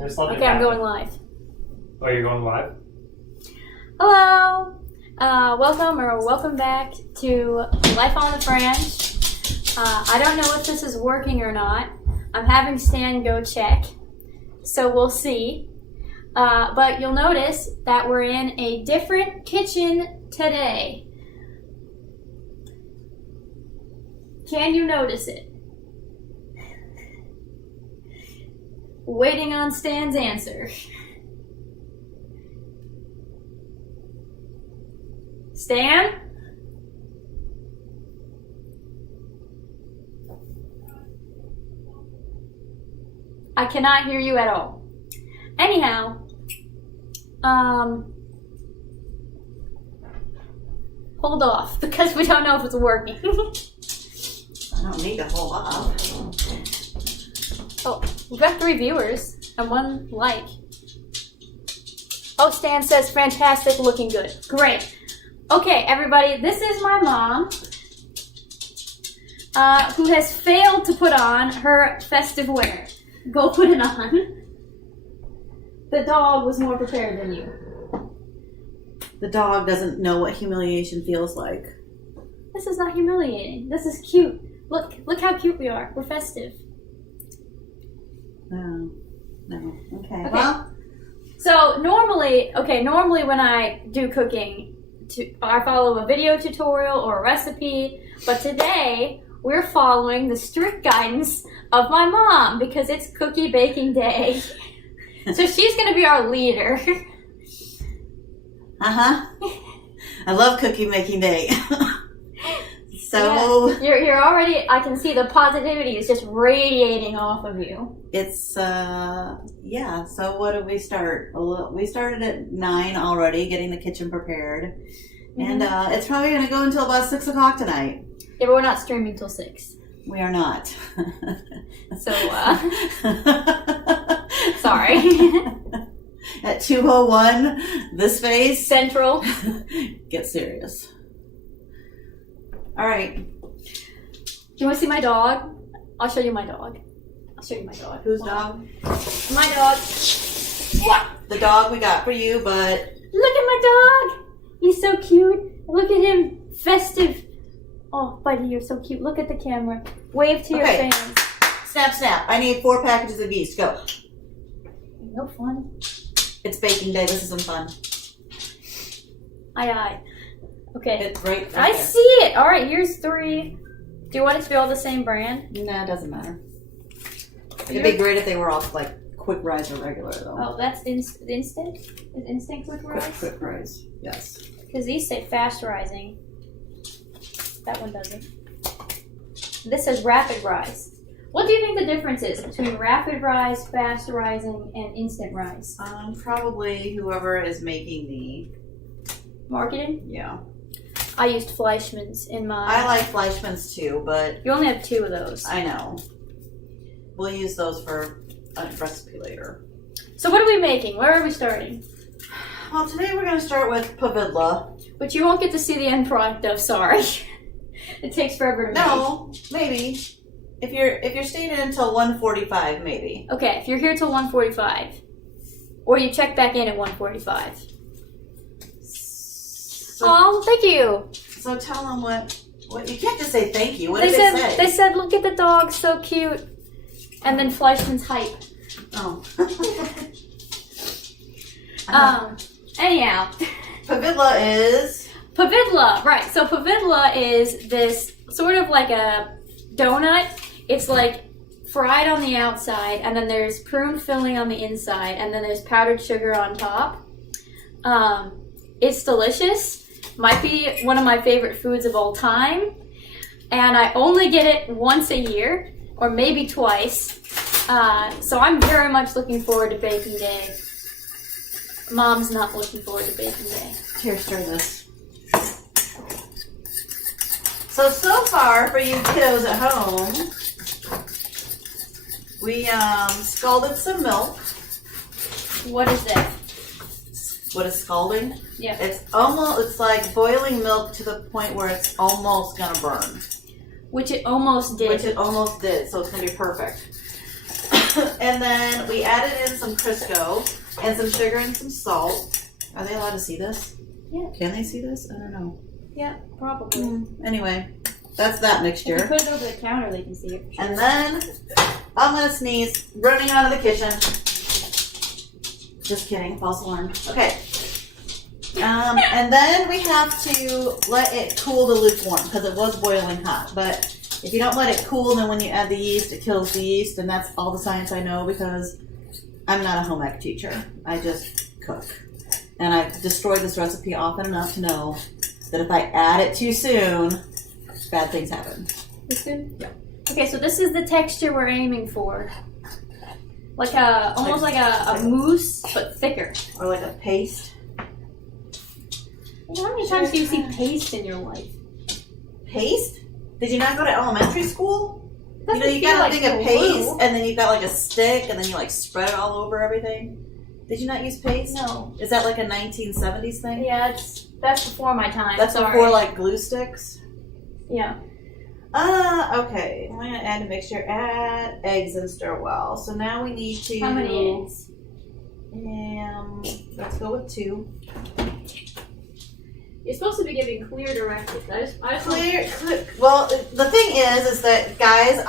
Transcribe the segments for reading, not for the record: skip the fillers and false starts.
Okay, I'm going live. Oh, you're going live? Hello! Welcome back to Life on the Branch. I don't know if this is working or not. I'm having Stan go check, so we'll see. But you'll notice that we're in a different kitchen today. Can you notice it? Waiting on Stan's answer. Stan? I cannot hear you at all. Anyhow, hold off because we don't know if it's working. I don't need to hold off. Oh, we've got 3 viewers and 1 like. Oh, Stan says fantastic, looking good. Great. Okay, everybody, this is my mom, who has failed to put on her festive wear. Go put it on. The dog was more prepared than you. The dog doesn't know what humiliation feels like. This is not humiliating. This is cute. Look how cute we are. We're festive. No. Okay. Well. So normally when I do cooking, I follow a video tutorial or a recipe, but today we're following the strict guidance of my mom because it's cookie baking day. So she's going to be our leader. I love cookie making day. So yeah, you're already, I can see the positivity is just radiating off of you. It's yeah. So what did we start? We started at 9 already, getting the kitchen prepared, and it's probably going to go until about 6 o'clock tonight. Yeah, but we're not streaming till 6. We are not. So sorry. At 2:01, this phase Central. Get serious. All right. Do you want to see my dog? I'll show you my dog. Whose dog? My dog. The dog we got for you, but... Look at my dog! He's so cute. Look at him. Festive. Oh, buddy, you're so cute. Look at the camera. Wave to your fans. Snap. I need 4 packages of yeast. Go. No fun. It's baking day. This isn't fun. Aye. Okay. It's right I there. see it. All right, here's 3. Do you want it to be all the same brand? Nah, it doesn't matter. It'd be great if they were all like quick rise or regular, though. Oh, that's instant? Is instant quick rise? Quick rise, yes. Because these say fast rising. That one doesn't. This says rapid rise. What do you think the difference is between rapid rise, fast rising, and instant rise? Probably whoever is making the marketing. Yeah. I used Fleischmann's in my. I like Fleischmann's too, but you only have 2 of those. I know. We'll use those for a recipe later. So what are we making? Where are we starting? Well, today we're going to start with pavidla. Which you won't get to see the end product of, sorry. It takes forever to make. No, maybe. If you're staying in until 1:45, maybe. Okay, if you're here till 1:45. Or you check back in at 1:45. Oh, thank you. So tell them what you can't just say thank you. What did they say? They said, look at the dog, so cute. And then Fleischmann's hype. Oh. Anyhow. Pavidla, right. So pavidla is this sort of like a donut. It's like fried on the outside, and then there's prune filling on the inside, and then there's powdered sugar on top. It's delicious. Might be one of my favorite foods of all time. And I only get it once a year, or maybe twice. So I'm very much looking forward to baking day. Mom's not looking forward to baking day. Here, stir this. So far, for you kiddos at home, we scalded some milk. What is that? What is scalding? Yeah. It's like boiling milk to the point where it's almost gonna burn. Which it almost did. So it's gonna be perfect. And then we added in some Crisco and some sugar and some salt. Are they allowed to see this? Yeah. Can they see this? I don't know. Yeah, probably. Anyway, that's that If mixture. you put it over the counter, they can see it. For sure. And then I'm gonna sneeze, running out of the kitchen. Just kidding, false alarm. Okay. And then we have to let it cool to lukewarm because it was boiling hot. But if you don't let it cool, then when you add the yeast, it kills the yeast. And that's all the science I know because I'm not a home ec teacher. I just cook. And I've destroyed this recipe often enough to know that if I add it too soon, bad things happen. Too soon? Yeah. Okay, so this is the texture we're aiming for. Like almost like a mousse, but thicker. Or like a paste. How many times do you see paste in your life? Paste? Did you not go to elementary school? You know, you Doesn't got feel a thing like of paste, glue. and then you got like a stick, and then you like spread it all over everything. Did you not use paste? No. Is that like a 1970s thing? Yeah, that's before my time. That's Sorry. before like glue sticks? Yeah. Okay. I'm going to add a mixture. Add eggs and stir well. So now we need to... How many eggs? Let's go with 2. You're supposed to be giving clear directions. I just Clear. Well, the thing is that guys,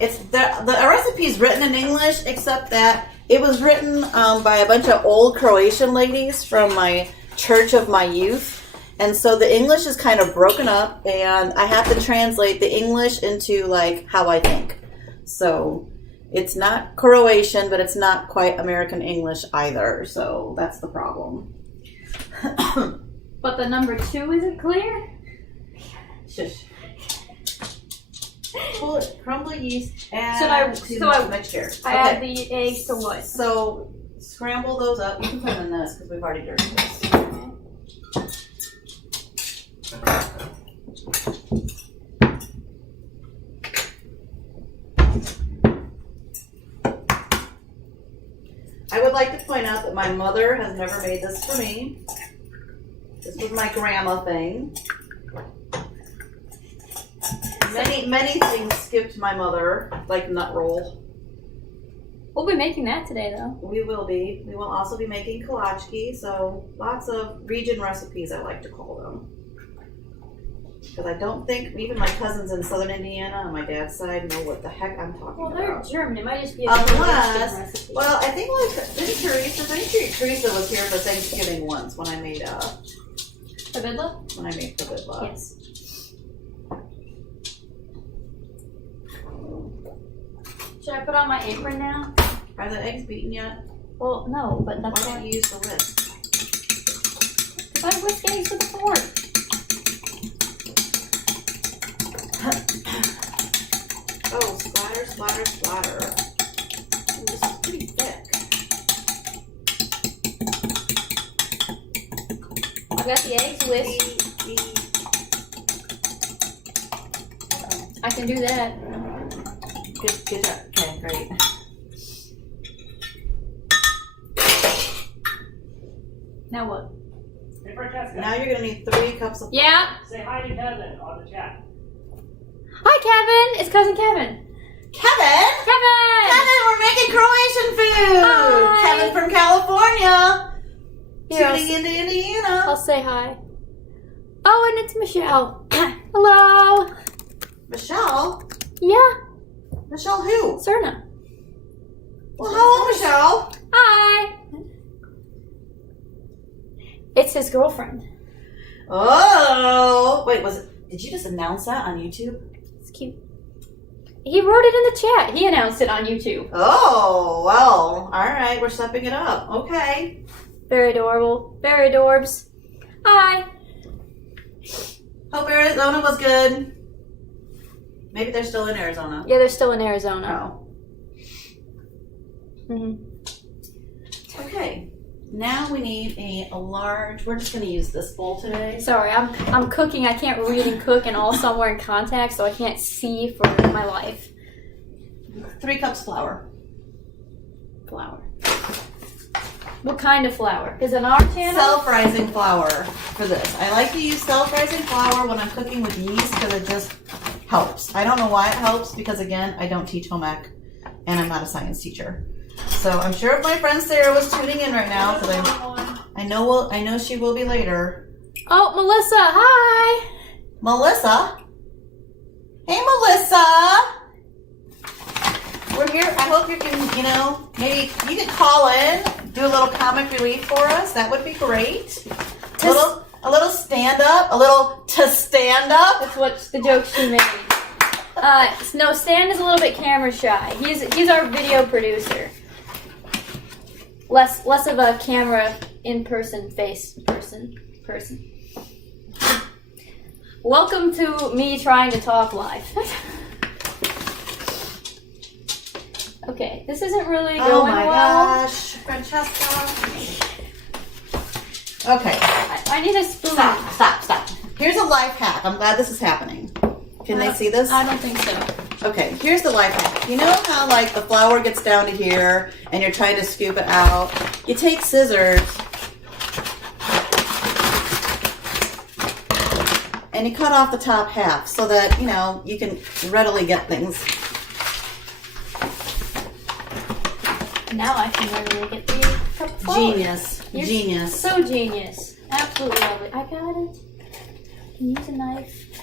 it's the recipe's written in English, except that it was written by a bunch of old Croatian ladies from my church of my youth, and so the English is kind of broken up, and I have to translate the English into like how I think. So it's not Croatian, but it's not quite American English either. So that's the problem. But the number 2 isn't clear? Shush. Crumble yeast, add So to I- the mixture. I add the eggs to what? So scramble those up. You can put them in this because we've already dirtied this. I would like to point out that my mother has never made this for me. This was my grandma thing. Many things skipped my mother, like nut roll. We'll be making that today, though. We will be. We will also be making kolachki, so lots of region recipes, I like to call them. Because I don't think even my cousins in southern Indiana on my dad's side know what the heck I'm talking Well, they're about. German. It might just be a Unless, recipe. well, I think like, didn't Teresa was here for Thanksgiving once when I made Pavidla? Pavidla. Yes. Should I put on my apron now? Are the eggs beaten yet? Well, no, but Why that's don't you use the whisk? because I whisk eggs with a fork. Oh, splatter, splatter, splatter. Ooh, this is pretty thick. I've got the eggs whisked. I can do that. Good job. Okay, great. Now what? Hey, Francesca. Now you're gonna need 3 cups of. Yeah. Say hi to Kevin on the chat. Hi, Kevin. It's cousin Kevin. Kevin! Kevin. Kevin, we're making Croatian food! Hi. Kevin from California! Here, Tuning into Indiana. I'll say hi. Oh, and it's Michelle. Hello. Michelle? Yeah, Michelle who? Serna. Well, hello, Michelle. Hi. It's his girlfriend. Oh! Wait, did you just announce that on YouTube? It's cute. He wrote it in the chat. He announced it on YouTube. Oh, well, alright, we're stepping it up. Okay. Very adorable. Very adorbs. Hi. Hope Arizona was good. Maybe they're still in Arizona. Yeah, they're still in Arizona. Oh. Mm-hmm. Okay. Now we need a large, we're just going to use this bowl today. Sorry, I'm cooking. I can't read and cook and also I'm wearing contacts, so I can't see for my life. 3 cups flour. Flour. What kind of flour? Because on our channel... Self-rising flour for this. I like to use self-rising flour when I'm cooking with yeast because it just helps. I don't know why it helps because, again, I don't teach home ec. and I'm not a science teacher. So I'm sure if my friend Sarah was tuning in right now, because I know she will be later. Oh, Melissa, hi. Melissa? Hey, Melissa! We're here. I hope you can, maybe you can call in, do a little comic relief for us. That would be great. A little stand up, a little to stand up. That's what the joke she made. No, Stan is a little bit camera shy. He's our video producer. Less of a camera in person person. Welcome to me trying to talk live. Okay, this isn't really going well. Oh my gosh, Francesca. Okay. I need a spoon. Stop. Here's a life hack. I'm glad this is happening. Can they see this? I don't think so. Okay, here's the life hack. You know how like the flour gets down to here and you're trying to scoop it out? You take scissors and you cut off the top half so that, you can readily get things. Now I can readily get the cup of flour. Genius. You're Genius. So genius. Absolutely lovely. I got it. Can you use a knife?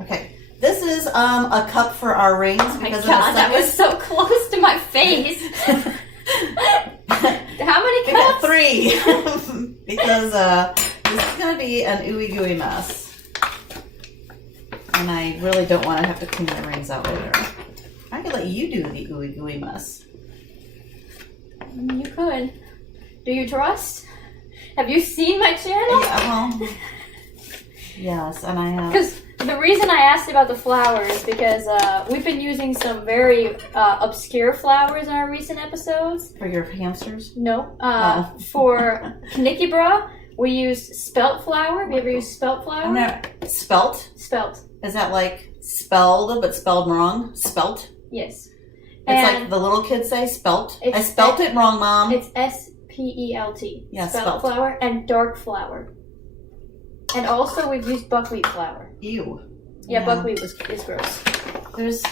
Okay. This is a cup for our rings. Oh my god, that was so close to my face. How many We got cups? 3. Because this is going to be an ooey gooey mess. And I really don't want to have to clean my rings out later. I could let you do the ooey gooey mess. You could. Do you trust? Have you seen my channel? Yeah, well, yes, and I have. Because the reason I asked about the flour is because we've been using some very obscure flours in our recent episodes. For your hamsters? No. For Knickebra, we use spelt flour. Have you ever used spelt flour? I'm not. Spelt? Spelt. Is that like spelled but spelled wrong? Spelt? Yes. It's like the little kids say, spelt. I It's spelt it wrong, Mom. It's SPELT. Yeah, spelt spelt. flour and dark flour. And also we've used buckwheat flour. Ew. Yeah, buckwheat is gross.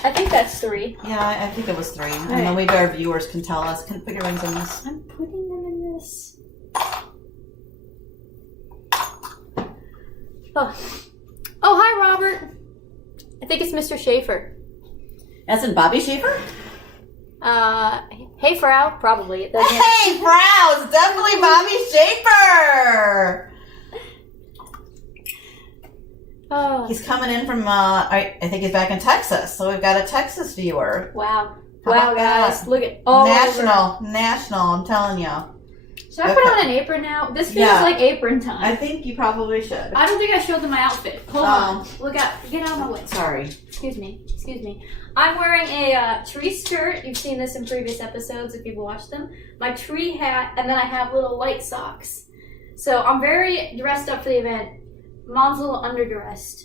I think that's 3. Yeah, I think it was 3. Right. And then maybe our viewers can tell us. Can put your rings on this. I'm putting them in this. Oh, hi, Robert. I think it's Mr. Schaefer. That's in Bobby Schaefer? Hey, Frau. Probably. It doesn't. Hey, Frau! It's definitely Bobby Schaefer! Oh. He's coming in from, I think he's back in Texas. So we've got a Texas viewer. Wow. How Wow, about guys. that? Look at all National, I'm telling you. Should I put on an apron now? This feels like apron time. I think you probably should. I don't think I showed them my outfit. Hold on. Look out. Get out of my way. Sorry. Excuse me. I'm wearing a tree skirt. You've seen this in previous episodes if you've watched them. My tree hat, and then I have little white socks. So I'm very dressed up for the event. Mom's a little underdressed.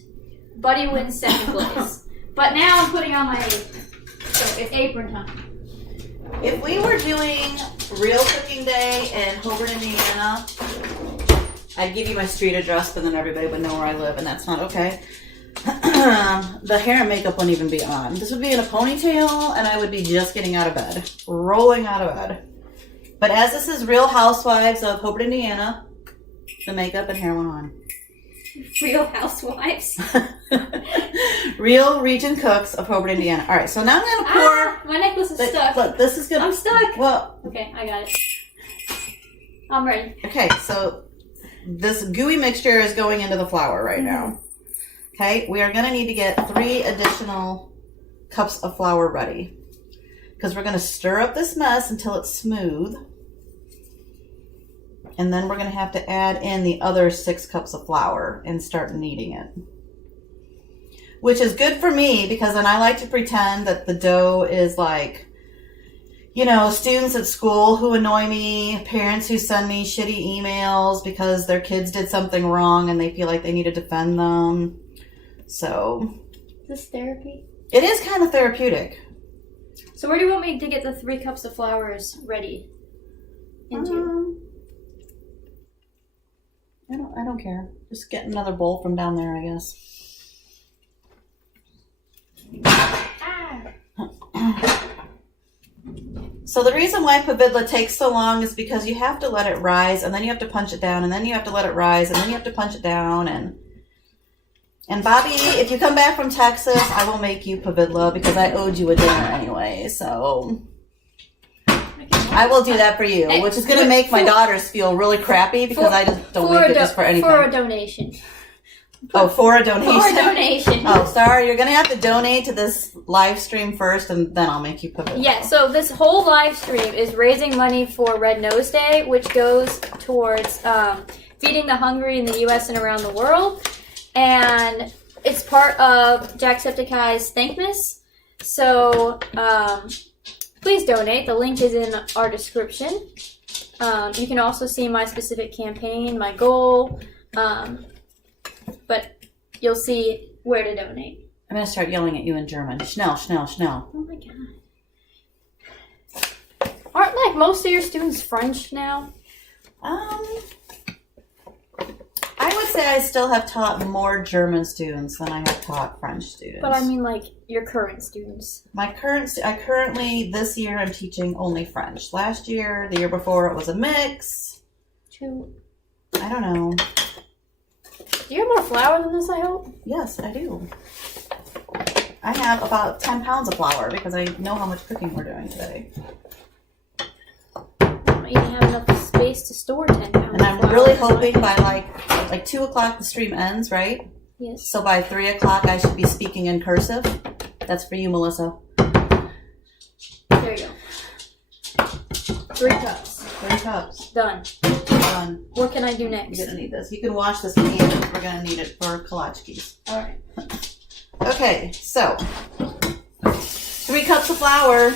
Buddy wins second place. But now I'm putting on my apron. So it's apron time. If we were doing real cooking day in Hobart, Indiana, I'd give you my street address, but then everybody would know where I live, and that's not okay. The hair and makeup wouldn't even be on. This would be in a ponytail, and I would be just getting out of bed. Rolling out of bed. But as this is Real Housewives of Hobart, Indiana, the makeup and hair went on. Real Housewives. Real Region Cooks of Hobart, Indiana. All right, so now I'm going to pour... My necklace is stuck. Look, this is good. I'm stuck. Well... Okay, I got it. I'm ready. Okay, so this gooey mixture is going into the flour right now. Okay, we are going to need to get 3 additional cups of flour ready. Because we're going to stir up this mess until it's smooth. And then we're going to have to add in the other 6 cups of flour and start kneading it. Which is good for me because then I like to pretend that the dough is like, students at school who annoy me, parents who send me shitty emails because their kids did something wrong and they feel like they need to defend them. So. Is this therapy? It is kind of therapeutic. So where do you want me to get the 3 cups of flours ready into? I don't care. Just get another bowl from down there, I guess. So the reason why Pavidla takes so long is because you have to let it rise, and then you have to punch it down, and then you have to let it rise, and then you have to punch it down, and Bobby, if you come back from Texas, I will make you Pavidla because I owed you a dinner anyway, so I will do that for you, which is going to make my daughters feel really crappy because I just don't make it just for anything. For a donation. Oh, for a donation? For a donation. Oh, sorry. You're going to have to donate to this live stream first, and then I'll make you Pavidla. Yeah, so this whole live stream is raising money for Red Nose Day, which goes towards feeding the hungry in the U.S. and around the world. And it's part of Jacksepticeye's THANKMAS. So please donate. The link is in our description. You can also see my specific campaign, my goal, but you'll see where to donate. I'm going to start yelling at you in German. Schnell, schnell, schnell. Oh my god. Aren't like most of your students French now? I would say I still have taught more German students than I have taught French students. But I mean like your current students. I currently, this year, I'm teaching only French. Last year, the year before, it was a mix. I don't know. Do you have more flour than this, I hope? Yes, I do. I have about 10 pounds of flour because I know how much cooking we're doing today. I don't even have enough space to store 10 pounds. And I'm really hoping by like 2 o'clock the stream ends, right? Yes. So by 3 o'clock I should be speaking in cursive. That's for you, Melissa. There you go. 3 cups. 3 cups. Done. Done. What can I do next? You're going to need this. You can wash this pan. We're going to need it for kolachkis. Alright. Okay, so 3 cups of flour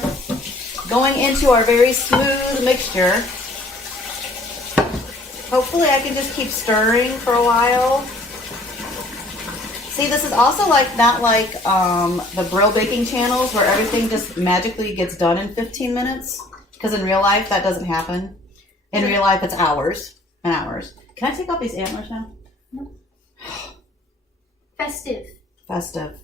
going into our very smooth mixture. Hopefully I can just keep stirring for a while. See, this is also not like the Brill baking channels where everything just magically gets done in 15 minutes. Because in real life, that doesn't happen. In real life, it's hours and hours. Can I take off these antlers now? No. Festive. Festive.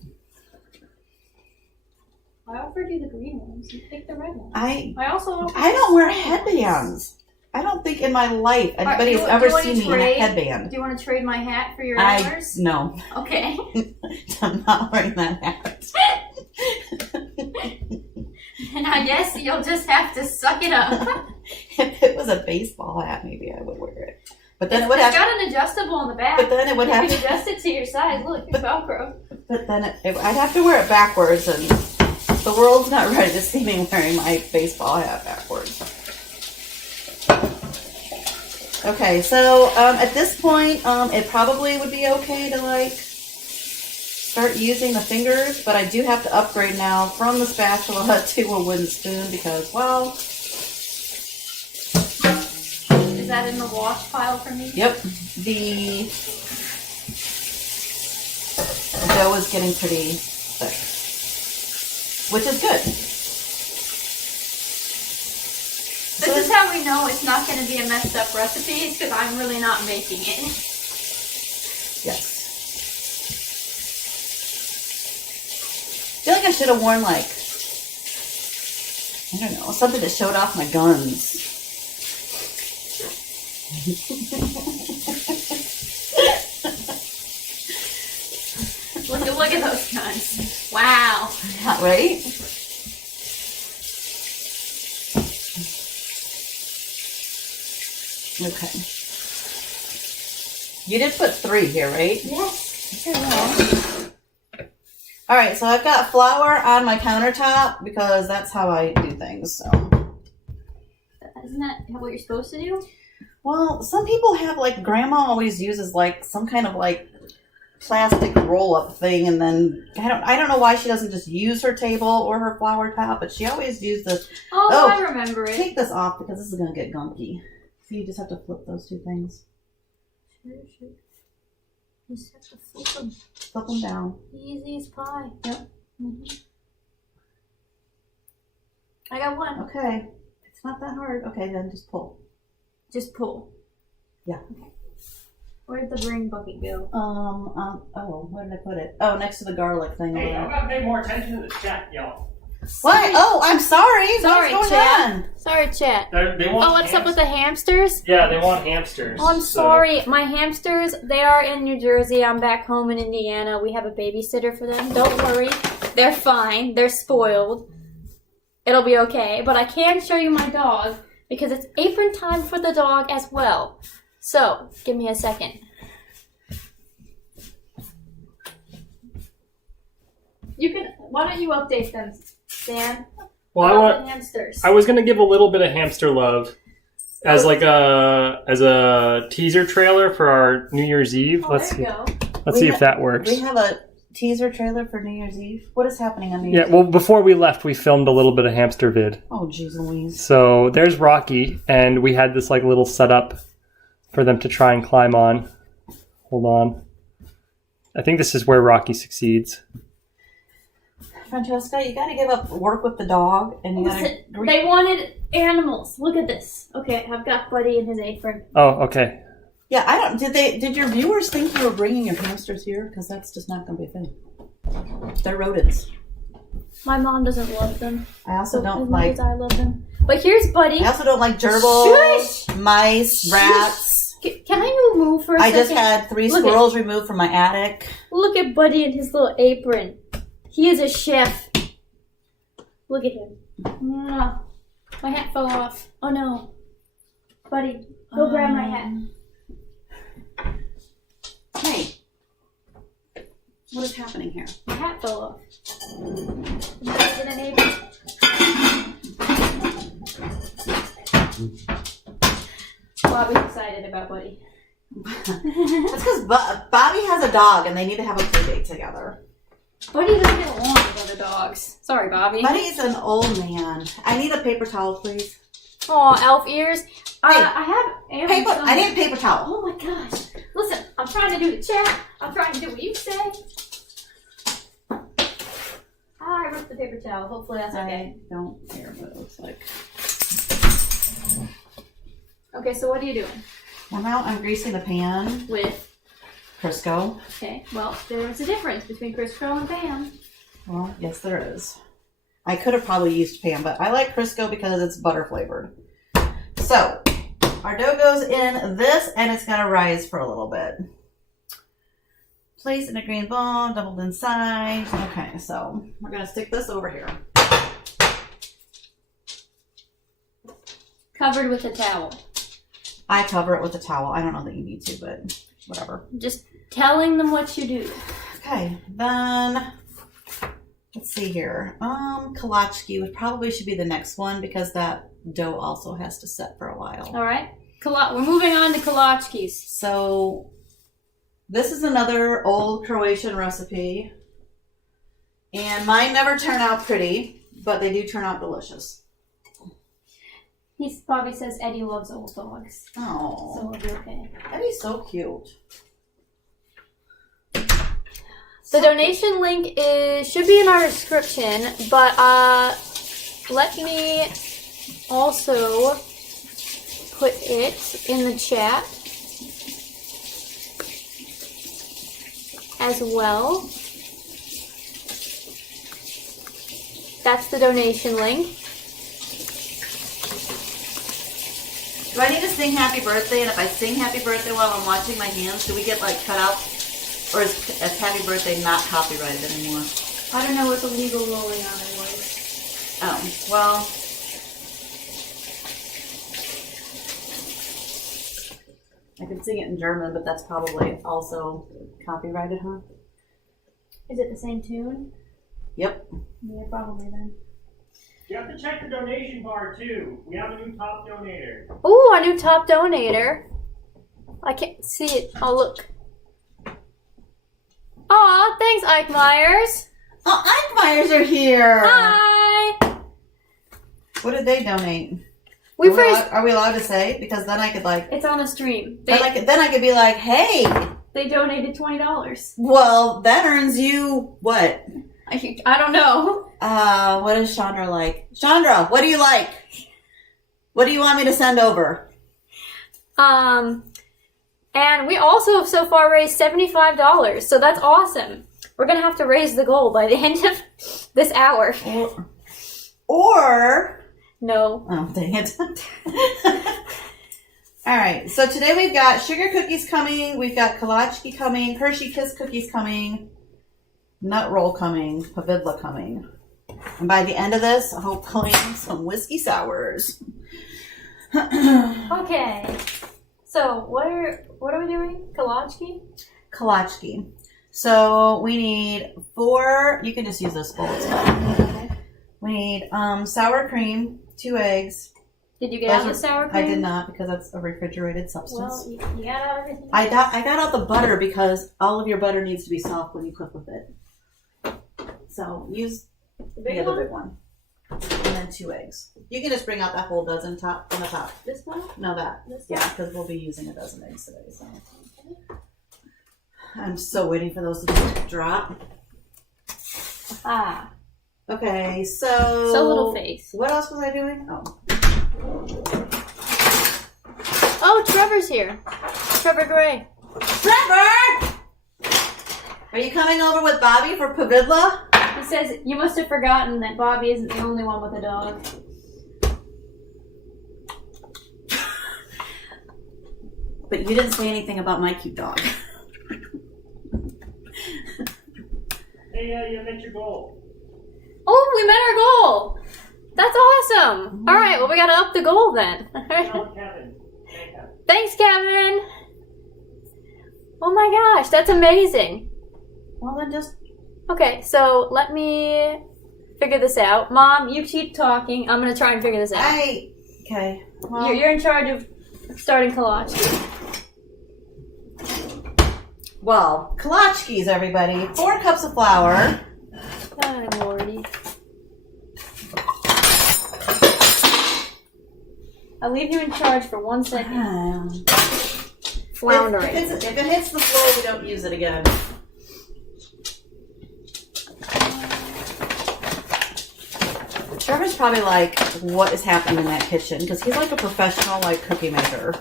I offered you the green ones. You picked the red ones. I don't wear headbands. I don't think in my life anybody has ever seen me in a headband. Do you want to trade my hat for your antlers? No. Okay. I'm not wearing that hat. And I guess you'll just have to suck it up. If it was a baseball hat, maybe I would wear it. But then it would have. It's got an adjustable on the back. But then it would have You to can adjust it to your size. Look, it's Velcro. But then I'd have to wear it backwards, and the world's not ready to see me wearing my baseball hat backwards. Okay, so at this point, it probably would be okay to start using the fingers, but I do have to upgrade now from the spatula to a wooden spoon because, well... Is that in the wash pile for me? Yep. The dough is getting pretty thick, which is good. This is how we know it's not going to be a messed up recipe, is because I'm really not making it. Yes. I feel like I should have worn I don't know, something that showed off my guns. Look at those guns. Wow. Yeah, right? Okay. You did put 3 here, right? Yes. Okay, well. Alright, so I've got flour on my countertop because that's how I do things, so. Isn't that what you're supposed to do? Well, some people have, Grandma always uses, some kind of, plastic roll-up thing, and then, I don't know why she doesn't just use her table or her flour top, but she always used this. Oh, I remember it. Take this off because this is going to get gunky. So you just have to flip those 2 things. Sure. You just have to flip them. Flip them down. Easy as pie. Yep. Mm-hmm. I got one. Okay. It's not that hard. Okay, then just pull. Just pull. Yeah. Okay. Where did the ring bucket go? Oh, where did I put it? Oh, next to the garlic thing. Hey, I'm gonna pay more attention to the chat, y'all. What? Oh, I'm sorry. Sorry, What's going chat. on? Sorry, chat. They want Oh, what's up with the hamsters? Yeah, they want hamsters. Oh, I'm so- sorry. My hamsters, they are in New Jersey. I'm back home in Indiana. We have a babysitter for them. Don't worry. They're fine. They're spoiled. It'll be okay. But I can show you my dog because it's apron time for the dog as well. So, give me a second. Why don't you update them, Dan? Well, About the hamsters. I was gonna give a little bit of hamster love as like a teaser trailer for our New Year's Eve. Oh, Let's there see. you go. Let's see if that works. We have a teaser trailer for New Year's Eve. What is happening on New Year's Yeah. Eve? Well, before we left, we filmed a little bit of hamster vid. Oh, jeez Louise. So there's Rocky, and we had this like little setup for them to try and climb on. Hold on. I think this is where Rocky succeeds. Francesca, you gotta give up work with the dog, and you gotta... Listen, they wanted animals. Look at this. Okay, I've got Buddy in his apron. Oh, okay. Yeah, I don't... Did your viewers think you were bringing your hamsters here? Because that's just not gonna be a thing. They're rodents. My mom doesn't love them. I also as don't much like... as I love them. But here's Buddy. I also don't like gerbils, Shush! mice, rats. Can I move for a I second? just had 3 Look squirrels removed from my attic. Look at Buddy in his little apron. He is a chef. Look at him. Mwah. My hat fell off. Oh no. Buddy, go grab my hat. Hey. What is happening here? My hat fell off. Did I get an apron? Bobby's excited about Buddy. That's because Bobby has a dog and they need to have a play date together. Buddy doesn't get along with other dogs. Sorry, Bobby. Buddy's an old man. I need a paper towel, please. Aw, elf ears. Hey, I have Paper. I need a paper towel. Oh my gosh. Listen, I'm trying to do the chat. I'm trying to do what you say. I ripped the paper towel. Hopefully that's okay. I don't care what it looks like. Okay, so what are you doing? Well, now I'm greasing the pan. With, Crisco. okay, well, there's a difference between Crisco and Pam. Well, yes, there is. I could have probably used Pam, but I like Crisco because it's butter flavored. So, our dough goes in this, and it's going to rise for a little bit. Place in a green bowl, doubled inside. Okay, so we're going to stick this over here. Covered with a towel. I cover it with a towel. I don't know that you need to, but whatever. Just telling them what you do. Okay, then let's see here. Kolachki would probably should be the next one because that dough also has to set for a while. All right. We're moving on to kolachkis. So this is another old Croatian recipe. And mine never turn out pretty, but they do turn out delicious. Bobby says Eddie loves old dogs. Oh, So we'll be okay. Eddie's so cute. The donation link should be in our description, but let me also put it in the chat as well. That's the donation link. Do I need to sing happy birthday? And if I sing happy birthday while I'm watching my hands, do we get like cut out? Or is happy birthday not copyrighted anymore? I don't know what the legal ruling on it was. Oh, well. I can sing it in German, but that's probably also copyrighted, huh? Is it the same tune? Yep. Yeah, probably then. You have to check the donation bar too. We have a new top donator. Ooh, a new top donator. I can't see it. Oh, look. Aw, thanks, Ike Myers. Oh, Ike Myers are here. Hi. What did they donate? We Are we, first. allowed, are we allowed to say? Because then I could like. It's on a stream. Then I could be like, hey. They donated $20. Well, that earns you what? I don't know. What is Chandra like? Chandra, what do you like? What do you want me to send over? And we also have so far raised $75, so that's awesome. We're gonna have to raise the goal by the end of this hour. Or No. oh, dang it. All right, so today we've got sugar cookies coming, we've got kolachki coming, Hershey Kiss cookies coming, nut roll coming, pavidla coming. And by the end of this, hopefully some whiskey sours. Okay. So what are we doing? Kolachki? Kolachki. So we need 4, you can just use this bowl, it's fine. Okay. We need sour cream, 2 eggs. Did you get out the sour cream? I did not because that's a refrigerated substance. Well, you got out everything. I got out the butter because all of your butter needs to be soft when you cook with it. So use the big the one? big one. And then 2 eggs. You can just bring out that whole dozen top on the top. This one? No, that. This Yeah, because we'll be using a dozen eggs today. So I'm so waiting for those to drop. Ah. Okay, so little face. What else was I doing? Oh, Trevor's here. Trevor Gray. Trevor! Are you coming over with Bobby for Pavidla? He says, you must have forgotten that Bobby isn't the only one with a dog. But you didn't say anything about my cute dog. Hey, you met your goal. Oh, we met our goal. That's awesome. All right, well, we got to up the goal then. Kevin. Thanks, Kevin. Oh my gosh, that's amazing. Well, then just... Okay, so let me figure this out. Mom, you keep talking. I'm going to try and figure this out. Okay. Well, You're in charge of starting kolachki. Well, kolachkis, everybody. 4 cups of flour. Oh, Lordy. I'll leave you in charge for 1 second. Floundering. If it hits the floor, we don't use it again. Trevor's probably like, what is happening in that kitchen? Because he's like a professional like cookie maker.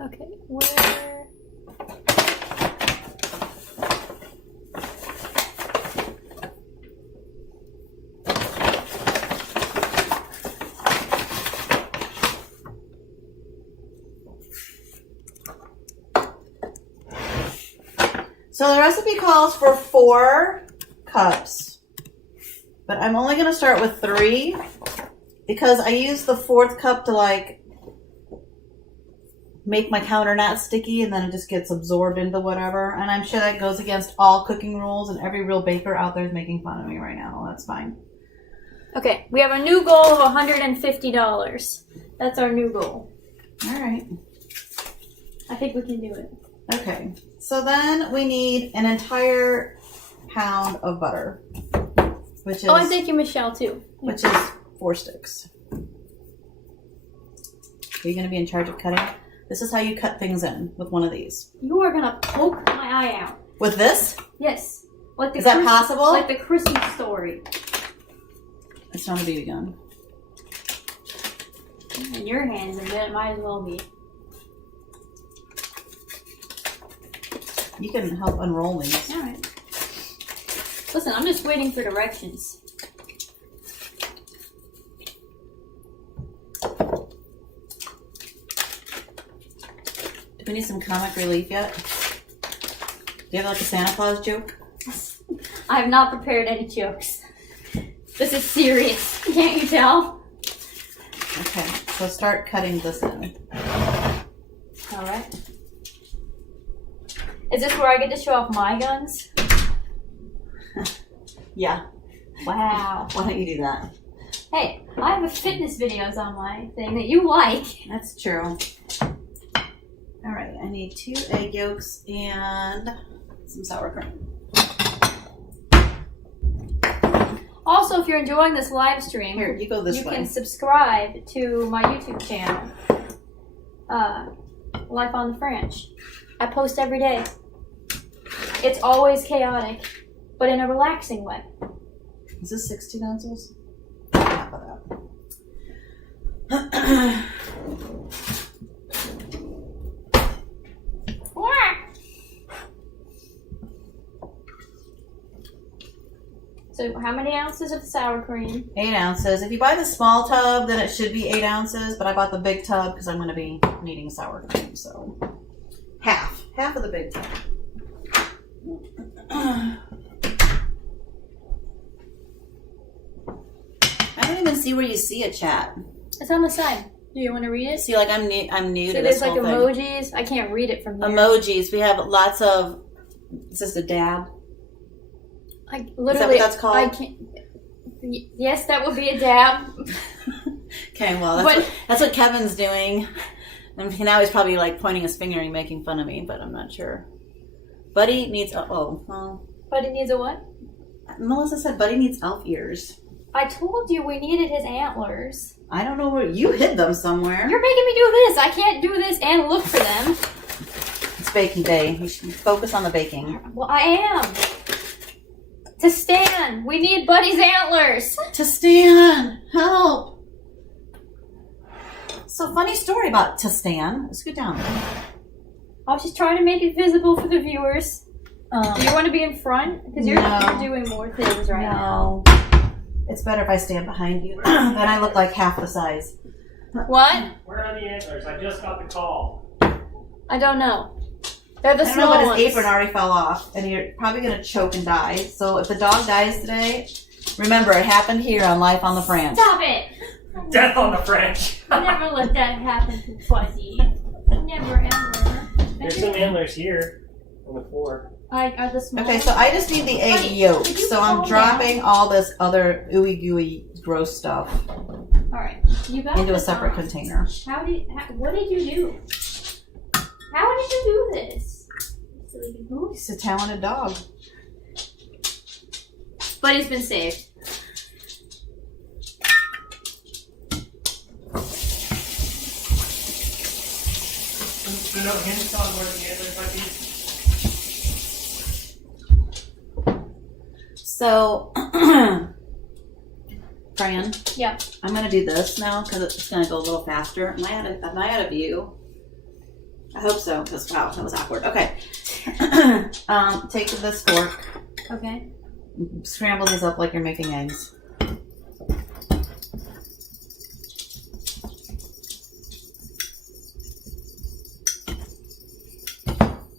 Okay, where... So the recipe calls for 4 cups, but I'm only going to start with 3 because I use the 4th cup to like make my counter not sticky and then it just gets absorbed into whatever. And I'm sure that goes against all cooking rules and every real baker out there is making fun of me right now. That's fine. Okay, we have a new goal of $150. That's our new goal. All right. I think we can do it. Okay. So then we need an entire pound of butter, which is Oh, and thank you, Michelle, too. which is 4 sticks. Are you going to be in charge of cutting? This is how you cut things in with one of these. You are going to poke my eye out. With this? Yes. Like the Is that possible? Like the Christmas story. It's not a BB gun. In your hands, and then it might as well be. You can help unroll these. All right. Listen, I'm just waiting for directions. Do we need some comic relief yet? Do you have like a Santa Claus joke? I have not prepared any jokes. This is serious. Can't you tell? Okay, so start cutting this in. All right. Is this where I get to show off my guns? Yeah. Wow. Why don't you do that? Hey, I have a fitness videos on my thing that you like. That's true. All right, I need 2 egg yolks and some sour cream. Also, if you're enjoying this live stream, Here, you go this you way. can subscribe to my YouTube channel, Life on the French. I post every day. It's always chaotic, but in a relaxing way. Is this 16 ounces? Half of that. how many ounces of sour cream? 8 ounces. If you buy the small tub, then it should be 8 ounces, but I bought the big tub because I'm going to be needing sour cream, so half of the big tub. I don't even see where you see a chat. It's on the side. Do you want to read it? See, like I'm new to there's this like whole thing. emojis. I can't read it from here. Emojis. We have lots of. Is this a dab? I literally. Is that what that's called? I can't. Yes, that would be a dab. Okay, well, that's what Kevin's doing. And now he's probably like pointing his finger and making fun of me, but I'm not sure. Buddy needs. Buddy needs a what? Melissa said Buddy needs elf ears. I told you we needed his antlers. I don't know where you hid them somewhere. You're making me do this. I can't do this and look for them. It's baking day. You should focus on the baking. Well, I am. To Stan, we need Buddy's antlers. To Stan, help. So funny story about To Stan. Let's go down. I was just trying to make it visible for the viewers. Do you want to be in front? Because you're doing more things right now. It's better if I stand behind you. Then I look like half the size. What? Where are the antlers? I just got the call. I don't know. They're the I don't know, small but ones. his apron already fell off, and you're probably going to choke and die. So if the dog dies today, remember, it happened here on Life on the Franch. Stop it! Death on the French. Never let that happen to Fuzzy. Never ever. There's some antlers here on the floor. Are the small Okay, so I just need the egg yolk. So I'm dropping all this other ooey gooey gross stuff Alright. You got into a this separate on. container. What did you do? How did you do this? Silly goose. He's a talented dog. But he's been saved. So no hints on where the antlers might be? So, Fran, Yeah. I'm going to do this now because it's going to go a little faster. Am I out of view? I hope so, because wow, that was awkward. Okay. Take this fork, Okay. scramble these up like you're making eggs.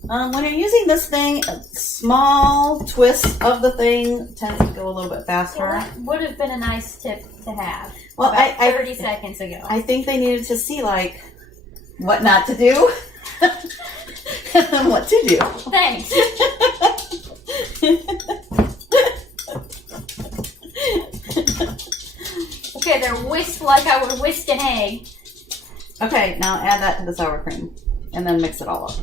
When you're using this thing, a small twist of the thing tends to go a little bit faster. Well, that would have been a nice tip to have. Well, about 30 seconds ago. I think they needed to see, like, what not to do and what to do. Thanks. Okay, they're whisked like I would whisk an egg. Okay, now add that to the sour cream and then mix it all up.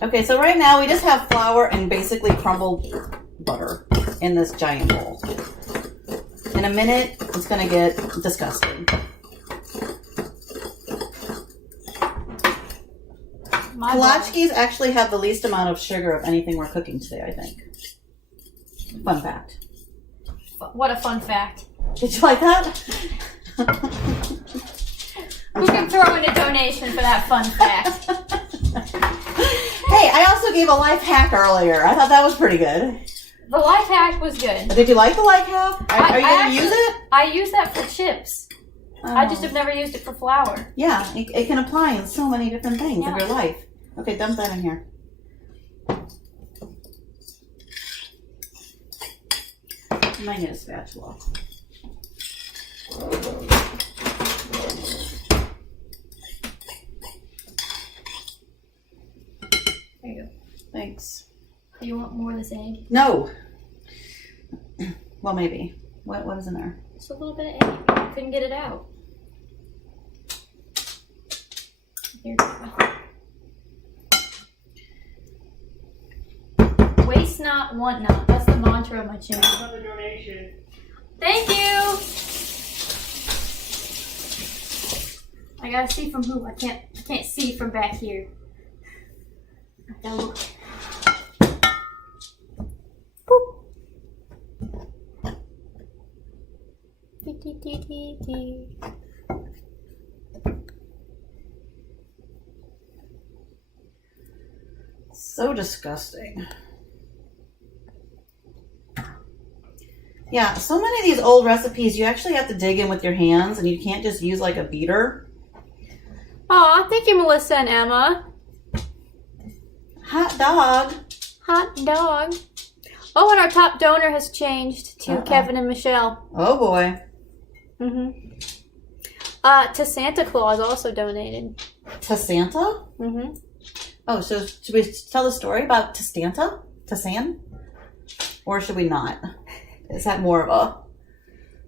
Okay, so right now we just have flour and basically crumbled butter in this giant bowl. In a minute, it's going to get disgusting. Kolaczkis actually have the least amount of sugar of anything we're cooking today, I think. Fun fact. What a fun fact. Did you like that? Who can throw in a donation for that fun fact? Hey, I also gave a life hack earlier. I thought that was pretty good. The life hack was good. Did you like the life hack? Are you going to use it? I use that for chips. Oh. I just have never used it for flour. Yeah, it can apply in so many different things of your life. Okay, dump that in here. You might need a spatula. There you go. Thanks. Do you want more of this egg? No. Well, maybe. What is in there? Just a little bit of egg. I couldn't get it out. Here. Waste not, want not. That's the mantra of my channel. Another donation. Thank you! I gotta see from who. I can't see from back here. I gotta look. Boop. candy. So disgusting. Yeah, so many of these old recipes, you actually have to dig in with your hands, and you can't just use like a beater. Aw, thank you, Melissa and Emma. Hot dog. Hot dog. Oh, and our top donor has changed to Uh-oh. Kevin and Michelle. Oh boy. To Santa Claus also donated. To Santa? Oh, so should we tell the story about to Santa? To San? Or should we not? Is that more of a...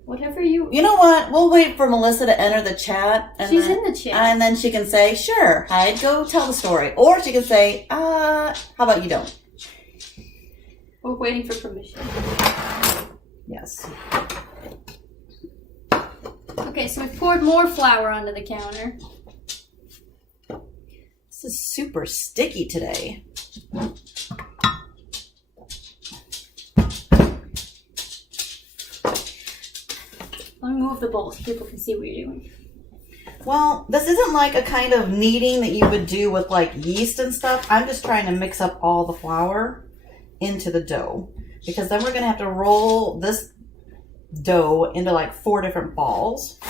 Whatever you... You know what? We'll wait for Melissa to enter the chat. And She's then, in the chat. And then she can say, sure, I'd go tell the story. Or she can say, how about you don't? We're waiting for permission. Yes. Okay, so we poured more flour onto the counter. This is super sticky today. Let me move the bowl so people can see what you're doing. Well, this isn't like a kind of kneading that you would do with like yeast and stuff. I'm just trying to mix up all the flour into the dough. Because then we're going to have to roll this dough into like 4 different balls.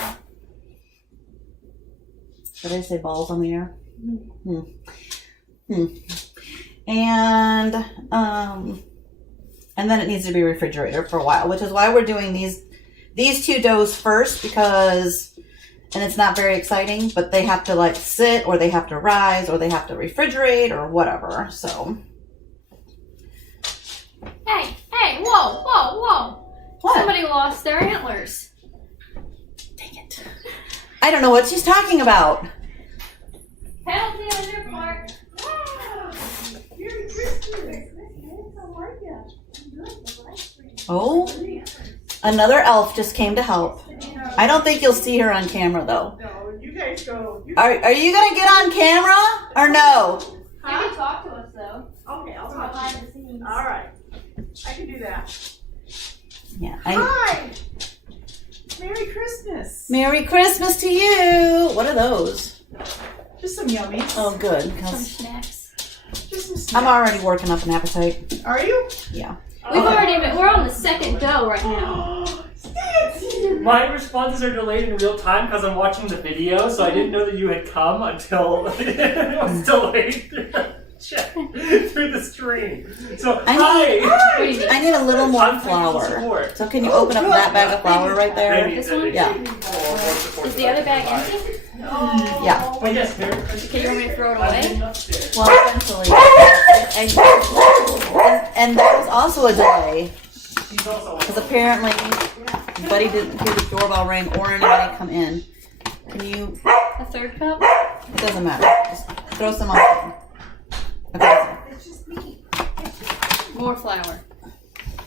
Did I say balls on the air? And then it needs to be refrigerated for a while, which is why we're doing these 2 doughs first, because, and it's not very exciting, but they have to like sit, or they have to rise, or they have to refrigerate, or whatever, so. Hey, whoa. What? Somebody lost their antlers. Dang it. I don't know what she's talking about. Penalty on your part. Merry Christmas. How are you? I'm good. Oh, another elf just came to help. I don't think you'll see her on camera though. No, you guys go. Are you gonna get on camera or no? You can talk to us though. Okay, I'll Talk talk behind to you. the scenes. All right. I can do that. Yeah. Hi. Merry Christmas. Merry Christmas to you. What are those? Just some yummies. Oh, good. Some 'Cause snacks. Just some snacks. I'm already working up an appetite. Are you? Yeah. We're on the second dough right now. My responses are delayed in real time because I'm watching the video, so I didn't know that you had come until it was delayed through the stream. So, hi! What do you need? I need a little more I'm for your flour. support. So can you open up that bag of flour right there? Maybe This one? Yeah. Is the other bag empty? Yeah. But yes, Merry Christmas. Okay, you want me to throw it I've away? been upstairs. Well, essentially. And that was also a delay. She's also Because apparently Buddy didn't hear the doorbell ring or anybody come in. Can you... A third cup? It doesn't matter. Just throw some on. Okay. It's just me. More flour.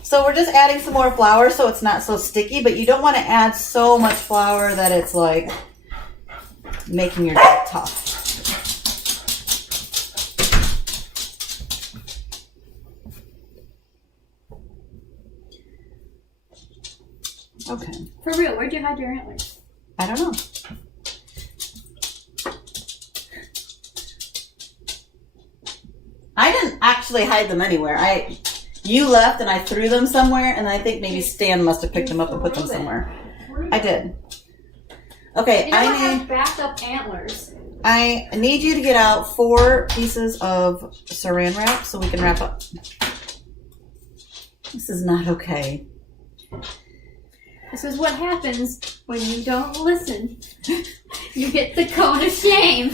So we're just adding some more flour so it's not so sticky, but you don't want to add so much flour that it's like making your dough tough. Okay. For real, where'd you hide your antlers? I don't know. I didn't actually hide them anywhere. You left and I threw them somewhere, and I think maybe Stan must have picked them up and put them somewhere. I did. Okay, You know I have backup antlers. I need you to get out 4 pieces of saran wrap so we can wrap up. This is not okay. This is what happens when you don't listen. You get the cone of shame.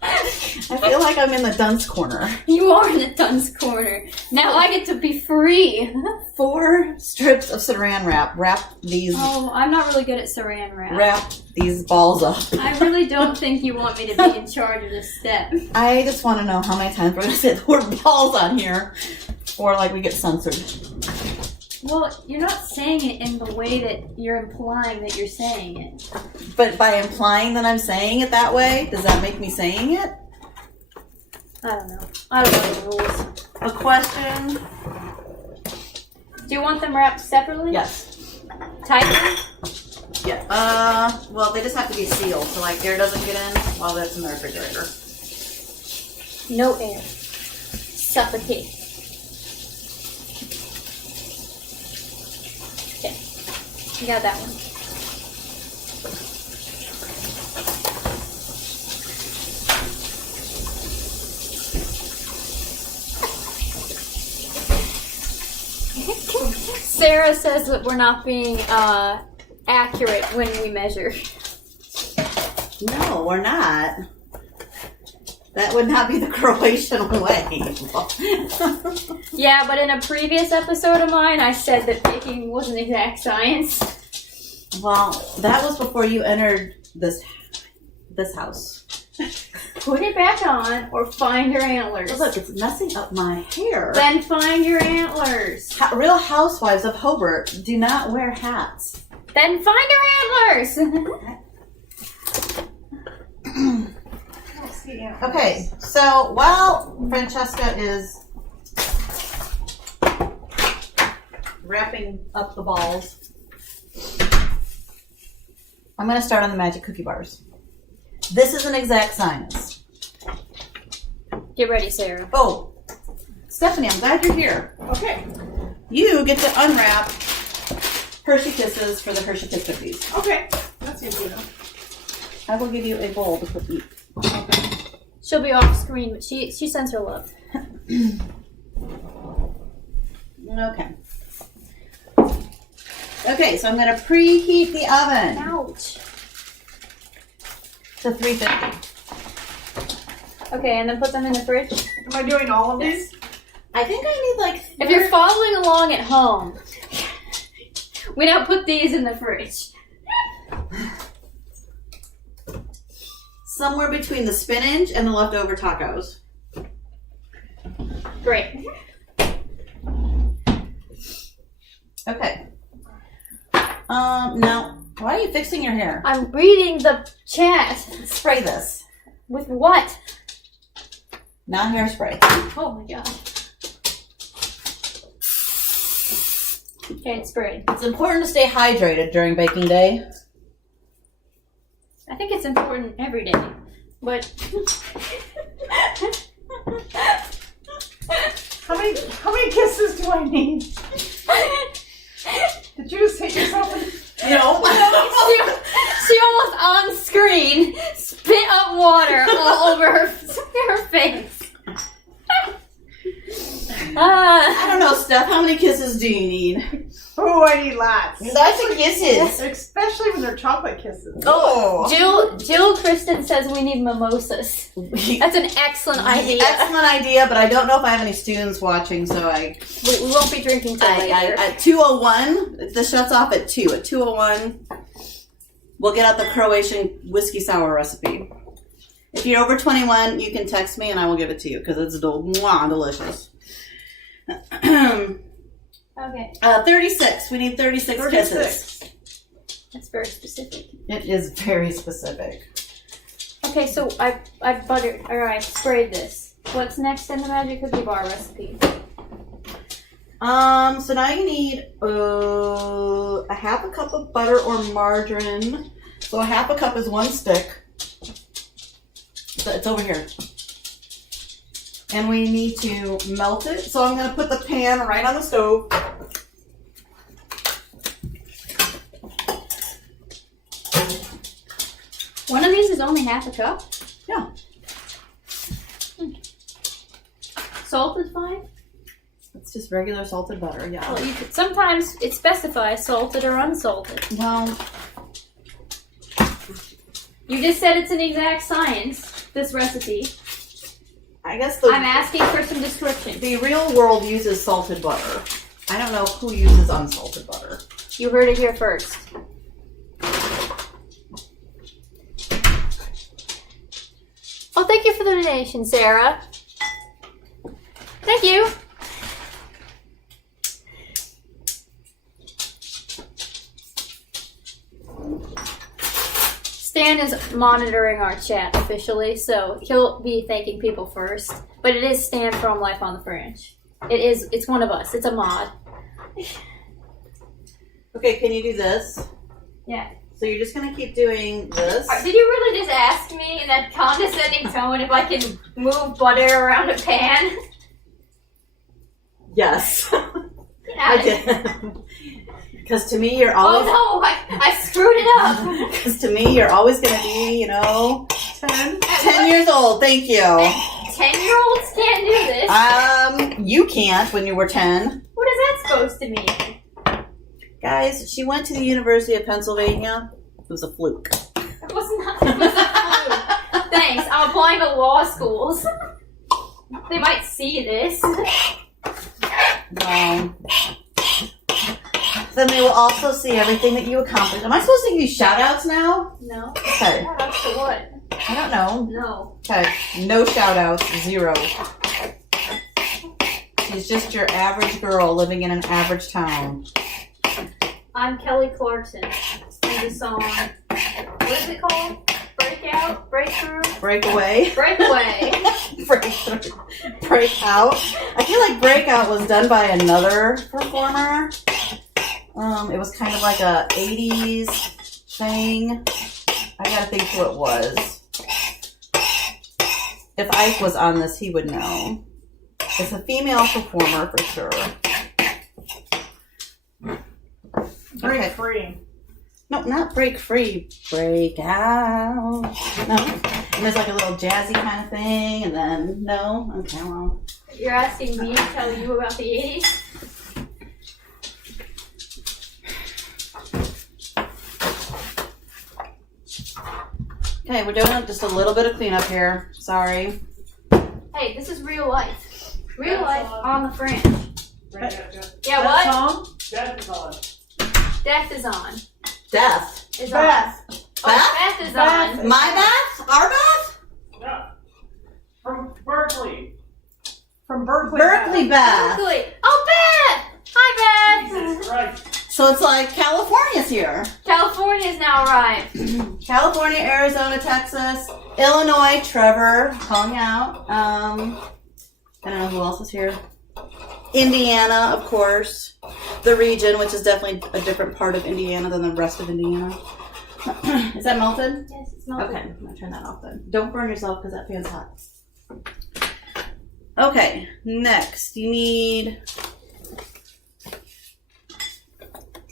I feel like I'm in the dunce corner. You are in the dunce corner. Now I get to be free. 4 strips of saran wrap. Wrap these I'm not really good at saran wrap. wrap these balls up. I really don't think you want me to be in charge of this step. I just want to know how many times we're going to say the word balls on here, or like we get censored. Well, you're not saying it in the way that you're implying that you're saying it. But by implying that I'm saying it that way, does that make me saying it? I don't know. I don't know the rules. A question? Do you want them wrapped separately? Yes. Tightly? Yeah. Well, they just have to be sealed, so like air doesn't get in while that's in the refrigerator. No air. Suffocate. Okay. You got that one. Sarah says that we're not being accurate when we measure. No, we're not. That would not be the Croatian way. Yeah, but in a previous episode of mine, I said that baking was an exact science. Well, that was before you entered this house. Put it back on or find your antlers. Oh, look, it's messing up my hair. Then find your antlers. Real Housewives of Hobart do not wear hats. Then find your antlers. Okay, so while Francesca is wrapping up the balls, I'm going to start on the magic cookie bars. This is an exact science. Get ready, Sarah. Oh, Stephanie, I'm glad you're here. Okay. You get to unwrap Hershey Kisses for the Hershey Kiss cookies. Okay. That's easy enough. I will give you a bowl to put them. She'll be off screen, but she sends her love. Okay. Okay, so I'm going to preheat the oven Ouch. to 350. Okay, and then put them in the fridge. Am I doing all of these? I think I need like... If you're following along at home, we now put these in the fridge. Somewhere between the spinach and the leftover tacos. Great. Okay. Now, why are you fixing your hair? I'm reading the chat. Spray this. With what? Not hairspray. Oh my god. Okay, it's sprayed. It's important to stay hydrated during baking day. I think it's important every day, but How many kisses do I need? Did you just hit yourself in? No. she almost on screen spit up water all over her face. I don't know, Steph. How many kisses do you need? Oh, I need lots. Lots of kisses. Especially when they're chocolate kisses. Oh. Jill Kristen says we need mimosas. That's an excellent idea. Excellent idea, but I don't know if I have any students watching, so We won't be drinking till later. at 2:01, the shuts off at 2. At 2:01, we'll get out the Croatian whiskey sour recipe. If you're over 21, you can text me and I will give it to you because it's delicious. Okay. 36. We need 36 kisses. That's very specific. It is very specific. Okay, so I sprayed this. What's next in the magic cookie bar recipe? So now you need a half a cup of butter or margarine. So a half a cup is 1 stick. So it's over here. And we need to melt it. So I'm going to put the pan right on the stove. One of these is only half a cup? Yeah. Salted fine? It's just regular salted butter, yeah. Well, sometimes it specifies salted or unsalted. Well, You just said it's an exact science, this recipe. I guess I'm asking for some description. the real world uses salted butter. I don't know who uses unsalted butter. You heard it here first. Oh, thank you for the donation, Sarah. Thank you. Stan is monitoring our chat officially, so he'll be thanking people first. But it is Stan from Life on the Fringe. It's one of us. It's a mod. Okay, can you do this? Yeah. So you're just gonna keep doing this. Did you really just ask me in that condescending tone if I can move butter around a pan? Yes, Yeah. I did. Because to me, you're always. Oh no, I screwed it up. Because to me, you're always gonna be, you know, 10. 10 years old. Thank you. 10-year-olds can't do this. You can't when you were 10. What is that supposed to mean? Guys, she went to the University of Pennsylvania. It was a fluke. It was not. It was a fluke. Thanks. I'm applying to law schools. They might see this. Then they will also see everything that you accomplished. Am I supposed to give you shout outs now? No. Okay. Shout outs to what? I don't know. No. Okay. No shout outs. 0. She's just your average girl living in an average town. I'm Kelly Clarkson. Sing the song. What is it called? Breakout? Breakthrough? Breakaway. Breakaway. Breakout. I feel like Breakout was done by another performer. It was kind of like a 80s thing. I gotta think who it was. If Ike was on this, he would know. It's a female performer for sure. Break free. No, not break free. Break out. No. And there's like a little jazzy kind of thing, and then no. Okay, well. You're asking me to tell you about the 80s? Okay, we're doing just a little bit of cleanup here. Sorry. Hey, this is real life. Real life on the fringe. Yeah, That what? song? Death is on. Death is on. Death. Is on. Beth. Oh, Beth is on. My Beth? Our Beth? Yeah. From Berkeley. From Berkeley. Berkeley Beth. Berkeley. Oh, Beth! Hi, Beth! Jesus Christ. So it's like California's here. California's now arrived. California, Arizona, Texas, Illinois, Trevor, calling out. I don't know who else is here. Indiana, of course. The region, which is definitely a different part of Indiana than the rest of Indiana. Is that melted? Yes, it's melted. Okay, I'm gonna turn that off then. Don't burn yourself because that fan's hot. Okay, next you need.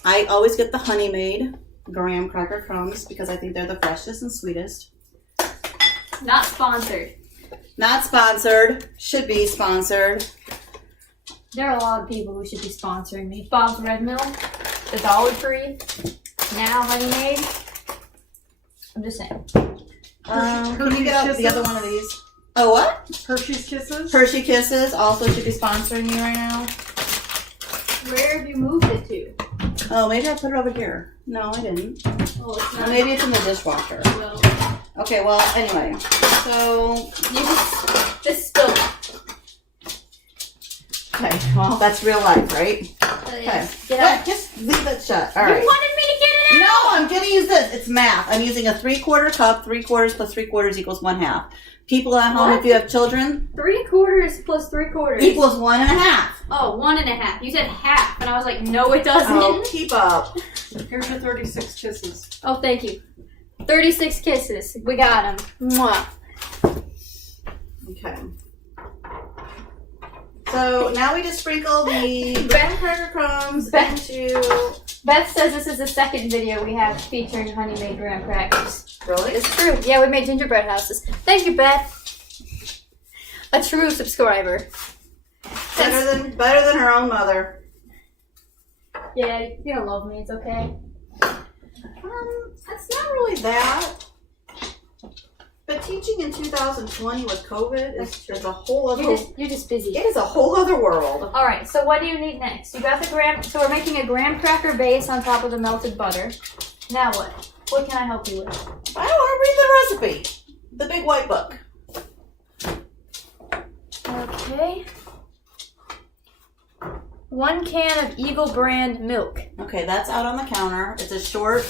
I always get the Honey Maid graham cracker crumbs because I think they're the freshest and sweetest. Not sponsored. Not sponsored. Should be sponsored. There are a lot of people who should be sponsoring me. Bob's Red Mill, the Dollar Tree, now Honey Maid. I'm just saying. Can you get out the other one of these? Oh, what? Hershey's Kisses. Hershey Kisses also should be sponsoring me right now. Where have you moved it to? Oh, maybe I put it over here. No, I didn't. Oh, it's Or not. maybe it's in the dishwasher. Well, Okay, well, anyway. So, you just spilled it. okay, well, that's real life, right? Okay. Get Well, out. just leave it shut. All You right. wanted me to get it No, out? I'm gonna use this. It's math. I'm using a 3/4 cup. 3/4 plus 3/4 equals 1/2. People at home, What? if you have children, 3/4 plus 3/4 equals 1/2. Oh, 1.5. You said half, and I was like, no, it doesn't. Oh, keep up. Here's your 36 kisses. Oh, thank you. 36 kisses. We got them. Mwah. Okay. So now we just sprinkle the graham cracker crumbs into. Beth says this is the second video we have featuring Honey Maid graham crackers. Really? It's true. Yeah, we made gingerbread houses. Thank you, Beth. A true subscriber. Better than her own mother. Yeah, you don't love me. It's okay. It's not really that. But teaching in 2020 with COVID is a whole other. You're just busy. It is a whole other world. All right. So what do you need next? You got the graham. So we're making a graham cracker base on top of the melted butter. Now what? What can I help you with? I don't want to read the recipe. The big white book. Okay. 1 can of Eagle brand milk. Okay, that's out on the counter. It's a short.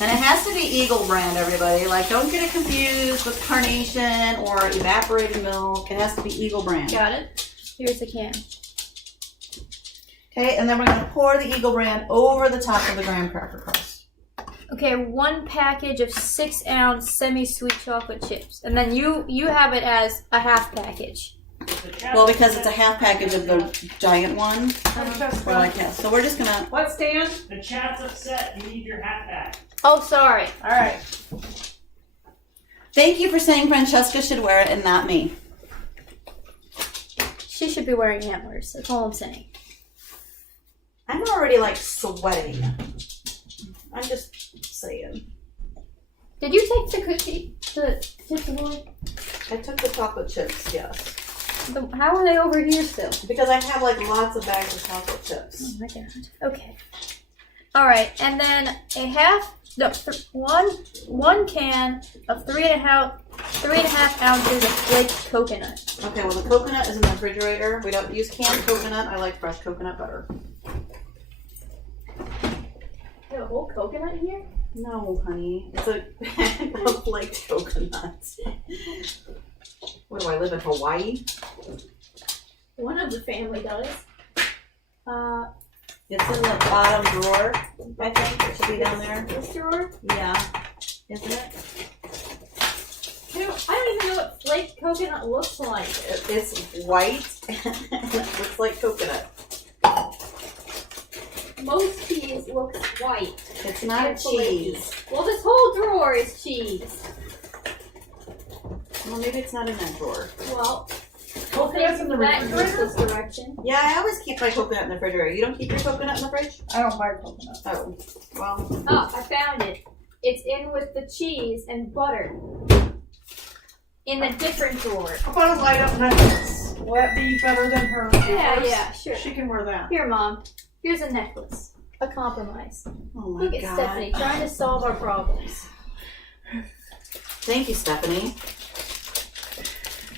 And it has to be Eagle brand, everybody. Like, don't get it confused with Carnation or evaporated milk. It has to be Eagle brand. Got it. Here's the can. Okay, and then we're going to pour the Eagle brand over the top of the graham cracker crust. Okay, 1 package of 6-ounce semi-sweet chocolate chips, and then you have it as a half package. Well, because it's a half package of the giant one. Francesca. Or like that. So we're just gonna. What, Stan? The chat's upset. You need your hat back. Oh, sorry. All right. Thank you for saying Francesca should wear it and not me. She should be wearing antlers. That's all I'm saying. I'm already like sweating. I'm just saying. Did you take the cookie? The chips away? I took the chocolate chips, yes. How are they over here still? Because I have like lots of bags of chocolate Oh chips. my god. Okay. All right, and then one can of 3.5 ounces of flaked coconut. Okay, well the coconut is in the refrigerator. We don't use canned coconut. I like fresh coconut butter. You have a whole coconut in here? No, honey. It's a bag of flaked coconuts. What do I live in Hawaii? One of the family does. It's in the bottom drawer, I think. It should be down there. This drawer? Yeah. Isn't it? I don't even know what flaked coconut looks like. It's white and it looks like coconut. Most cheese looks white. It's not cheese. Well, this whole drawer is cheese. Well, maybe it's not in that drawer. Well, Coconut's in the that refrigerator? this direction. Yeah, I always keep my coconut in the refrigerator. You don't keep your coconut in the fridge? I don't buy coconut. Oh, well. Oh, I found it. It's in with the cheese and butter. In a different drawer. How about a light up necklace? Will that be better than her? Yeah, sure. She can wear that. Here, Mom. Here's a necklace. A compromise. Oh my Look at God. Stephanie trying to solve our problems. Thank you, Stephanie.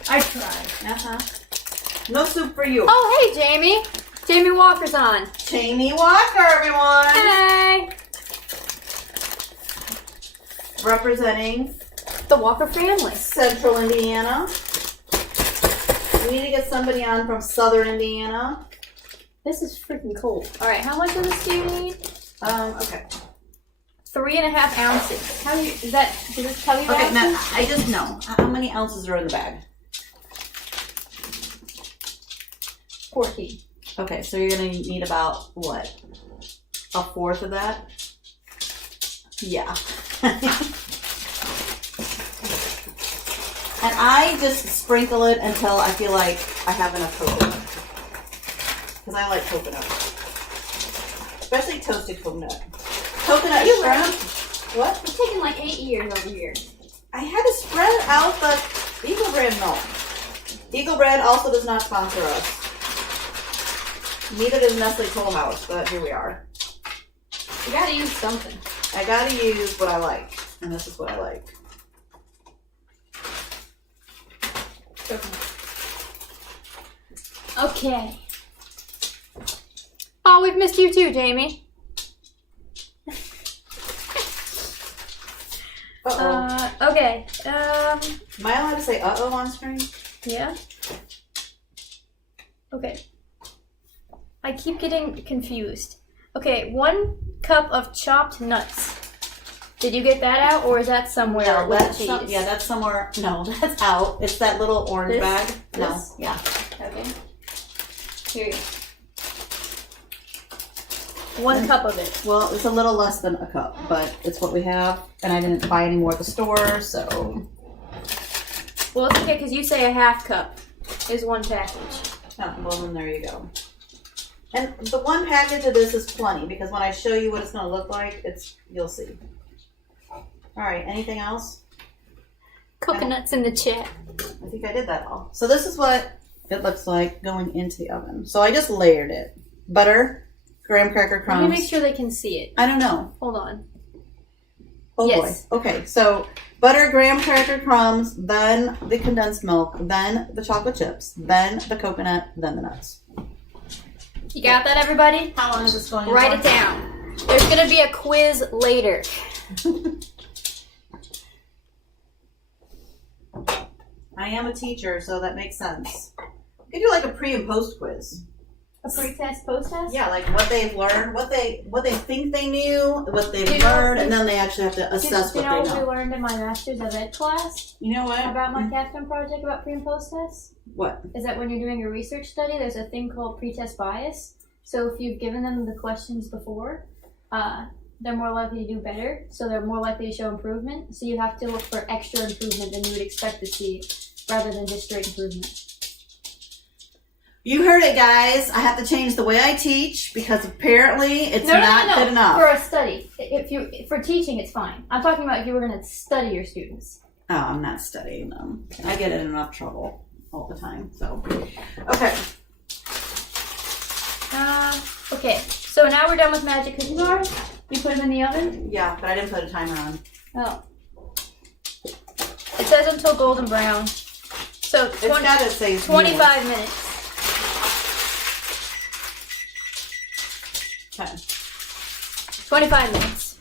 I tried. Uh-huh. No soup for you. Oh, hey, Jamie. Jamie Walker's on. Jamie Walker, everyone. Hey. Representing The Walker family. Central Indiana. We need to get somebody on from Southern Indiana. This is freaking cool. All right, how much of this do you need? Okay. 3.5 ounces. How do you, is that, does it tell you Okay, that? now I just know. How many ounces are in the bag? 14. Okay, so you're gonna need about what? A fourth of that? Yeah. And I just sprinkle it until I feel like I have enough coconut. Because I like coconut. Especially toasted coconut. Coconut You shrimp. What? It's taking like 8 years over here. I had to spread out the Eagle Brand milk. Eagle Brand also does not sponsor us. Neither does Nestle Toll House, but here we are. You gotta use something. I gotta use what I like, and this is what I like. Okay. Oh, we've missed you too, Jamie. Uh-oh. Okay. Am I allowed to say uh-oh on screen? Yeah. Okay. I keep getting confused. Okay, 1 cup of chopped nuts. Did you get that out, or is that somewhere No, with that's the cheese? yeah, that's somewhere. No, that's out. It's that little orange This? bag. No, This? yeah. Okay. Here you go. 1 cup of it. Well, it's a little less than a cup, but it's what we have, and I didn't buy any more at the store, so. Well, it's okay because you say a half cup is 1 package. Oh, well, then there you go. And the 1 package of this is plenty because when I show you what it's going to look like, you'll see. All right, anything else? Coconuts in the chat. I think I did that all. So this is what it looks like going into the oven. So I just layered it. Butter, graham cracker Let crumbs. me make sure they can see it. I don't know. Hold on. Oh Yes. boy. Okay, so butter, graham cracker crumbs, then the condensed milk, then the chocolate chips, then the coconut, then the nuts. You got that, everybody? How long is this going? Write it down. There's going to be a quiz later. I am a teacher, so that makes sense. We could do like a pre and post quiz. A pre-test, post-test? Yeah, like what they've learned, what they think they knew, what they've Do you know- learned, and then they actually have to assess Do you what know they what we know. learned in my Masters of Ed class You know what? about my capstone project about pre and post tests? What? Is that when you're doing a research study, there's a thing called pre-test bias. So if you've given them the questions before, they're more likely to do better. So they're more likely to show improvement. So you have to look for extra improvement than you would expect to see, rather than just straight improvement. You heard it, guys. I have to change the way I teach because apparently it's No, not good enough. For a study, for teaching, it's fine. I'm talking about if you were going to study your students. Oh, I'm not studying them. I get in enough trouble all the time. So, okay. Okay. So now we're done with magic cookie bars. You put them in the oven. Yeah, but I didn't put a timer on. Oh. It says until golden brown. So It's got to say 25 minutes. Okay. 25 minutes.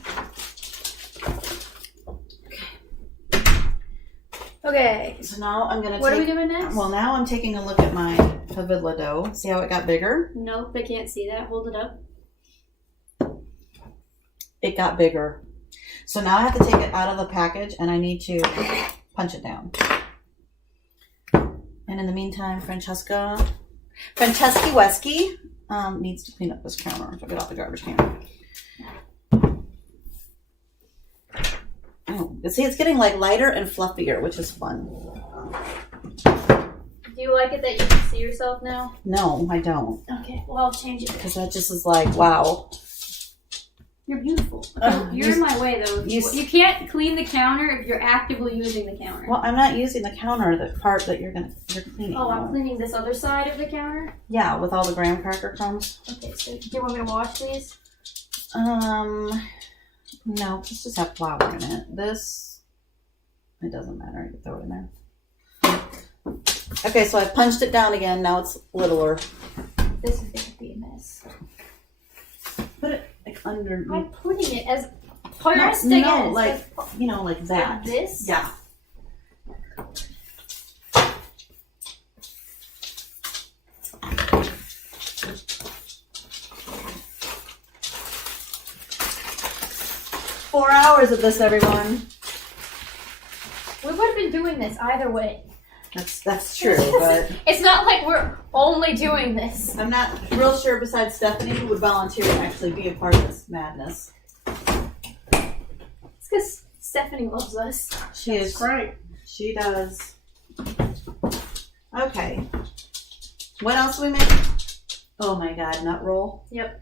Okay. So now I'm gonna. What are we doing next? Well, now I'm taking a look at my pavidla dough. See how it got bigger? Nope, I can't see that. Hold it up. It got bigger. So now I have to take it out of the package and I need to punch it down. And in the meantime, Francesca Wesky needs to clean up this counter. So get off the garbage can. Oh, see, it's getting like lighter and fluffier, which is fun. Do you like it that you can see yourself now? No, I don't. Okay, well, I'll change it. Because that just is like, wow. You're beautiful. Okay, you're in my way, though. You can't clean the counter if you're actively using the counter. Well, I'm not using the counter, the part that you're cleaning. Oh, I'm cleaning this other side of the counter? Yeah, with all the graham cracker crumbs. Okay, so do you want me to wash these? No, let's just have flour in it. This, it doesn't matter. I can throw it in there. Okay, so I punched it down again. Now it's littler. This is going to be a mess. Put it like under. I'm putting it as No, like, you know, like that. Like this? Yeah. Four hours of this, everyone. We would have been doing this either way. That's true, but It's not like we're only doing this. I'm not real sure besides Stephanie who would volunteer to actually be a part of this madness. It's because Stephanie loves us. She is Great. She does. Okay. What else do we make? Oh my god, nut roll. Yep.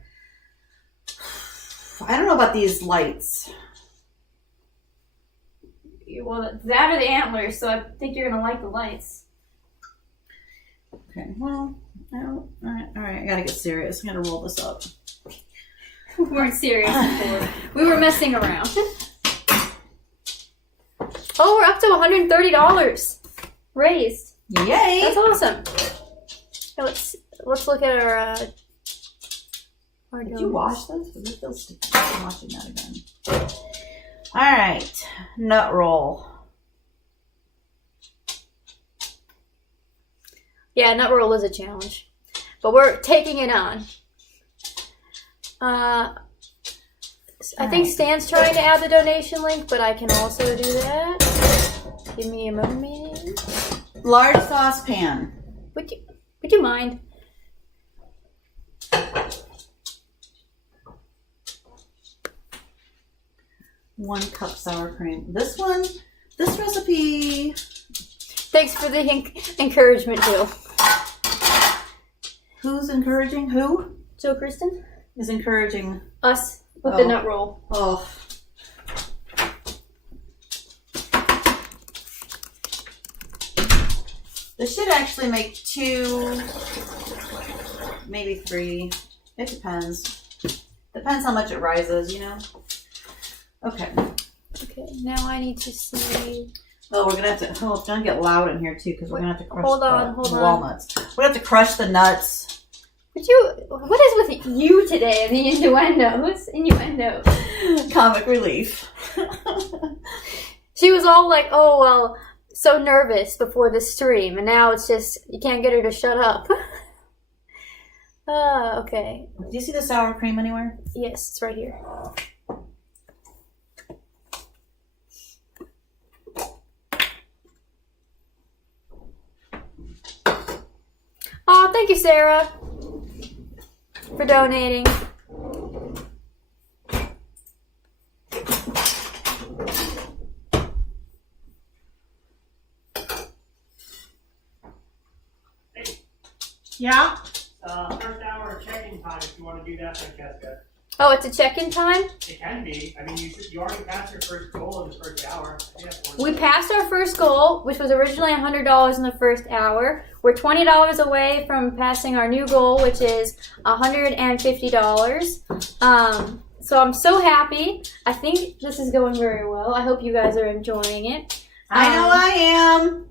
I don't know about these lights. Well, that or the antlers, so I think you're going to like the lights. Okay, well, all right, I gotta get serious. I'm gonna roll this up. We weren't serious before. We were messing around. Oh, we're up to $130 raised. Yay! That's awesome. Okay, let's look at our Did donuts. you wash this? Because it feels sticky. I'm washing that again. Alright, nut roll. Yeah, nut roll is a challenge, but we're taking it on. I think Stan's trying to add the donation link, but I can also do that. Give me a moment. Large saucepan. Would you mind? One cup sour cream. This recipe. Thanks for the encouragement, Jill. Who's encouraging? Who Jill Kristen? is encouraging? Us with the nut roll. Oh. This should actually make 2, maybe 3. It depends. Depends how much it rises, you know? Okay. Okay, now I need to see. Oh, we're gonna have to. Oh, it's gonna get loud in here too because we're gonna have to crush Hold the on. walnuts. We're gonna have to crush the nuts. What is with you today and the innuendos? Innuendo. Comic relief. She was all like, oh, well, so nervous before the stream. And now it's just, you can't get her to shut up. Okay. Do you see the sour cream anywhere? Yes, it's right here. Oh, thank you, Sarah, for donating. Yeah? First hour check-in time if you want to do that, Francesca. Oh, it's a check-in time? It can be. I mean, you already passed your first goal in the first hour. Yeah, We passed our first goal, which was originally $100 in the first hour. We're $20 away from passing our new goal, which is $150. So I'm so happy. I think this is going very well. I hope you guys are enjoying it. I know I am.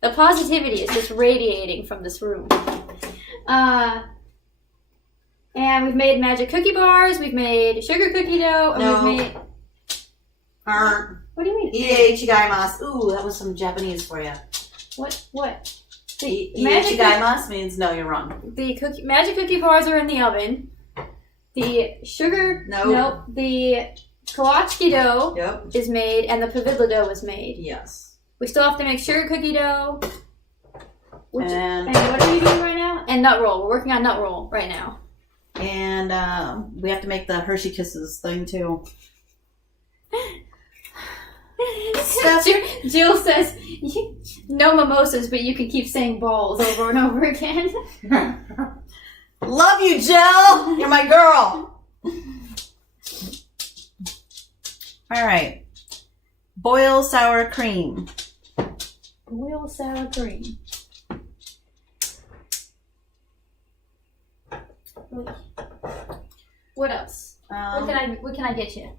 The positivity is just radiating from this room. And we've made magic cookie bars, we've made sugar cookie dough, and No. we've made... What do you mean? Ichigaimasu. Ooh, that was some Japanese for you. What? Ichigaimasu means no, you're wrong. The magic cookie bars are in the oven. The sugar... No. The kawachki dough Yep. is made, and the pavidla dough is made. Yes. We still have to make sugar cookie dough. And what are you doing right now? And nut roll. We're working on nut roll right now. And we have to make the Hershey Kisses thing too. Jill says, no mimosas, but you can keep saying balls over and over again. Love you, Jill. You're my girl. All right. Boil sour cream. Boil sour cream. What else? What can I get you?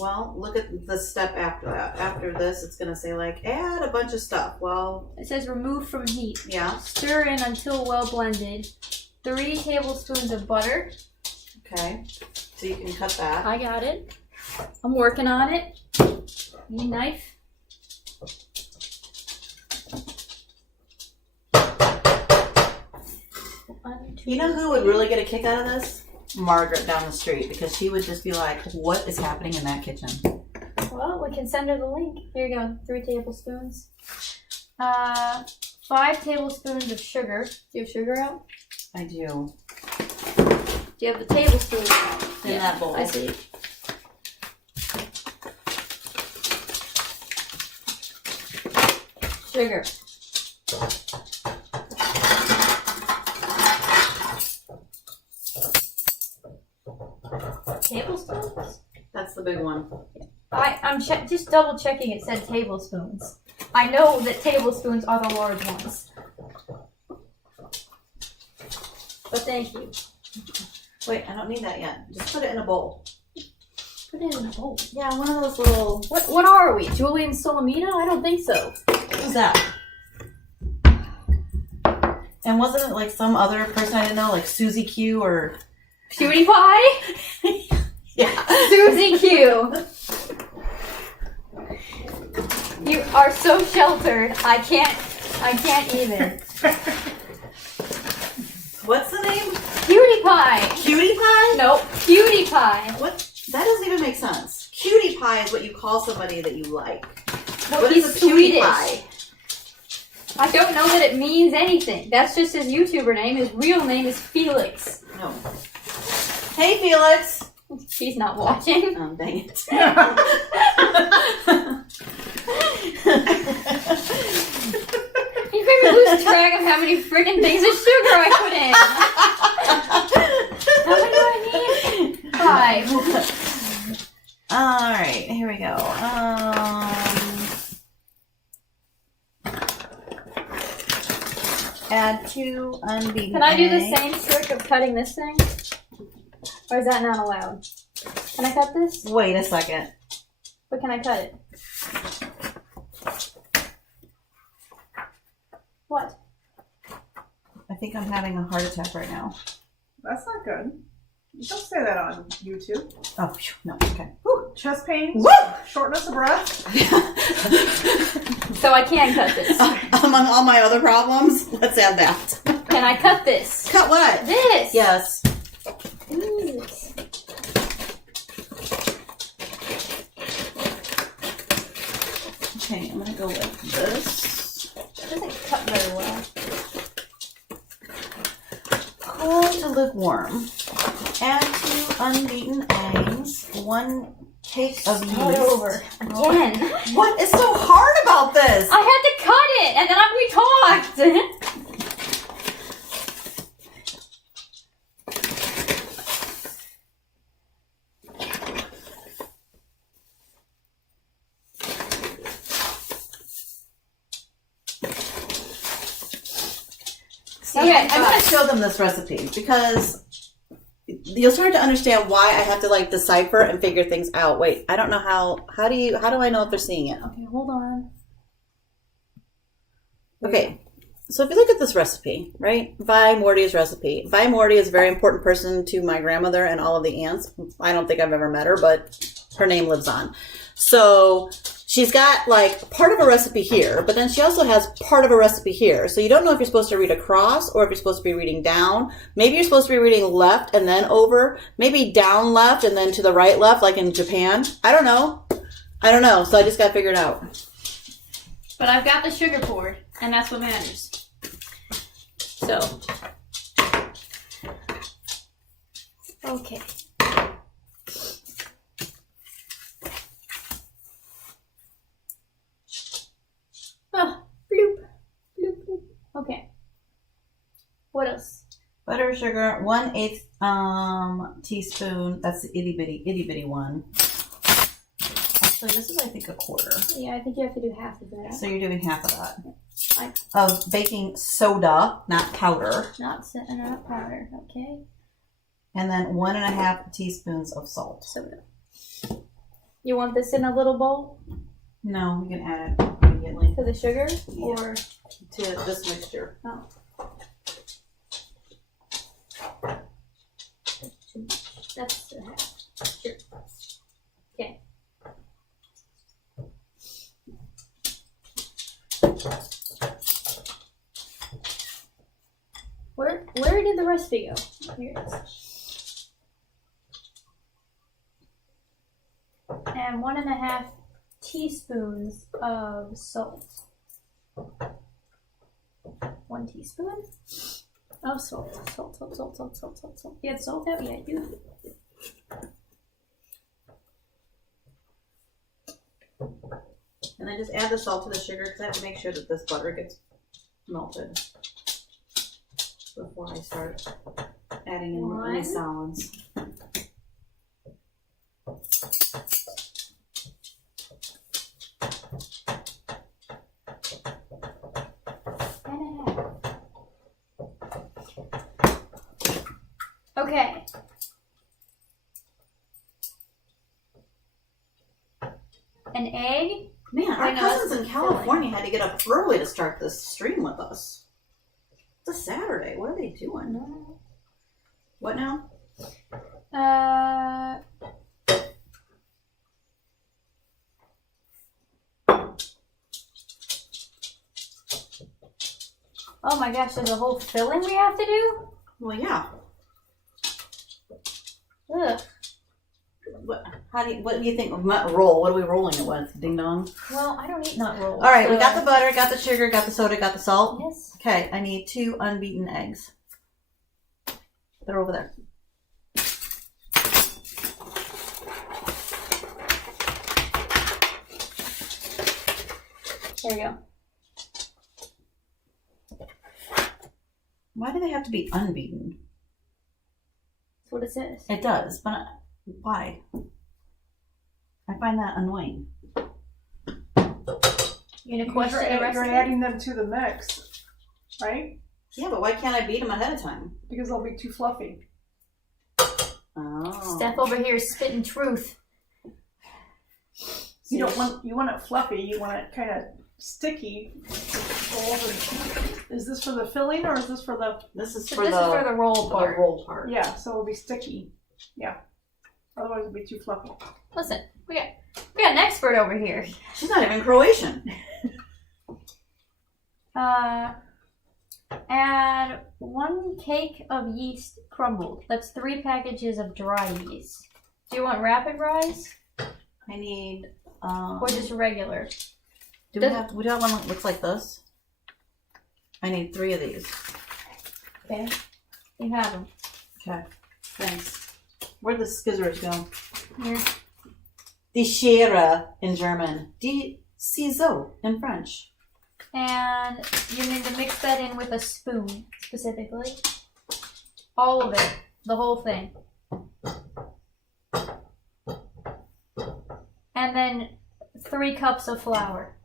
Well, look at the step after that. After this, it's gonna say like add a bunch of stuff. Well, It says remove from heat. yeah. Stir in until well blended. 3 tablespoons of butter. Okay. So you can cut that. I got it. I'm working on it. Need a knife? You know who would really get a kick out of this? Margaret down the street, because she would just be like, what is happening in that kitchen? Well, we can send her the link. Here you go. 3 tablespoons. 5 tablespoons of sugar. Do you have sugar out? I do. Do you have the tablespoons out? In that bowl. I see. Sugar. Tablespoons? That's the big one. I'm just double checking it said tablespoons. I know that tablespoons are the large ones. But thank you. Wait, I don't need that yet. Just put it in a bowl. Put it in a bowl. Yeah, one of those little... What are we? Julie and Solomita? I don't think so. Who's that? And wasn't it like some other person I didn't know, like Susie Q or... Cutie Pie? Yeah. Susie Q. You are so sheltered. I can't even. What's the name? Cutie Pie. Cutie Pie? Nope. Cutie Pie. What? That doesn't even make sense. Cutie Pie is what you call somebody that you like. No, What he's is a cutie Swedish. pie? I don't know that it means anything. That's just his YouTuber name. His real name is Felix. No. Hey, Felix. He's not watching. Oh, dang it. You made me lose track of how many friggin' things of sugar I put in. How many do I need? 5. All right, here we go. Add 2 unbeaten Can I do the eggs. same trick of cutting this thing? Or is that not allowed? Can I cut this? Wait a second. But can I cut it? What? I think I'm having a heart attack right now. That's not good. You don't say that on YouTube. Oh, phew, no, okay. Whew, chest pains, Woo! shortness of breath. So I can cut this. Among all my other problems, let's add that. Can I cut this? Cut what? This. Yes. This. Okay, I'm gonna go with this. It doesn't cut very well. Cool to lukewarm. Add 2 unbeaten eggs. 1 cake of yeast. Start over again. What is so hard about this? I had to cut it, and then we talked. See, Okay, I'm gonna show them this recipe because you'll start to understand why I have to like decipher and figure things out. Wait, I don't know how do I know if they're seeing it? Okay, hold on. Okay, so if you look at this recipe, right? Vi Morty's recipe. Vi Morty is a very important person to my grandmother and all of the aunts. I don't think I've ever met her, but her name lives on. So she's got like part of a recipe here, but then she also has part of a recipe here. So you don't know if you're supposed to read across or if you're supposed to be reading down. Maybe you're supposed to be reading left and then over. Maybe down left and then to the right left, like in Japan. I don't know. So I just got to figure it out. But I've got the sugar poured, and that's what matters. So. Okay. Oh, bloop, bloop, bloop. Okay. What else? Butter, sugar, 1/8 teaspoon. That's the itty bitty one. Actually, this is I think a quarter. Yeah, I think you have to do half of that. So you're doing half of that. I- Of baking soda, not powder. Not powder, okay. And then 1.5 teaspoons of salt. Soda. You want this in a little bowl No, we can add it immediately to the sugar? Yeah. Or to this mixture. oh. That's a half. Sure. Okay. Where did the recipe go? Here it is. And 1.5 teaspoons of salt. 1 teaspoon of salt. Salt. You had salt out? Yeah, you do. And then just add the salt to the sugar because I have to make sure that this butter gets melted before I start adding in any solids. Okay. An egg? Man, our Wait, no, cousins that's in California had to get up early to start this stream with us. It's a Saturday. What are they doing? What now? Oh my gosh, there's a whole filling we have to do? Well, yeah. Ugh. What do you think of nut roll? What are we rolling it with? Ding dong. Well, I don't eat nut rolls. All right, so we got the butter, got the sugar, got the soda, got the salt. Yes. Okay, I need 2 unbeaten eggs. They're over there. There you go. Why do they have to be unbeaten? That's what it says. It does, but why? I find that annoying. You gonna question the You're recipe? adding them to the mix, right? Yeah, but why can't I beat them ahead of time? Because they'll be too fluffy. Oh. Steph over here is spitting truth. You want it fluffy. You want it kind of sticky. Is this for the filling or is this for the? This is So for this the is for the roll part. roll part. Yeah, so it'll be sticky. Yeah. Otherwise, it'll be too fluffy. Listen, we got an expert over here. She's not even Croatian. Add 1 cake of yeast crumbled. That's 3 packages of dry yeast. Do you want rapid rise I need. or just regular? Do we have one that looks like this? I need 3 of these. Okay. You have them. Okay. Thanks. Where'd the scissors go? Here. Die Schere in German. Die Ciseaux in French. And you need to mix that in with a spoon, specifically. All of it. The whole thing. And then 3 cups of flour.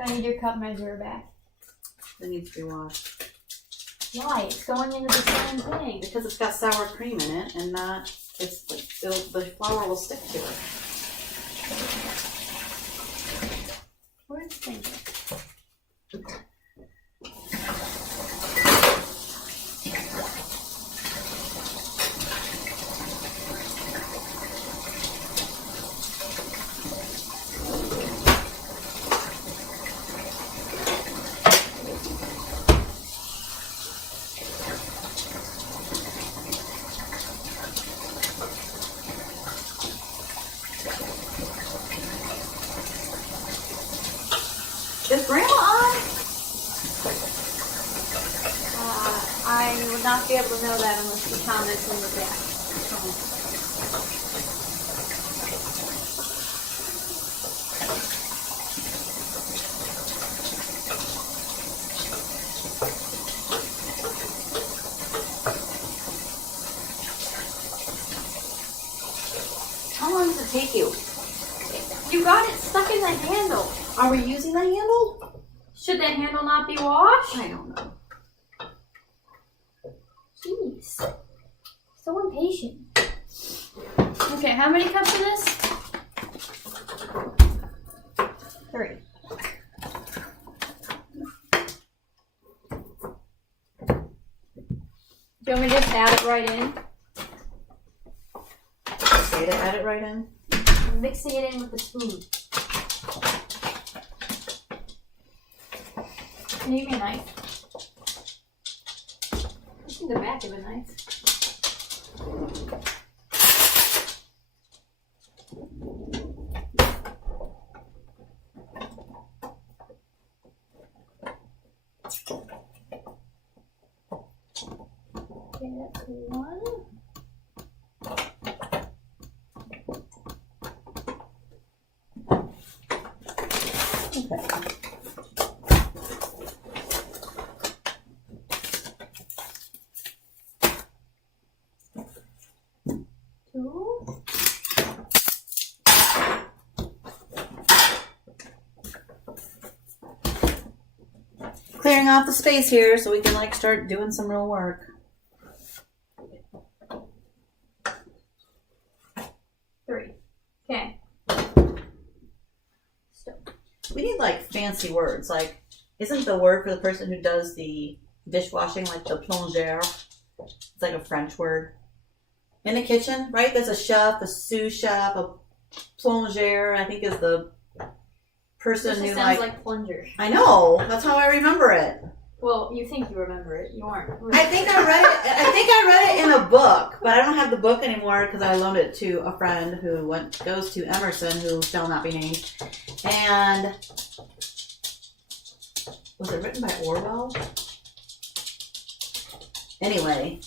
I need your cup measure back. It needs to be washed. Why? It's going into the same thing. Because it's got sour cream in it and not, it's like, the flour will stick to it. Where's the thing? Is Grandma on? I would not be able to know that unless she comments in the back. How long does it take you? You got it stuck in the handle. Are we using the handle? Should the handle not be washed? I don't know. Jeez. So impatient. Okay, how many cups of this? 3. Do you want me to just add it right in? Okay, to add it right in. I'm mixing it in with the spoon. Can you give me a knife? What's in the back of a knife? Okay, that's 1. Okay. Clearing off the space here so we can like start doing some real work. 3. Okay. Stop. We need like fancy words. Like, isn't the word for the person who does the dishwashing like the plongeur? It's like a French word. In the kitchen, right? There's a chef, a sous chef, a plongeur, I think is the person This who just sounds like plunger. I know. That's how I remember it. Well, you think you remember it. You aren't. I think I read it. I think I read it in a book, but I don't have the book anymore because I loaned it to a friend who goes to Emerson, who shall not be named. And was it written by Orwell? Anyway,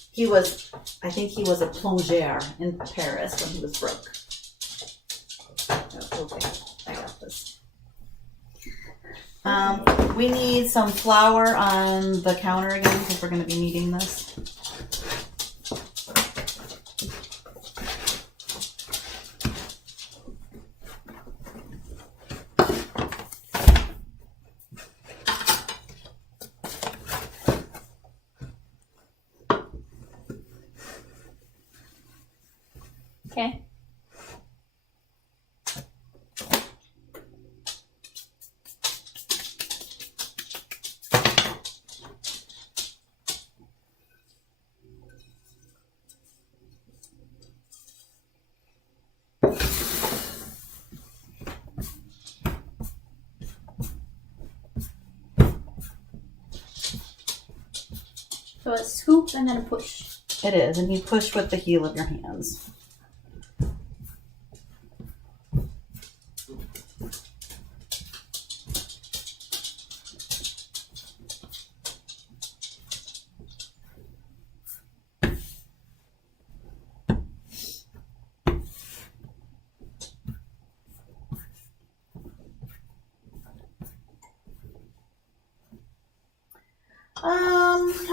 I think he was a plongeur in Paris when he was broke. Oh, okay, I got this. We need some flour on the counter again because we're going to be needing this. Okay. So a scoop and then a push. It is, and you push with the heel of your hands.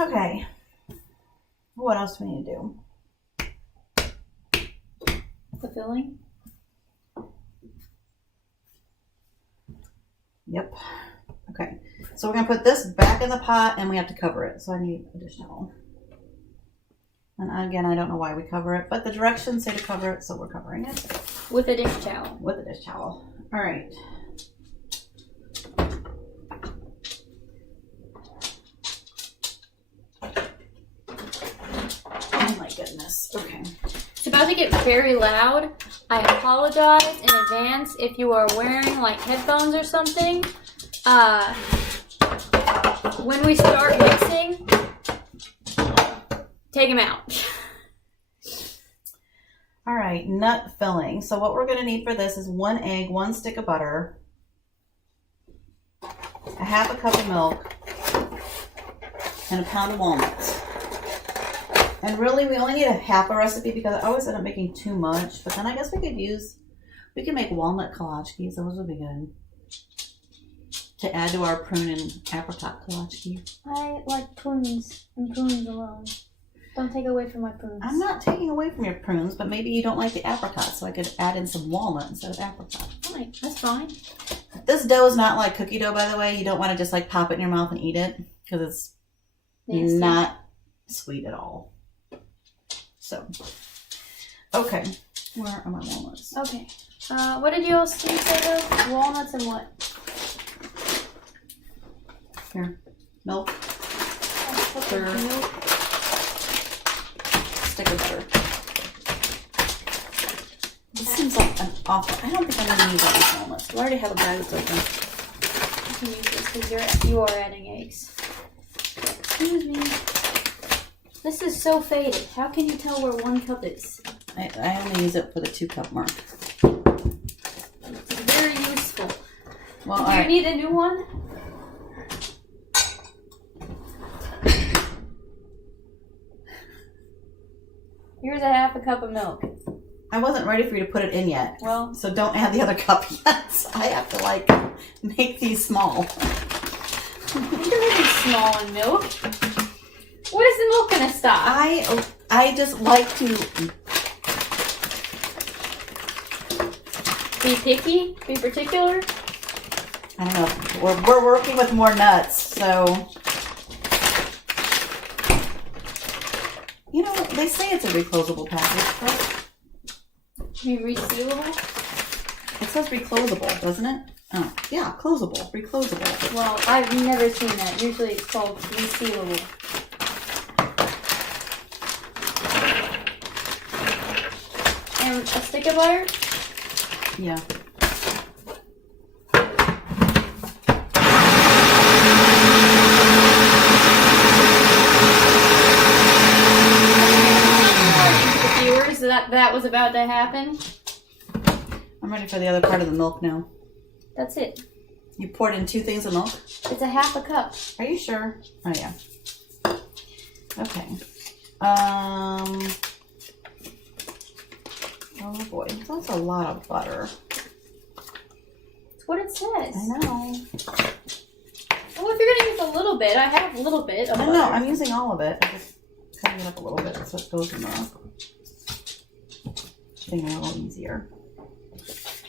Okay. What else do we need to do? The filling. Yep. Okay. So we're going to put this back in the pot and we have to cover it. So I need a dish towel. And again, I don't know why we cover it, but the directions say to cover it, so we're covering it. With a dish towel. With a dish towel. All right. Oh my goodness. Okay. It's about to get very loud. I apologize in advance if you are wearing like headphones or something. When we start mixing, take them out. All right, nut filling. So what we're going to need for this is 1 egg, 1 stick of butter, a half a cup of milk, and a pound of walnuts. And really, we only need a half a recipe because I always end up making too much. But then I guess we can make walnut kolaches. Those would be good to add to our prune and apricot kolache. I like prunes and prunes alone. Don't take away from my prunes. I'm not taking away from your prunes, but maybe you don't like the apricot, so I could add in some walnut instead of apricot. Fine, that's fine. This dough is not like cookie dough, by the way. You don't want to just like pop it in your mouth and eat it because it's Nasty. not sweet at all. So, okay. Where are my walnuts? Okay. What did you all say those? Walnuts and what? Here. Milk. Sugar. Milk. Stick of butter. This seems like an awful. I don't think I'm going to use all these walnuts. We already have a bag that's open. You can use this because you are adding eggs. Excuse me. This is so faded. How can you tell where 1 cup is? I only use it for the 2 cup mark. It's very useful. Well, Do you need a new one? Here's a half a cup of milk. I wasn't ready for you to put it in yet. Well, So don't add the other cup yet. I have to like make these small. you're really small in milk. What is the milk gonna stop? I just like to Be picky? Be particular? I don't know. We're working with more nuts, so you know they say it's a reclosable package, but Be resealable? it says reclosable, doesn't it? Oh, yeah, closable, reclosable. Well, I've never seen that. Usually it's called resealable. And a stick of butter? Yeah. The viewers that was about to happen. I'm ready for the other part of the milk now. That's it. You poured in 2 things of milk? It's a half a cup. Are you sure? Oh yeah. Okay. Oh boy, that's a lot of butter. That's what it says. I know. Well, if you're gonna use a little bit, I have a little bit of butter. No, I'm using all of it. I'm just cutting it up a little bit so it goes in the thing a little easier.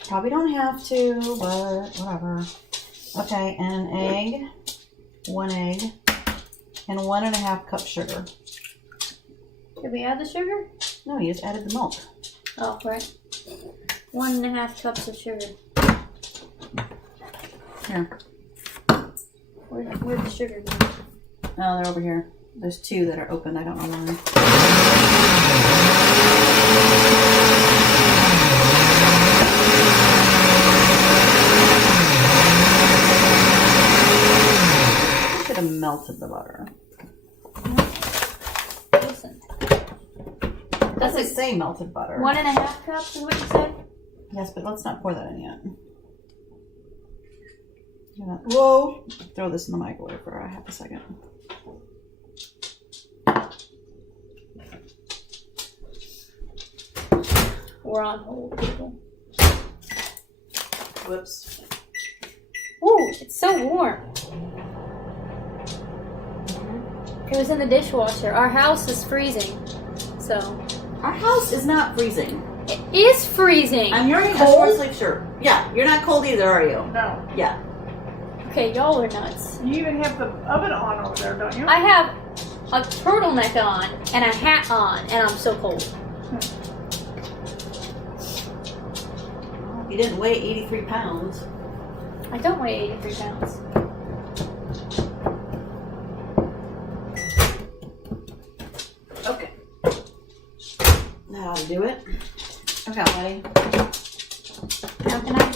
Probably don't have to, but whatever. Okay, and an egg, 1 egg, and 1.5 cups sugar. Did we add the sugar? No, you just added the milk. Oh, right. 1.5 cups of sugar. Here. Where'd the sugar go? Oh, they're over here. There's 2 that are open. I don't know why. I should have melted the butter. say melted butter. 1.5 cups is what you said? Yes, but let's not pour that in yet. Whoa! Throw this in the microwave for half a second. We're on hold, people. Whoops. Ooh, it's so warm. It was in the dishwasher. Our house is freezing, so. Our house is not freezing. It is freezing. I'm wearing a Cold? short sleeve shirt. Yeah, you're not cold either, are you? No. Yeah. Okay, y'all are nuts. You even have the oven on over there, don't you? I have a turtleneck on and a hat on, and I'm so cold. You didn't weigh 83 pounds. I don't weigh 83 pounds. Okay. That'll do it. Okay, buddy. How can I?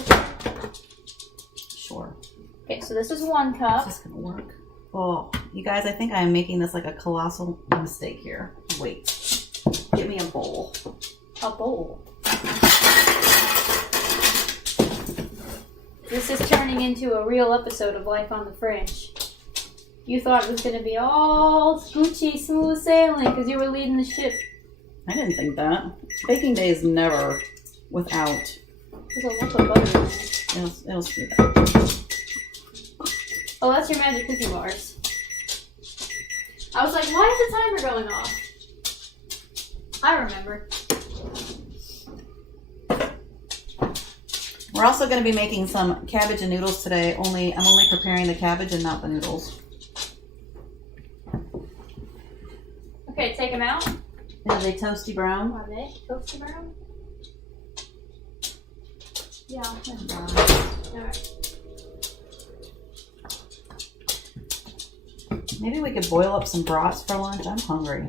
Sure. Okay, so this is 1 Is cup. this gonna work? Oh, you guys, I think I'm making this like a colossal mistake here. Wait. Get me a bowl. A bowl. This is turning into a real episode of Life on the Fringe. You thought it was going to be all Gucci smooth sailing because you were leading the ship. I didn't think that. Baking day is never without. There's a lump of butter in there. It'll speed up. Oh, that's your magic cookie bars. I was like, why is the timer going off? I remember. We're also going to be making some cabbage and noodles today. I'm only preparing the cabbage and not the noodles. Okay, take them out. Are they toasty brown? Are they toasty brown? Yeah. Alright. Maybe we could boil up some brats for lunch. I'm hungry.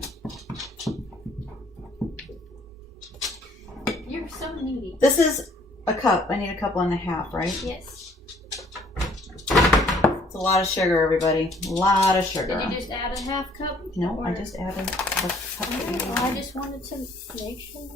You're so needy. This is a cup. I need a cup and a half, right? Yes. It's a lot of sugar, everybody. A lot of sugar. Did you just add a half cup? No, Or- I just added a cup. Alright, well, I just wanted to make sure.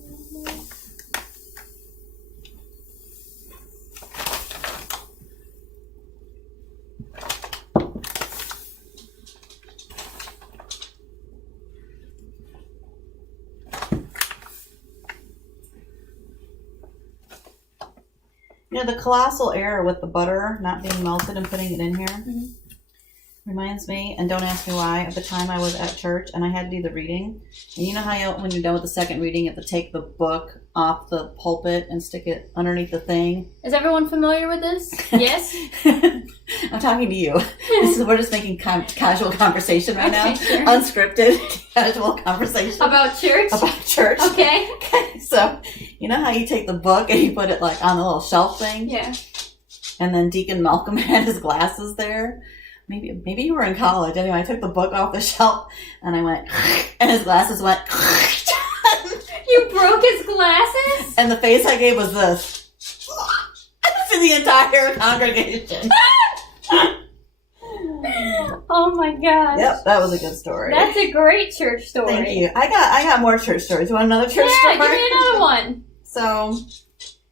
You know, the colossal error with the butter not being melted and putting it in here Mhm. reminds me, and don't ask me why, at the time I was at church and I had to do the reading. And you know how when you're done with the second reading, you have to take the book off the pulpit and stick it underneath the thing? Is everyone familiar with this? Yes? I'm talking to you. We're just making casual conversation right now. Okay, sure. Unscripted casual conversation About church? about church. Okay. So, you know how you take the book and you put it like on the little shelf thing? Yeah. And then Deacon Malcolm had his glasses there. Maybe you were in college. Anyway, I took the book off the shelf and I went, and his glasses went. You broke his glasses? And the face I gave was this to the entire congregation. Oh my gosh. Yep, that was a good story. That's a great church story. Thank you. I got more church stories. You want another church story? Yeah, give me another one. So,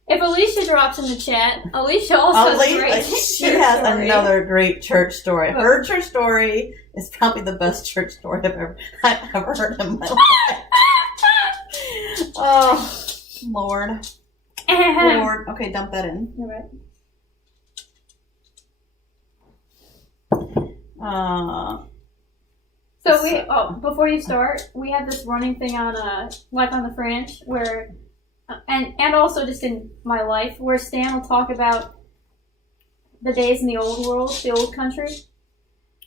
If Alicia drops in the chat, Alicia also has a great she church has story. another great church story. Her church story is probably the best church story I've ever heard in my life. Oh, Lord. Lord. Okay, dump that in. All right. So before you start, we had this running thing on Life on the Fringe where, and also just in my life, where Stan will talk about the days in the old world, the old country.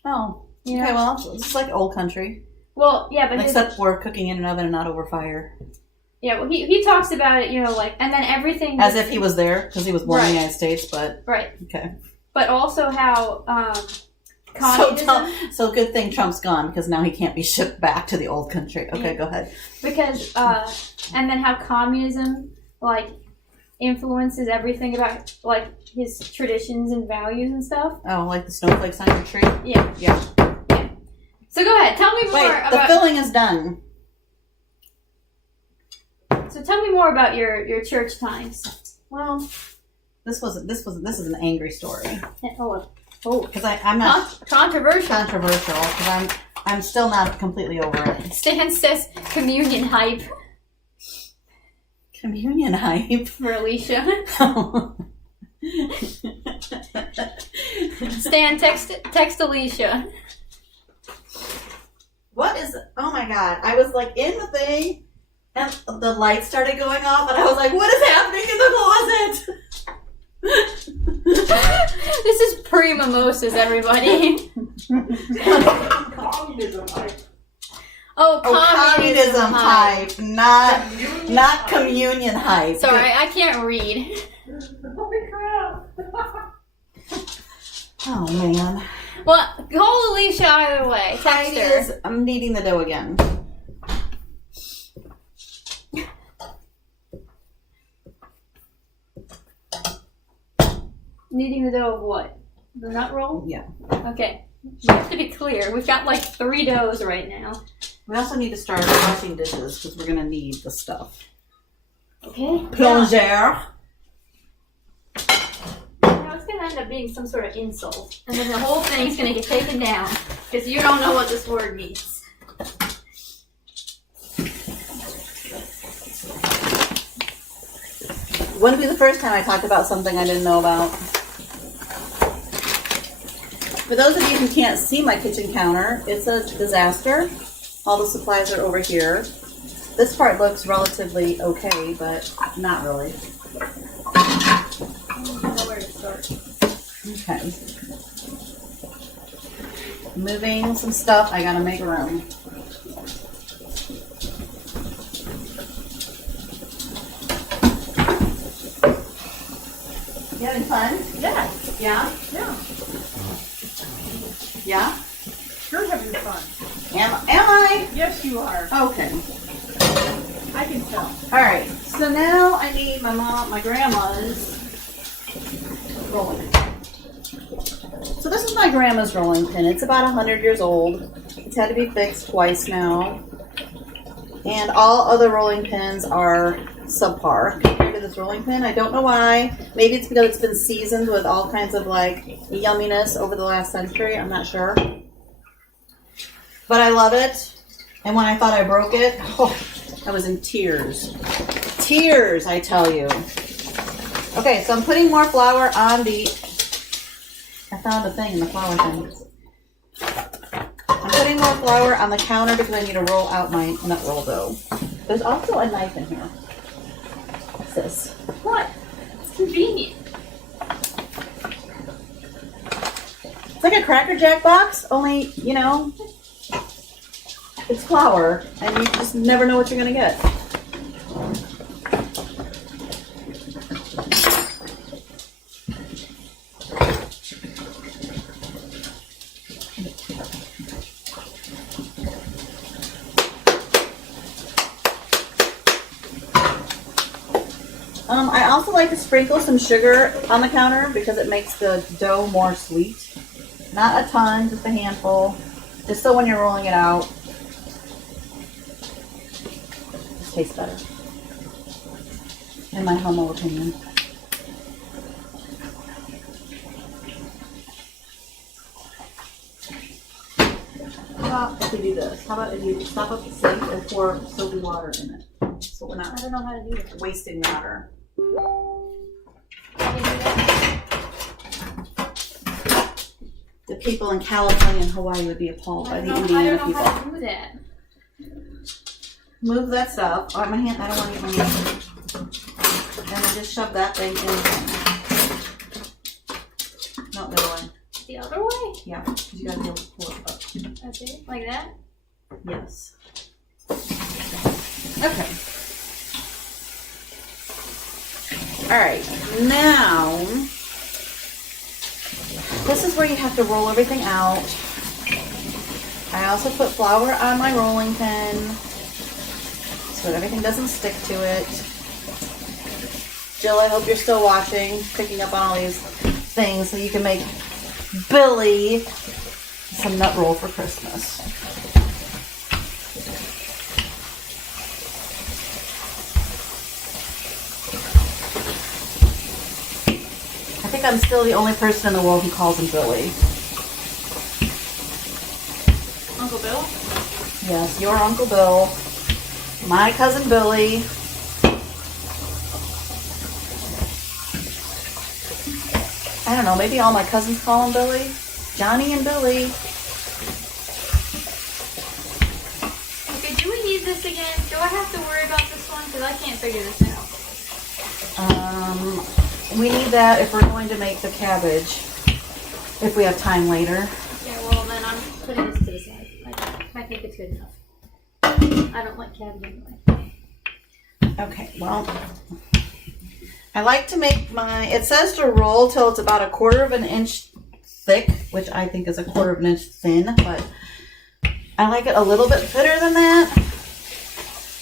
Oh, You know? okay, well, this is like old country. Well, yeah, but Except we're cooking in an oven and not over fire. he talks about it, you know, like, and then everything. As if he was there, because he was born in the United States, but Right. okay. But also how communism. So good thing Trump's gone, because now he can't be shipped back to the old country. Okay, go ahead. Because, and then how communism, like, influences everything about, like, his traditions and values and stuff. Oh, like the snowflakes on your tree? Yeah. Yeah. So go ahead, tell me more Wait, about... the filling is done. So tell me more about your church times. Well, this is an angry story Oh, because I'm not controversial. controversial because I'm still not completely over it. Stan says communion hype Communion hype. for Alicia. Stan, text Alicia. What is? Oh my god! I was like in the thing, and the lights started going off, and I was like, "What is happening in the closet?" This is pre-mimosas, everybody. Communism hype. Oh, Communism hype, not communion hype. Sorry, I can't read. Holy crap. Oh man. Well, call Alicia either way. Text her. I'm kneading the dough again. Kneading the dough of what? The nut roll? Yeah. Okay. You have to be clear. We've got like 3 doughs right now. We also need to start washing dishes because we're gonna need the stuff. Okay. Plongeur. Now it's gonna end up being some sort of insult, and then the whole thing's gonna get taken down because you don't know what this word means. Wouldn't be the first time I talked about something I didn't know about. For those of you who can't see my kitchen counter, it's a disaster. All the supplies are over here. This part looks relatively okay, but not really. I don't know where to start. Okay. Moving some stuff, I gotta make room. You having fun? Yeah. Yeah? Yeah. Yeah? You're having fun. Am I? Yes, you are. Okay. I can tell. Alright, so now I need my grandma's rolling pin. So this is my grandma's rolling pin. It's about 100 years old. It's had to be fixed twice now. And all other rolling pins are subpar compared to this rolling pin. I don't know why. Maybe it's because it's been seasoned with all kinds of like yumminess over the last century. I'm not sure. But I love it. And when I thought I broke it, oh, I was in tears. Tears, I tell you. Okay, so I'm putting more flour on the... I found a thing in the flour thing. I'm putting more flour on the counter because I need to roll out my nut roll dough. There's also a knife in here. What's this? What? It's convenient. It's like a Cracker Jack box, only, you know, it's flour, and you just never know what you're going to get. I also like to sprinkle some sugar on the counter because it makes the dough more sweet. Not a ton, just a handful. Just so when you're rolling it out, it tastes better. In my humble opinion. How about if we do this? How about if you stop up the sink and pour soapy water in it? So we're I not don't know how to do it. wasting water. The people in California and Hawaii would be appalled by the I Indiana don't know people. how to do that. Move that stuff. Oh, my hand. I don't want to get my hand. And then just shove that thing in. No, the other way. The other way? Yeah, because you gotta be able to pull it up. Okay, like that? Yes. Okay. All right. Now, this is where you have to roll everything out. I also put flour on my rolling pin so that everything doesn't stick to it. Jill, I hope you're still watching, picking up on all these things so you can make Billy some nut roll for Christmas. think I'm still the only person in the world who calls him Billy. Uncle Bill? Yes, your Uncle Bill. My cousin Billy. I don't know, maybe all my cousins call him Billy. Johnny and Billy. Okay, do we need this again? Do I have to worry about this one? Because I can't figure this out. We need that if we're going to make the cabbage. If we have time later. Okay, well then I'm putting this to the side. I think it's good enough. I don't like cabbage anyway. Okay, well, I like to make my, it says to roll till it's about 1/4 of an inch thick, which I think is 1/4 of an inch thin, but I like it a little bit thinner than that.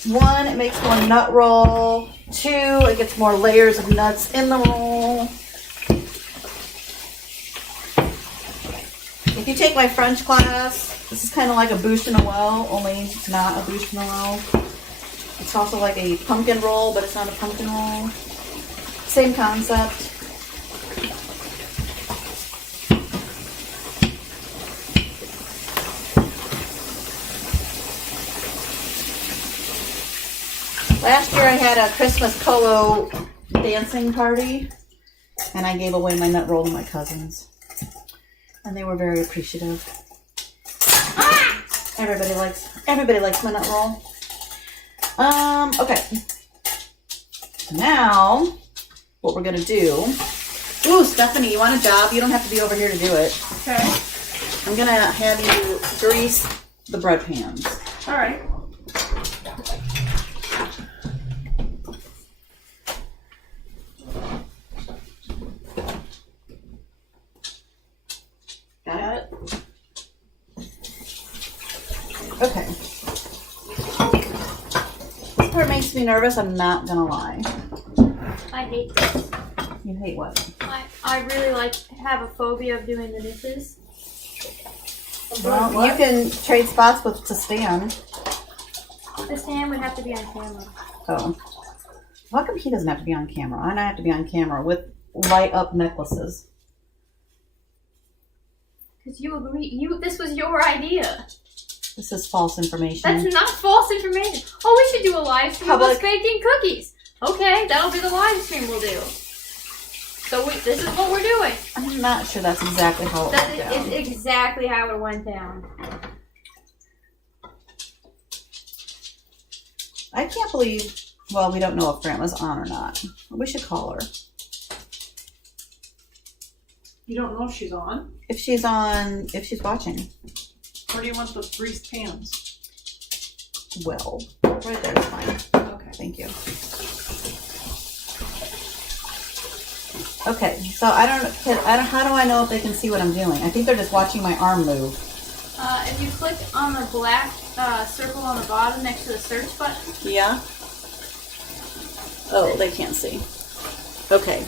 1, it makes more nut roll. 2, it gets more layers of nuts in the roll. If you take my French class, this is kind of like a bûche de Noël, only it's not a bûche de Noël. It's also like a pumpkin roll, but it's not a pumpkin roll. Same concept. Last year I had a Christmas Colo dancing party, and I gave away my nut roll to my cousins. And they were very appreciative. Everybody likes my nut roll. Okay. Now, what we're gonna do. Ooh, Stephanie, you want a job? You don't have to be over here to do it. Okay. I'm gonna have you grease the bread pans. All right. Got it? Okay. This part makes me nervous, I'm not gonna lie. I hate this. You hate what? I really have a phobia of doing the dishes. Well, you can trade spots with to Stan. This hand would have to be on camera. Oh. How come he doesn't have to be on camera? And I have to be on camera with light up necklaces. Because you agree, this was your idea. This is false information. That's not false information. Oh, we should do a live stream of us baking cookies. Okay, that'll be the live stream we'll do. So this is what we're doing. I'm not sure that's exactly how it went down. It's exactly how it went down. I can't believe, well, we don't know if Grandma's on or not. We should call her. You don't know if she's on? If she's watching. Or do you want the greased pans? Well, right there is fine. Okay. Thank you. Okay, so I don't, how do I know if they can see what I'm doing? I think they're just watching my arm move. If you click on the black circle on the bottom next to the search button. Yeah? Oh, they can't see. Okay.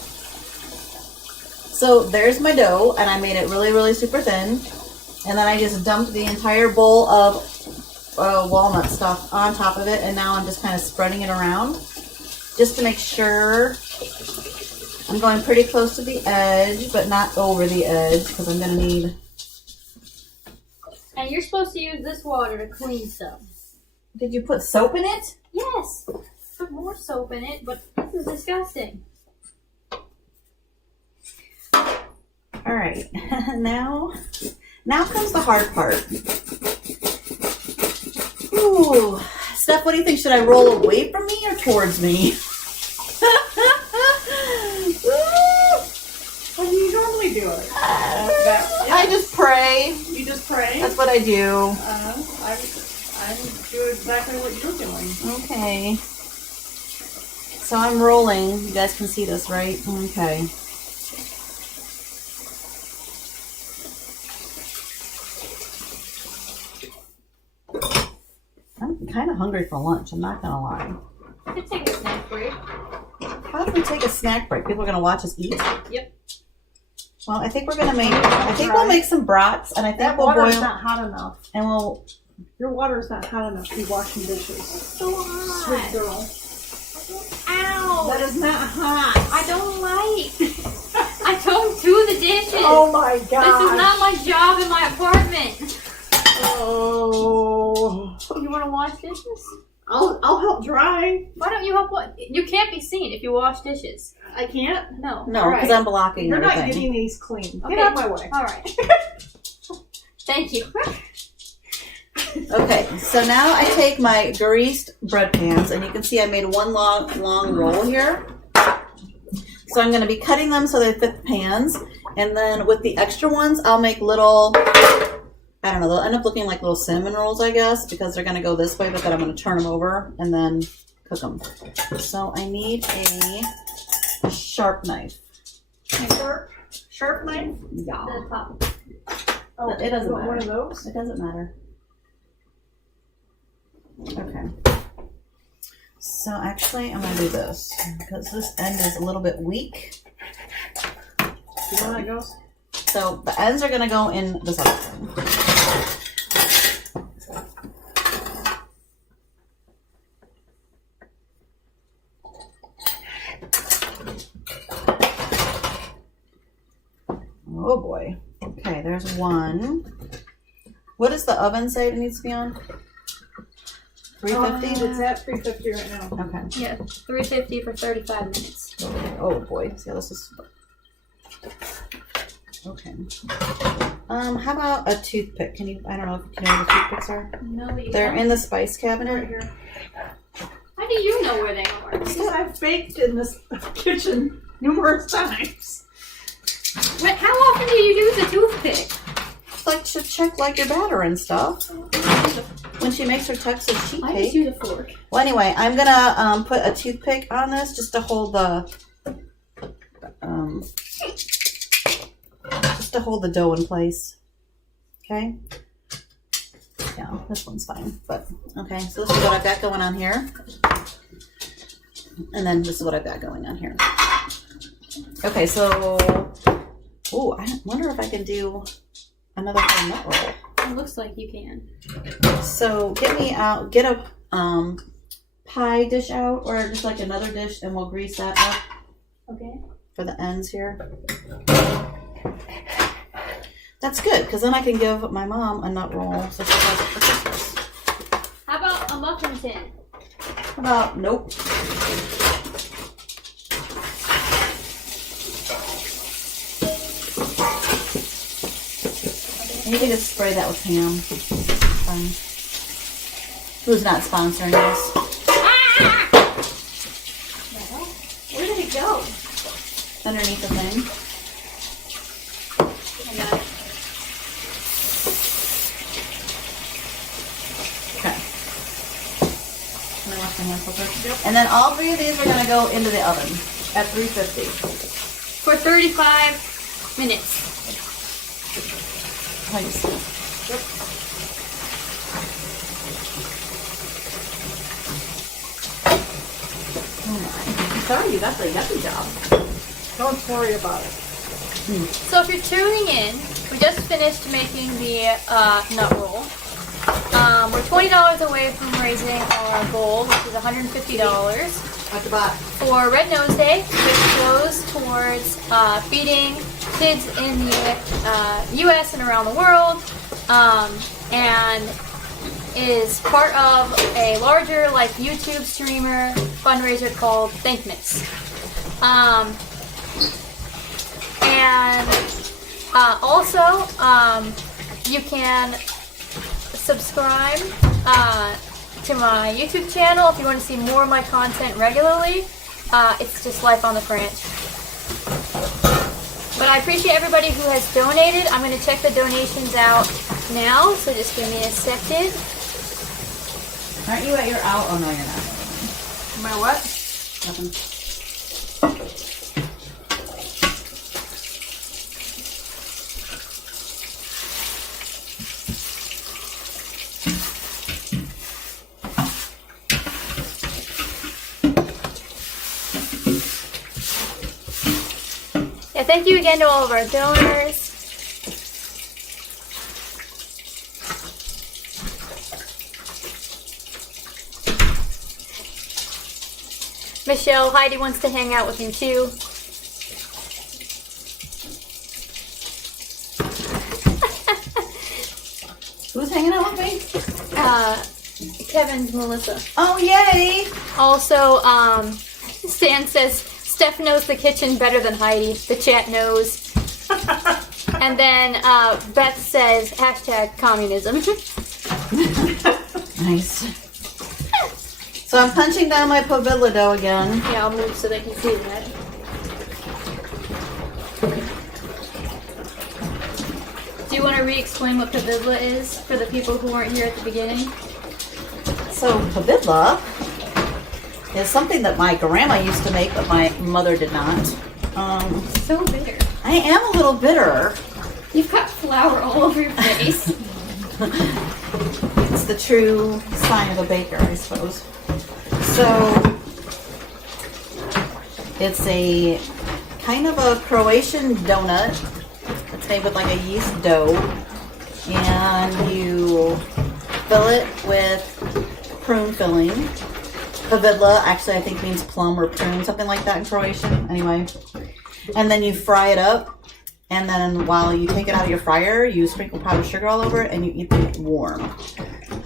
So there's my dough, and I made it really, really super thin. And then I just dumped the entire bowl of walnut stuff on top of it, and now I'm just kind of spreading it around just to make sure I'm going pretty close to the edge, but not over the edge, because I'm going to need... And you're supposed to use this water to clean stuff. Did you put soap in it? Yes. Put more soap in it, but this is disgusting. All right. Now comes the hard part. Ooh. Steph, what do you think? Should I roll away from me or towards me? How do you normally do it? I just pray. You just pray? That's what I do. I do exactly what you're doing. Okay. So I'm rolling. You guys can see this, right? Okay. I'm kind of hungry for lunch. I'm not going to lie. We could take a snack break. How do we take a snack break? People are going to watch us eat? Yep. Well, I think we're going to we'll make some brats, and I think That we'll water's boil, not hot enough. and we'll, Your water's not hot enough to be washing dishes. So hot. Sweet girl. Ow. That is not hot. I don't like. I don't Oh my god. This is not my job in my apartment. Oh. You want to wash dishes? I'll help dry. Why don't you help? You can't be seen if you wash dishes. I can't. No. No, Alright. because I'm blocking You're not everything. getting these clean. Okay. Get out of my way. All right. Thank you. Okay, so now I take my greased bread pans, and you can see I made one long roll here. So I'm going to be cutting them so they fit the pans, and then with the extra ones, I'll make little, I don't know, they'll end up looking like little cinnamon rolls, I guess, because they're going to go this way, but then I'm going to turn them over and then cook them. So I need a sharp knife. Sharp knife? Yeah. The top. Oh, It doesn't you want matter. one of those? It doesn't matter. Okay. So actually, I'm going to do this because this end is a little bit weak. You know how that goes? So the ends are going to go in this other thing. Oh boy. Okay, there's one. What does the oven say it needs to be on? 350? It's at 350 right now. Okay. Yeah, 350 for 35 minutes. Oh boy. See how this is. Okay. How about a toothpick? Can you? I don't know if you know where the toothpicks are. No, but you They're don't. in the spice Right cabinet. here. How do you know where they are? Because I've baked in this kitchen numerous times. Wait, how often do you use a toothpick? Like to check like your batter and stuff. When she makes her Texas sheet I just cake. use a fork. Well, anyway, I'm gonna put a toothpick on this just to hold the dough in place. Okay. Yeah, this one's fine. But okay, so this is what I've got going on here, and then this is what I've got going on here. Okay, so I wonder if I can do another whole nut roll. It looks like you can. So get a pie dish out, or just like another dish, and we'll grease that up Okay. for the ends here. That's good, because then I can give my mom a nut roll so she has it for Christmas. How about a muffin tin? How about, nope. And you can just spray that with ham. Fine. Who's not sponsoring this? Where did it go? Underneath the thing. I got it. Okay. Can I wash my hands real quick? Yep. And then all three of these are going to go into the oven at 350. For 35 minutes. Please. Oh my. I'm sorry you got the yucky job. Don't worry about it. So if you're tuning in, we just finished making the nut roll. We're $20 away from raising our goal, which is $150 At the bottom. for Red Nose Day, which goes towards feeding kids in the U.S. and around the world, and is part of a larger YouTube streamer fundraiser called THANKMAS. And also, you can subscribe to my YouTube channel if you want to see more of my content regularly. It's just Life on the Ranch. But I appreciate everybody who has donated. I'm going to check the donations out now, so just give me a second. Aren't you at your out? Oh no, you're not. My what? Nothing. Yeah, thank you again to all of our donors. Michelle, Heidi wants to hang out with you too. Who's hanging out with me? Kevin's Melissa. Oh, yay! Also, Stan says Steph knows the kitchen better than Heidi. The chat knows. And then Beth says #communism. Nice. So I'm punching down my Povilla dough again. Yeah, I'll move so they can see that. Do you want to re-explain what Povilla is for the people who weren't here at the beginning? So Povilla is something that my grandma used to make, but my mother did not. So bitter. I am a little bitter. You've got flour all over your face. It's the true sign of a baker, I suppose. So it's a kind of a Croatian donut. It's made with like a yeast dough, and you fill it with prune filling. Povilla actually I think means plum or prune, something like that in Croatian. Anyway, and then you fry it up. And then while you take it out of your fryer, you sprinkle powdered sugar all over it and you eat them warm.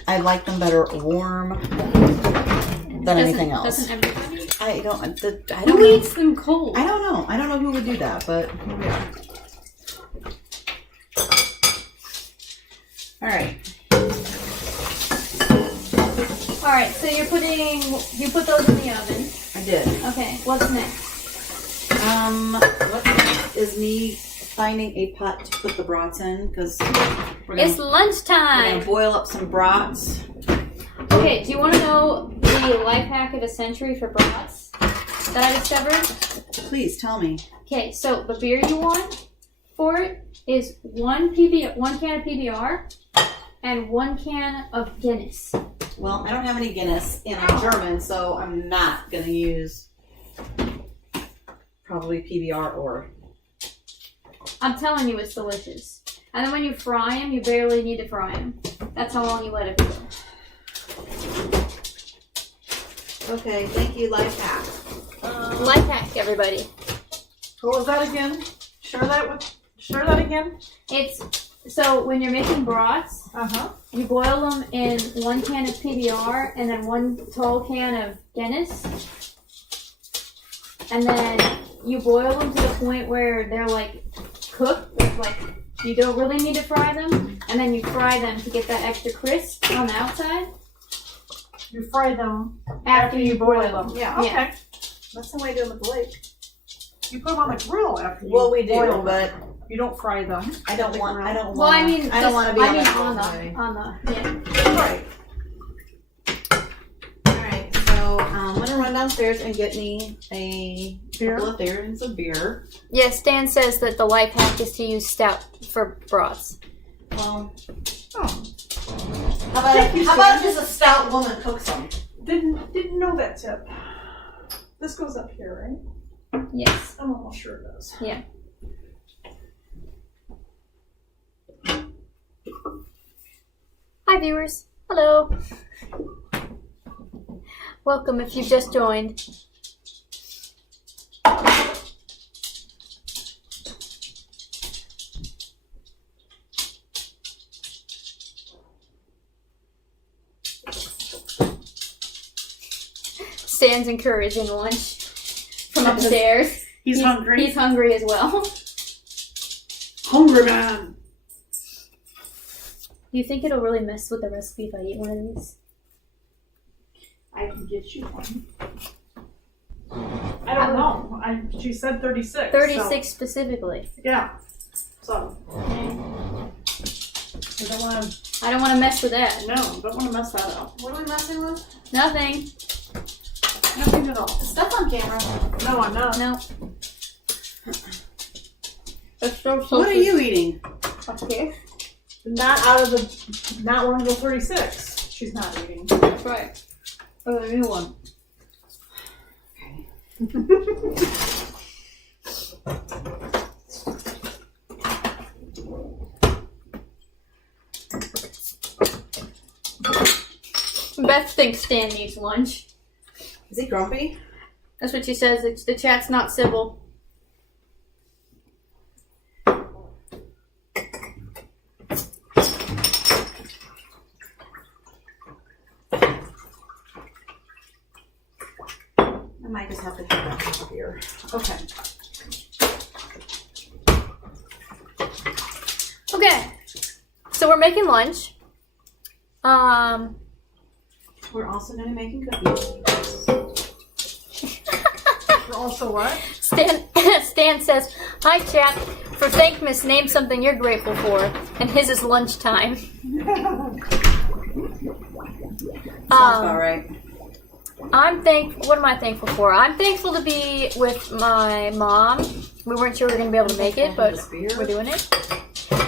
I like them better warm than anything else. Doesn't everybody? I don't Who know. eats them cold? I don't know. I don't know who would do that, but here we are. All right. All right. So you put those in the oven. I did. Okay. What's next? What next is me finding a pot to put the brats in because It's we're lunchtime. gonna boil up some brats. Okay. Do you want to know the life hack of the century for brats that I discovered? Please tell me. Okay. So the beer you want for it is one can of PBR and 1 can of Guinness. Well, I don't have any Guinness and I'm German, so I'm not gonna use probably PBR or. I'm telling you, it's delicious. And then when you fry them, you barely need to fry them. That's how long you let it go. Okay, thank you, life hack. Life hack, everybody. What was that again? Share that again. It's so when you're making brats, you boil them in 1 can of PBR and then 1 tall can of Guinness, and then you boil them to the point where they're like cooked, like you don't really need to fry them, and then you fry them to get that extra crisp on the outside. You fry them After you boil them. Yeah. Okay. Yeah. That's the way to do it with the lake. You put them on the grill after you Well, we do, boil them. but You don't fry them. I don't want. Well, I mean, I don't want to be on the on the yeah. Right. All right, so I'm gonna run downstairs and get me a Beer? couple of things of beer. Yes, Stan says that the life hack is to use stout for brats. Well, Oh, how about just a stout woman cook some? didn't know that tip. This goes up here, right? Yes. I'm almost sure it does. Yeah. Hi, viewers. Hello. Welcome if you've just joined. Stan's encouraging lunch from upstairs. He's hungry. He's hungry as well. Hungry man. Do you think it'll really mess with the recipe if I eat one of these? I can get you one. I don't know. She said 36. 36 specifically. So, yeah. So. I I don't want to mess with that. don't want to mess that up. What are we messing with? Nothing. Nothing at all. Stuff on camera. No, I'm not. No. That's so What are you eating? Okay. Not one of the 36. She's not eating. That's right. Oh, the new one. Beth thinks Stan needs lunch. Is he grumpy? That's what she says. The chat's not civil. here. Okay. Okay. So we're making lunch. We're also going to be making cookies. We're also what? Stan says, "Hi chat. For THANKMAS, name something you're grateful for." And his is lunchtime. Sounds about right. What am I thankful for? I'm thankful to be with my mom. We weren't sure we were going to be able to make it, but we're doing it.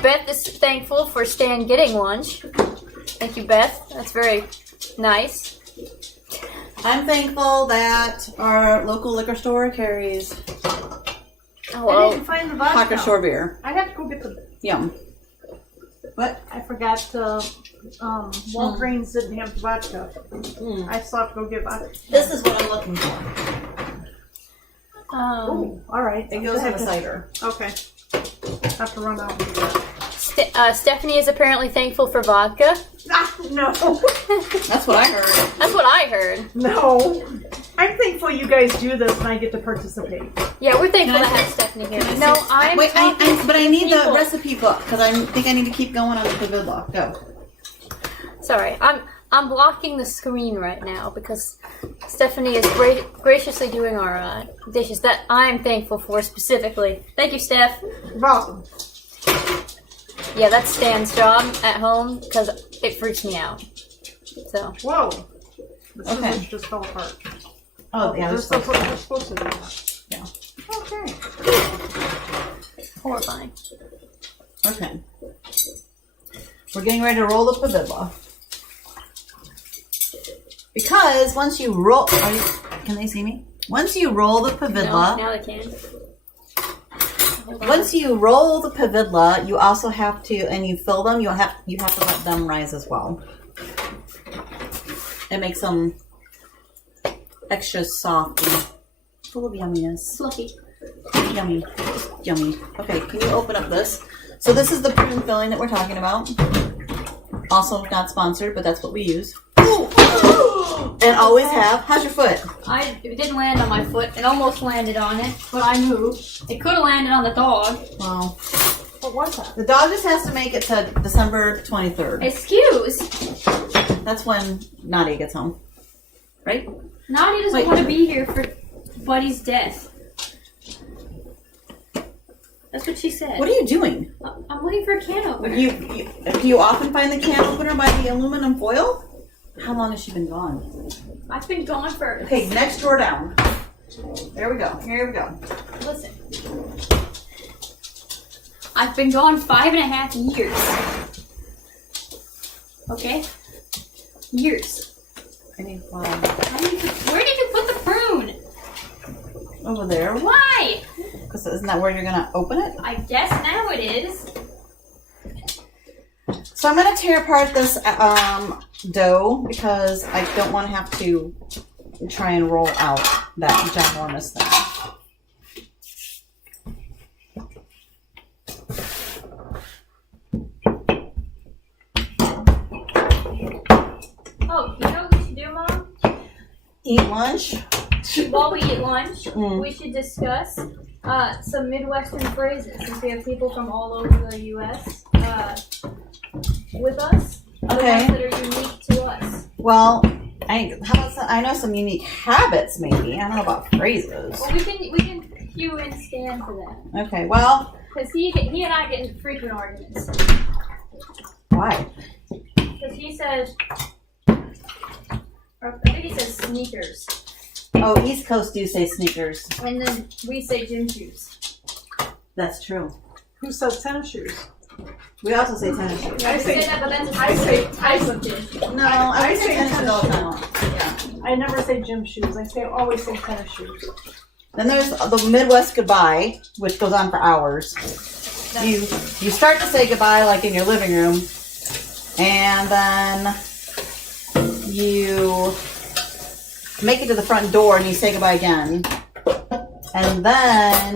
Beth is thankful for Stan getting lunch. Thank you, Beth. That's very nice. I'm thankful that our local liquor store carries I didn't find the vodka. Pocket Shore beer. I have to go get the. Yum. What? I forgot Walgreens didn't have the vodka. I still have to go get vodka. This is what I'm looking for. Oh, all right. It goes in the cider. Okay. Have to run out. Stephanie is apparently thankful for vodka. Ah, no. That's what I heard. That's what I heard. No. I'm thankful you guys do this and I get to participate. Yeah, we're thankful Can I to have Stephanie here. can I No, see- I'm Wait, but I need people. the recipe book because I think I need to keep going on the vidlog. Go. Sorry, I'm blocking the screen right now because Stephanie is graciously doing our dishes that I'm thankful for specifically. Thank you, Steph. You're welcome. Yeah, that's Stan's job at home because it freaks me out. So, Whoa. The Okay. scissors just fell apart. Oh, yeah. They're There's stuff. supposed to do that. Yeah. Okay. horrifying. Okay. We're getting ready to roll the pavidla. Because once you roll... can they see me? Once you roll the No, pavidla... now they can. Hold on. Once you roll the pavidla, you also have to... And you fill them, you have to let them rise as well. It makes them extra soft and full of yumminess. Fluffy. Yummy. Yummy. Okay, can you open up this? So this is the prune filling that we're talking about. Also not sponsored, but that's what we use. And always have. How's your foot? It didn't land on my foot. It almost landed on it, but I moved. It could have landed on the dog. Well, What was that? the dog just has to make it to December 23rd. Excuse. That's when Nadia gets home. Right? Nadia doesn't Wait. want to be here for Buddy's death. That's what she said. What are you doing? I'm waiting for a can opener. Do you often find the can opener by the aluminum foil? How long has she been gone? I've been gone for... Okay, next drawer down. There we go. Here we go. Listen. I've been gone 5.5 years. Okay? Years. I need five. Where did you put the prune? Over there. Why? Because isn't that where you're gonna open it? I guess now it is. So I'm gonna tear apart this dough because I don't want to have to try and roll out that ginormous thing. Oh, you know what we should do, Mom? Eat lunch. While we eat lunch, Mm. we should discuss some Midwestern phrases since we have people from all over the U.S. With us. The Okay. ones that are unique to us. Well, I know some unique habits maybe. I don't know about phrases. Well, we can cue in Stan for that Okay. Well, because he and I get in frequent arguments why? because he says, or I think he says sneakers, Oh, East Coast do say sneakers. and then we say gym shoes. That's true. Who says tennis shoes? We also say tennis shoes. Yeah, we say that, but that's a I say Tyson did. No, I say tennis shoes all the time. Yeah. I never say gym shoes. Always say tennis shoes. Then there's the Midwest goodbye, which goes on for hours. You start to say goodbye like in your living room, and then you make it to the front door and you say goodbye again. And then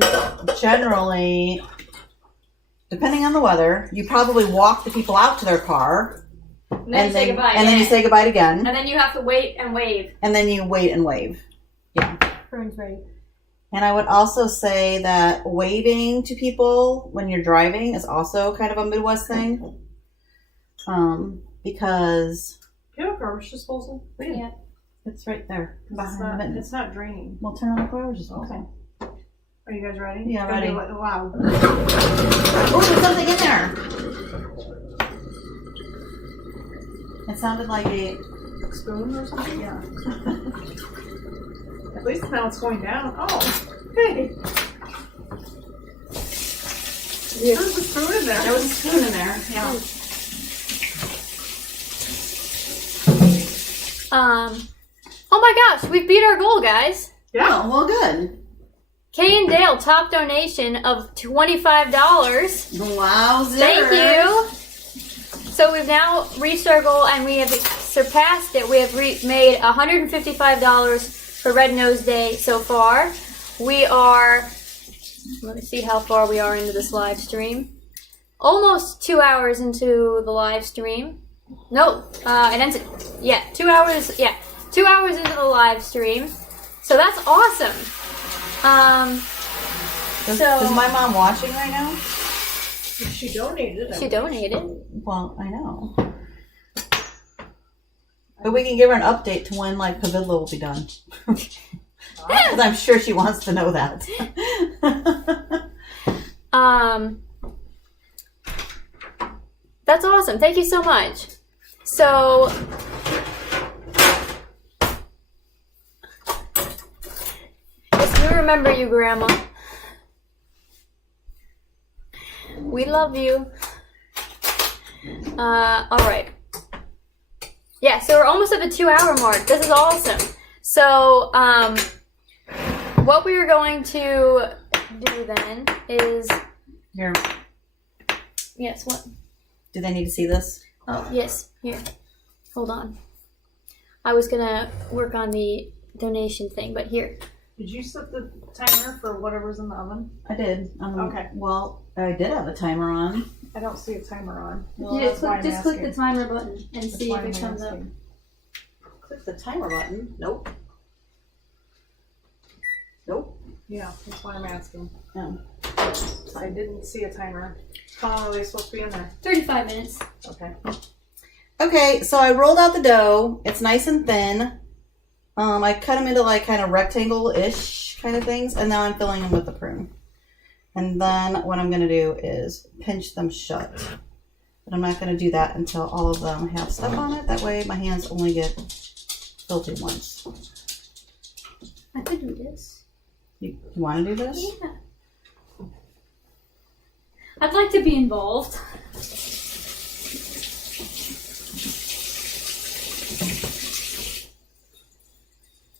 generally, depending on the weather, you probably walk the people out to their car. And then you say goodbye. And then you say goodbye again. And then you have to wait and wave. And then you wait and wave. Yeah. Prune's ready. And I would also say that waving to people when you're driving is also kind of a Midwest thing. Because You have a garbage disposal? Yeah. it's right there behind the It's mittens. not draining. We'll turn on the garbage disposal. Okay. Are you guys ready? Yeah, Gotta ready. be loud. Oh, there's something in there. It sounded like a Spoon or something? Yeah. At least now it's going down. Oh, hey. There's a spoon in there. there was a spoon in there. Yeah. Oh my gosh, we beat our goal, guys. Yeah. Oh, well, good. Kay and Dale, top donation of $25. Wow, Thank you. So we've now reached our goal and we have surpassed it. We have made $155 for Red Nose Day so far. We are, let me see how far we are into this live stream. Almost 2 hours into the live stream. No, it ends at, 2 hours, 2 hours into the live stream. So that's awesome. Is my mom watching right now? She donated. She donated. Well, I know. But we can give her an update to when, like, Pavidla will be done. Because I'm sure she wants to know that. That's awesome. Thank you so much. So, yes, we remember you, Grandma. We love you. All right. Yeah, so we're almost at the 2 hour mark. This is awesome. So, what we are going to do then is, Here, yes, what? do they need to see this? Oh, yes, here. Hold on. I was gonna work on the donation thing, but here. Did you set the timer for whatever's in the oven? I did. Okay. Well, I did have a timer on. I don't see a timer on. Well, You that's why I'm just click the asking. timer button and That's see why if it I'm comes up. asking. Click the timer button. Nope. Nope. Yeah, that's why I'm asking. No. I didn't see a timer. How long are they supposed to be in there? 35 minutes. Okay. Okay, so I rolled out the dough. It's nice and thin. I cut them into like kind of rectangle-ish kind of things, and now I'm filling them with the prune. And then what I'm going to do is pinch them shut. But I'm not going to do that until all of them have stuff on it. That way my hands only get filthy once. I could do this. You want to do this? Yeah. I'd like to be involved.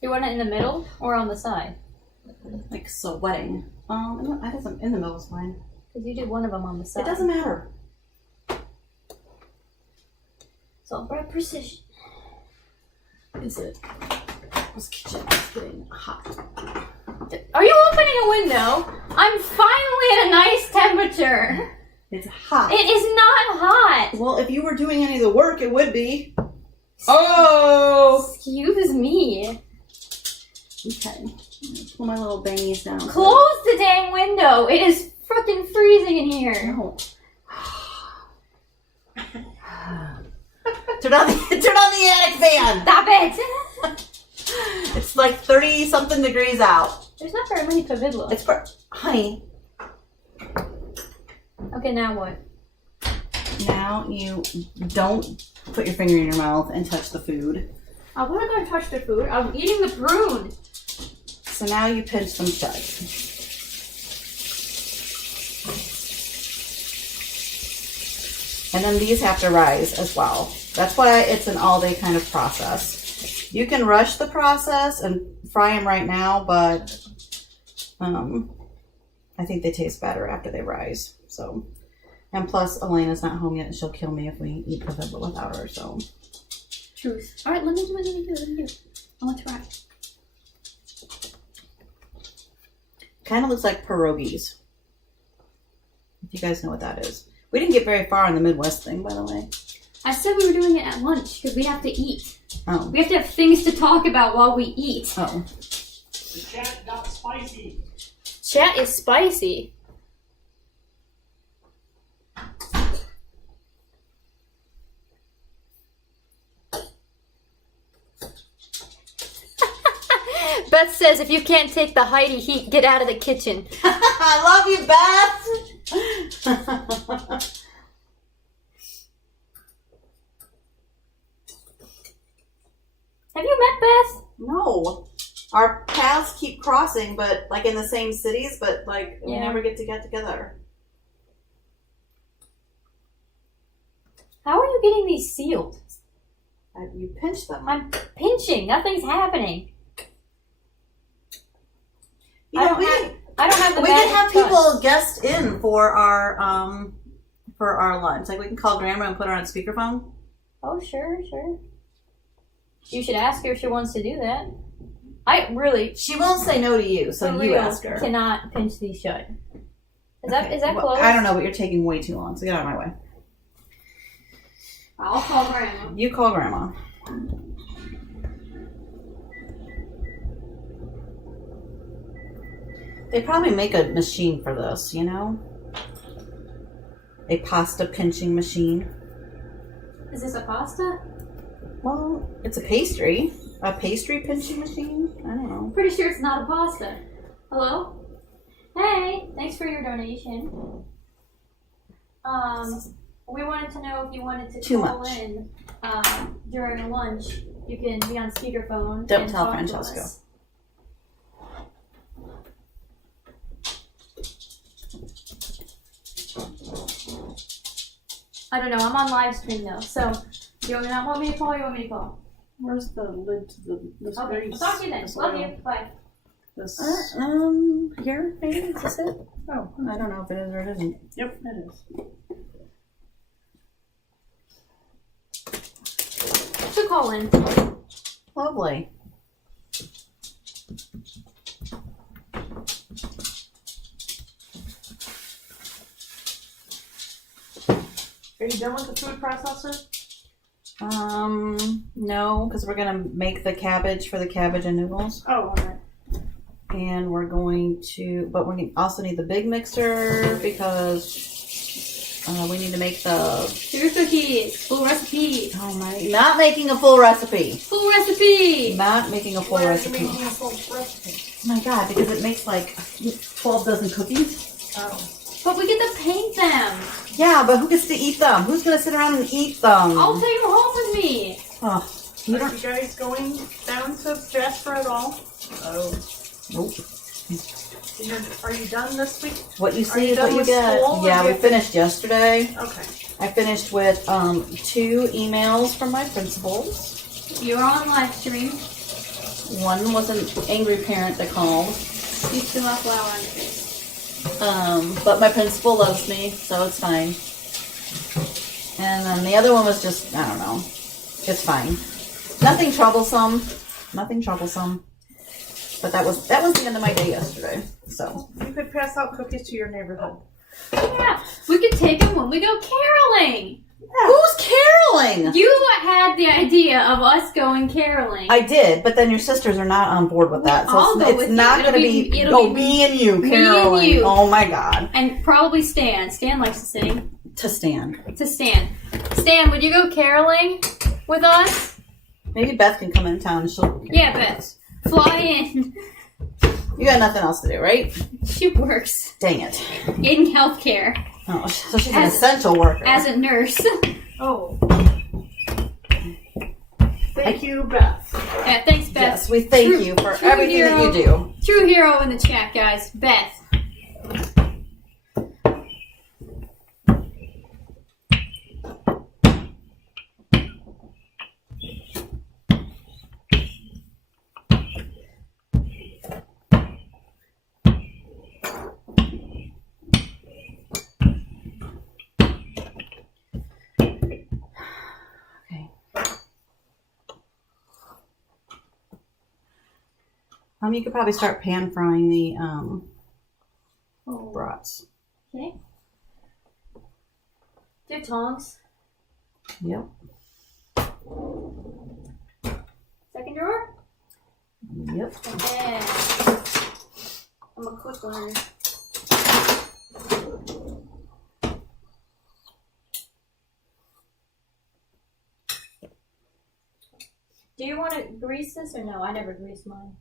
You want it in the middle or on the side? Like sweating. I have some in the middle is fine. Because you did one of them on the side. It doesn't matter. It's all about precision. Is it? This kitchen is getting hot. Are you opening a window? I'm finally at a nice temperature. It's hot. It is not hot. Well, if you were doing any of the work, it would be. Oh! Excuse me. Okay. Pull my little bangies down. Close the dang window. It is freaking freezing in here. No. turn on the attic fan. Stop it. It's like 30 something degrees out. There's not very many pavidla. It's honey. Okay, now what? Now you don't put your finger in your mouth and touch the food. I wasn't going to touch the food. I'm eating the prune. So now you pinch them shut. And then these have to rise as well. That's why it's an all-day kind of process. You can rush the process and fry them right now, but I think they taste better after they rise. So, and plus Elena's not home yet and she'll kill me if we eat pavidla without her, so. Truth. All right, let me do it. I want to try. Kind of looks like pierogies. If you guys know what that is. We didn't get very far on the Midwest thing, by the way. I said we were doing it at lunch because we have to eat. Oh. We have to have things to talk about while we eat. Oh. The chat got spicy. spicy. Chat is spicy. Beth says, if you can't take the Heidi heat, get out of the kitchen. I love you, Beth. Have you met Beth? No. Our paths keep crossing, but like in the same cities, but like we Yeah. never get together. How are you getting these sealed? You pinch them. I'm pinching. Nothing's happening. You I know, don't have the we can magic have touch. people guest in for our lunch. Like we can call Grandma and put her on speakerphone. Oh, sure. You should ask her if she wants to do that. I really, She won't say no to you, so for you real, ask her. cannot pinch these shut. Is that Well, close? I don't know, but you're taking way too long, so get out of my way. I'll call Grandma. You call Grandma. They probably make a machine for this, you know? A pasta pinching machine. Is this a pasta? Well, it's a pastry. A pastry pinching machine? I don't know. Pretty sure it's not a pasta. Hello? Hey, thanks for your donation. We wanted to know if you wanted to Too call much. in during a lunch. You can be on speakerphone. Don't and tell talk to Francesco. us. I don't know. I'm on live stream though, so do you not want me to call? Or you want me to call? Where's the lid to the Okay, grace? I'll talk to you then. Love you. Bye. This. Here, maybe? Is this it? Oh, I don't know if it is or it isn't. yep, it is. She'll call in. Lovely. Are you done with the food processor? No, because we're gonna make the cabbage for the cabbage and noodles. Oh, alright. And we're going to, but we also need the big mixer because we need to make the, Sugar cookies. Full recipe. oh my, not making a full recipe. Full recipe. Not making a full Why are you recipe. making a full recipe? Oh my god, because it makes like 12 dozen cookies. Oh. But we get to paint them. Yeah, but who gets to eat them? Who's gonna sit around and eat them? I'll take them home with me. Oh, you Are don't. you guys going down to Jasper at all? Oh. Nope. Are you done this week? What you Are see you is what done you with get. school, or Yeah, do we you- finished yesterday. Okay. I finished with 2 emails from my principals. You're on live stream. One was an angry parent that called. You still have flour on your face. But my principal loves me, so it's fine. And then the other one was just, I don't know. It's fine. Nothing troublesome. Nothing troublesome. But that was the end of my day yesterday. So You could pass out cookies to your neighborhood. Yeah, we could take them when we go caroling. who's caroling? You had the idea of us going caroling. I did, but then your sisters are not on board with that. So I'll go it's with not you. going to It'll be, be- it'll oh, be me and you me and caroling. you. Oh my god. And probably Stan. Stan likes to sing. To stand. To Stan. Stan, would you go caroling with us? Maybe Beth can come in town and she'll. Yeah, Beth. Fly in. You got nothing else to do, right? She works Dang it. in healthcare Oh, so she's an As- essential worker. as a nurse. Oh. Thank you, Beth. Yeah, thanks, Beth. Yes, we thank True- you for true everything hero. that you do. True hero in the chat, guys. Beth. Okay. You could probably start pan frying the brats. Okay. Do tongs. Yep. Second drawer. Yep. Yeah. I'm a quick learner. Do you want to grease this or no? I never grease mine.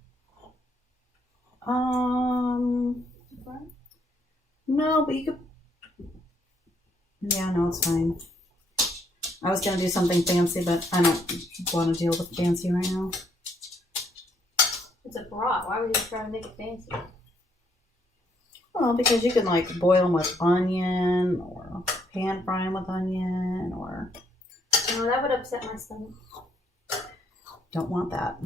No, but you could. Yeah, no, it's fine. I was gonna do something fancy, but I don't want to deal with fancy right now. It's a broth. Why would you try to make it fancy? Well, because you can like boil them with onion or pan fry them with onion or. No, that would upset my stomach. Don't want that.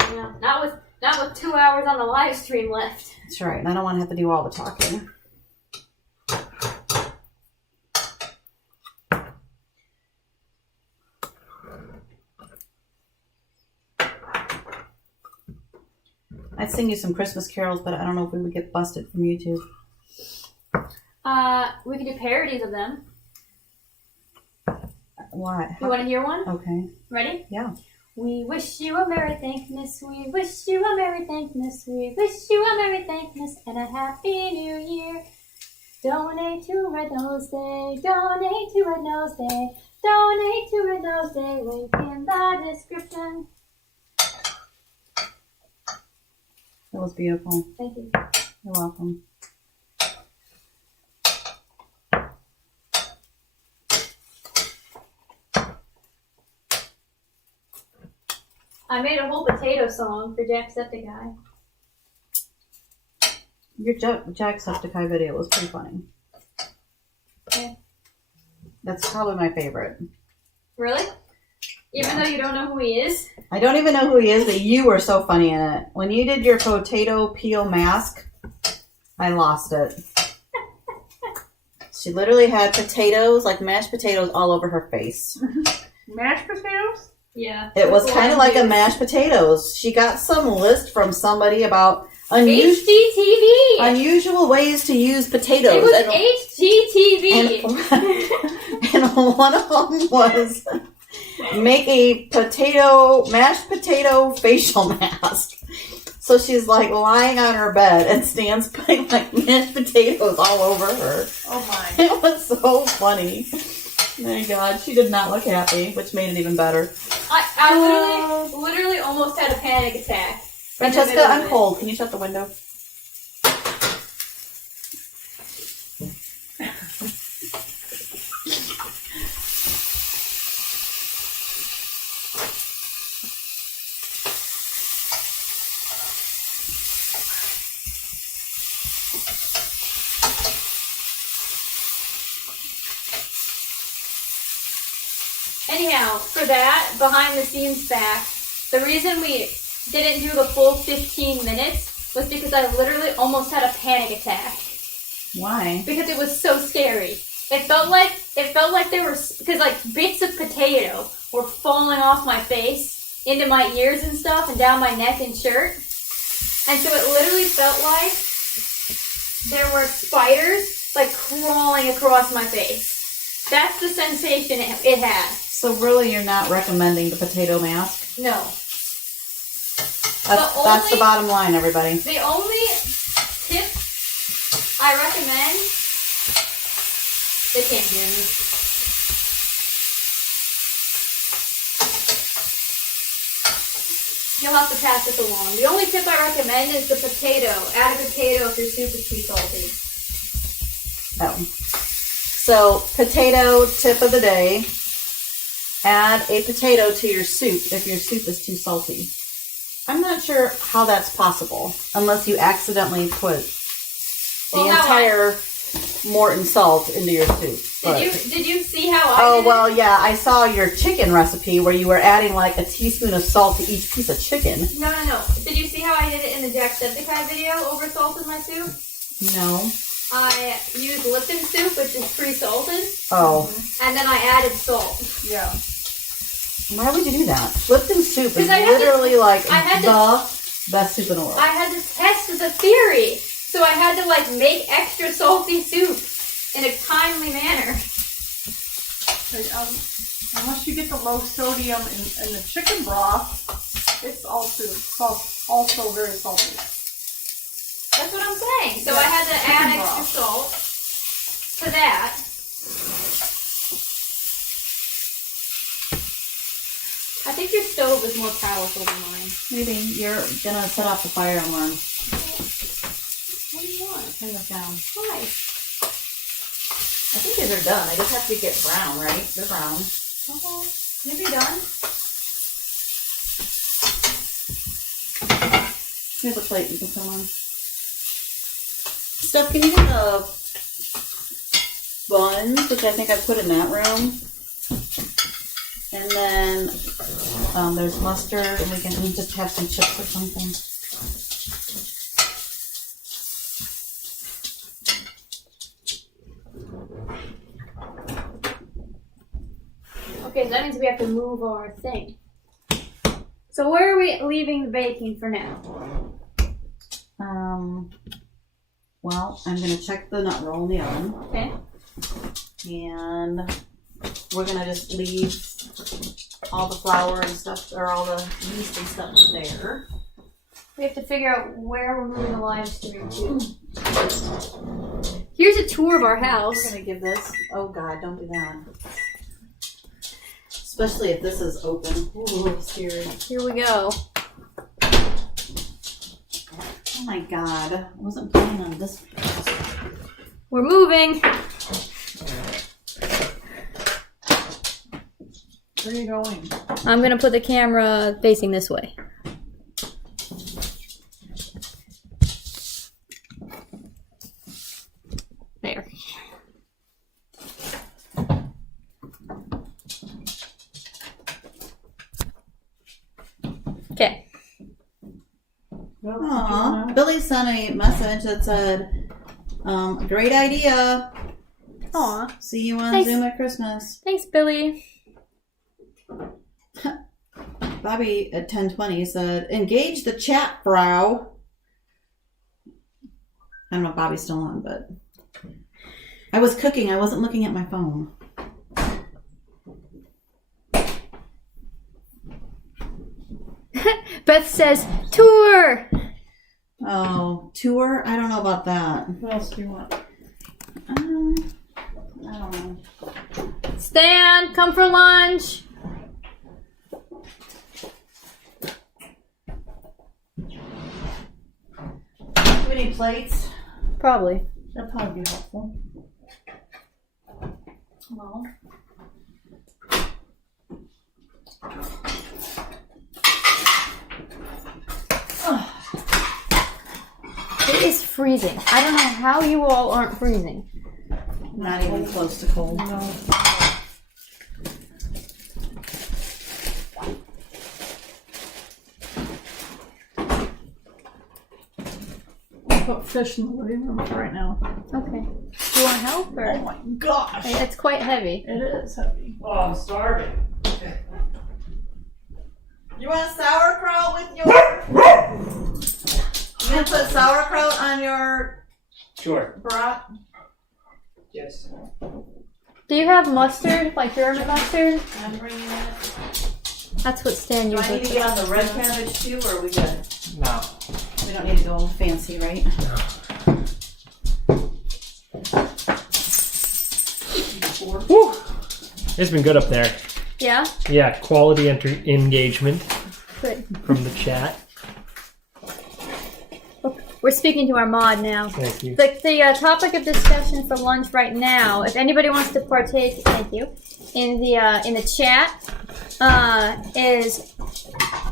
Yeah, not with 2 hours on the live stream left. That's right. And I don't want to have to do all the talking. I'd sing you some Christmas carols, but I don't know if we would get busted from YouTube. We could do parodies of them. Why? You want to hear one? Okay. Ready? Yeah. We wish you a Merry Thankmas, we wish you a Merry Thankmas, we wish you a Merry Thankmas and a Happy New Year. Donate to Red Nose Day, donate to Red Nose Day, donate to Red Nose Day, link in the description. That was beautiful. Thank you. You're welcome. I made a whole potato song for Jacksepticeye. Your Jacksepticeye video was pretty funny. Yeah. That's probably my favorite. Really? Even though you don't know who he is? I don't even know who he is, but you were so funny in it. When you did your potato peel mask, I lost it. She literally had potatoes, like mashed potatoes, all over her face. Mashed potatoes? Yeah. It was kind of like a mashed potatoes. She got some list from somebody about unusual ways to use potatoes. It was HGTV. And one of them was make a mashed potato facial mask. So she's like lying on her bed and Stan's putting like mashed potatoes all over her. Oh my. It was so funny. My God, she did not look happy, which made it even better. I literally almost had a panic attack. Francesca, I'm cold. Can you shut the window? Anyhow, for that, behind the scenes fact, the reason we didn't do the full 15 minutes was because I literally almost had a panic attack. Why? Because it was so scary. It felt like there were, because like bits of potato were falling off my face, into my ears and stuff, and down my neck and shirt. And so it literally felt like there were spiders like crawling across my face. That's the sensation it had. So really, you're not recommending the potato mask? No. That's the bottom line, everybody. The only tip I recommend, they can't hear me. You'll have to pass this along. The only tip I recommend is the potato. Add a potato if your soup is too salty. Oh. So, potato tip of the day. Add a potato to your soup if your soup is too salty. I'm not sure how that's possible unless you accidentally put the entire Morton salt into your soup. Did you see how I did well, it? yeah, I saw your chicken recipe where you were adding like a teaspoon of salt to each piece of chicken. No. Did you see how I did it in the Jacksepticeye video, over salted my soup? No. I used Lipton soup, which is pre-salted. Oh. And then I added salt. Yeah. Why would you do that? Lipton soup is the best soup in the world. I had to test the theory. So I had to like make extra salty soup in a timely manner. But, unless you get the low sodium in the chicken broth, it's also very salty. That's what I'm saying. So I had to add extra salt to that. I think your stove is more powerful than mine. Maybe you're gonna set off the fire alarm. What do you want? Turn this down. Why? I think these are done. I just have to get brown, right? They're brown. Okay. Maybe done. Here's a plate you can put on. Steph, can you get the buns, which I think I put in that room? And then there's mustard, and we can just have some chips or something. Okay, so that means we have to move our thing. So where are we leaving the baking for now? Well, I'm gonna check the nut roll in the oven. Okay. And we're gonna just leave all the flour and stuff, or all the yeast and stuff there. We have to figure out where we're moving the live stream to. Here's a tour of our house. We're gonna give this, oh God, don't do that. Especially if this is open. Ooh, scary. Here we go. Oh my God, I wasn't planning on this. We're moving. Where are you going? I'm gonna put the camera facing this way. There. Okay. Aw, Billy sent a message that said, great idea. Aw. See you on Thanks. Zoom at Christmas. Thanks, Billy. Bobby at 10:20 said, engage the chat, bro. I don't know if Bobby's still on, but I was cooking. I wasn't looking at my phone. Beth says, tour! Oh, tour? I don't know about that. What else do you want? I don't know. Stan, come for lunch! Do we need plates? Probably. That'd probably be helpful. Well. It is freezing. I don't know how you all aren't freezing. Not even close to cold. No. I'll put fish in the living room right now. Okay. Do you want help or? Oh my gosh! It's quite heavy. It is heavy. Oh, I'm starving. You want sauerkraut with your... You gonna put sauerkraut on your Sure. brat? Yes. Do you have mustard, like German mustard? I'm bringing it. That's what Stan Do I usually need to get on the red cabbage too, or are we good? No. We don't need to go fancy, right? Woo! It's been good up there. Yeah? Yeah, quality engagement Good. from the chat. We're speaking to our mod now. Thank you. The topic of discussion for lunch right now, if anybody wants to partake, thank you, in the chat, is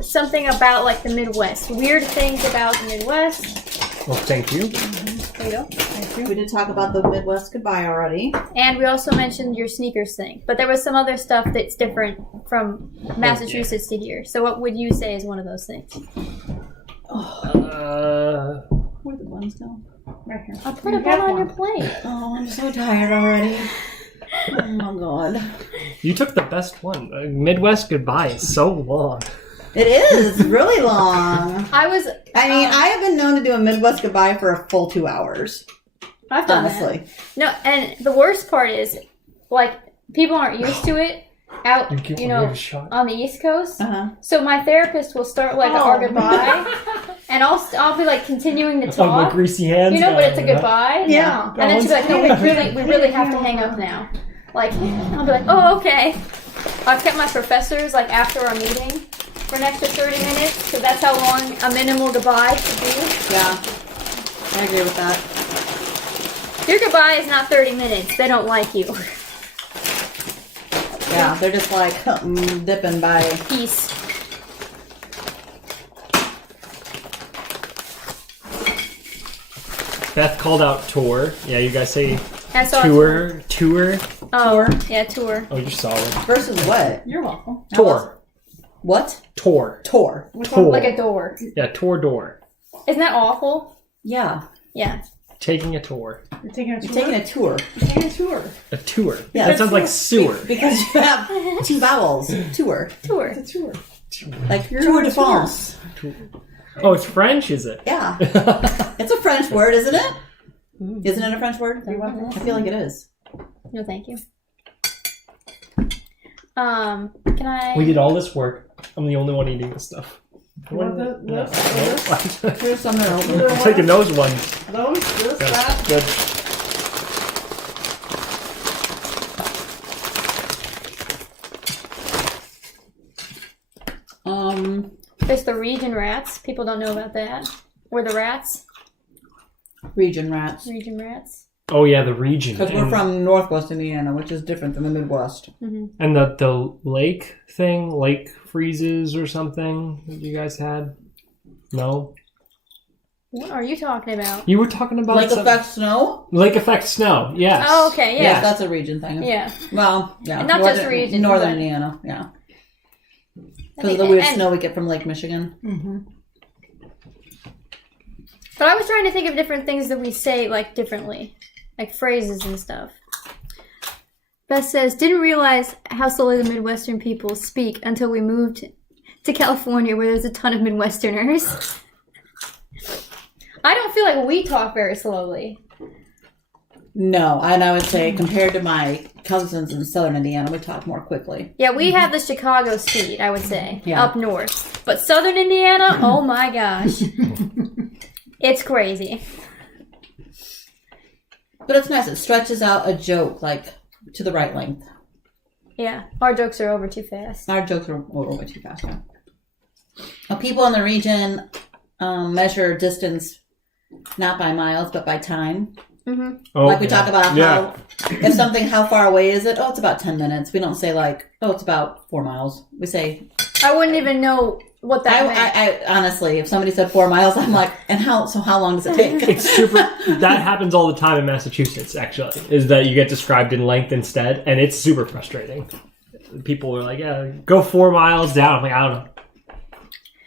something about like the Midwest. Weird things about the Midwest. Well, thank you. There you go. Thank you. We did talk about the Midwest goodbye already. And we also mentioned your sneakers thing. But there was some other stuff that's different from Massachusetts to here. So what would you say is one of those things? Where'd the buns go? Right here. I'll put a bun on your plate. Oh, I'm so tired already. Oh my God. You took the best one. Midwest goodbye is so long. It is. It's really long. I have been known to do a Midwest goodbye for a full 2 hours. I've done Honestly. that. No, and the worst part is, like, people aren't used to it out, You know, a shot. on the East Coast. Uh-huh. So my therapist will start like our goodbye, And I'll be like continuing to Oh, my talk. greasy hands. You know, but it's a going, goodbye. Yeah. And then she'll be like, no, we really have to hang up now. Like, I'll be like, oh, okay. I've kept my professors, like, after our meeting for an extra 30 minutes, because that's how long a minimal goodbye should be. Yeah. I agree with that. Your goodbye is not 30 minutes. They don't like you. Yeah, they're just like dipping by. Peace. Beth called out tour. Yeah, you guys say I saw tour. Oh, yeah, tour. Oh, you're solid. Versus what? You're welcome. Tour. What? Tour. Tour. Tour. Like a door. Yeah, tour door. Isn't that awful? Yeah. Yeah. Taking a tour. You're taking a tour. You're taking a tour. You're taking a tour. A tour. Yeah, that sounds like sewer. Because you have two vowels. Tour. Tour. It's a tour. Like Tour de France. Oh, it's French, is it? Yeah. It's a French word, isn't it? Isn't it a French word? I feel like it is. No, thank you. Can I? We did all this work. I'm the only one eating this stuff. You want the this? Here's some that are open. I'm taking those ones. Those, this, Yeah, that. good. There's the region rats. People don't know about that. We're the rats. Region rats. Region rats. Oh yeah, the region. Because we're from Northwest Indiana, which is different than the Midwest. And the lake thing, lake freezes or something that you guys had? No? What are you talking about? You were talking about Lake effect snow? lake effect snow, yes. Oh, okay, yeah. Yes, that's a region thing. Yeah. Well, yeah. And not just region, Northern but- Indiana, yeah. I Because of think- the weird and- snow we get from Lake Michigan. But I was trying to think of different things that we say like differently, like phrases and stuff. Beth says, didn't realize how slowly the Midwestern people speak until we moved to California where there's a ton of Midwesterners. I don't feel like we talk very slowly. No, and I would say compared to my cousins in Southern Indiana, we talk more quickly. Yeah, we have the Chicago speed, I would say, Yeah. up north. But Southern Indiana, oh my gosh. It's crazy. But it's nice. It stretches out a joke, like, to the right length. Yeah, our jokes are over too fast. Our jokes are over too fast, yeah. People in the region measure distance not by miles, but by time. Oh, Like we talk about yeah. how far away is it? Oh, it's about 10 minutes. We don't say like, oh, it's about 4 miles. We say, I wouldn't even know what that meant. I honestly, if somebody said 4 miles, I'm like, how long does it take? It's super. That happens all the time in Massachusetts, actually, is that you get described in length instead, and it's super frustrating. People are like, yeah, go 4 miles down. I'm like, I don't know.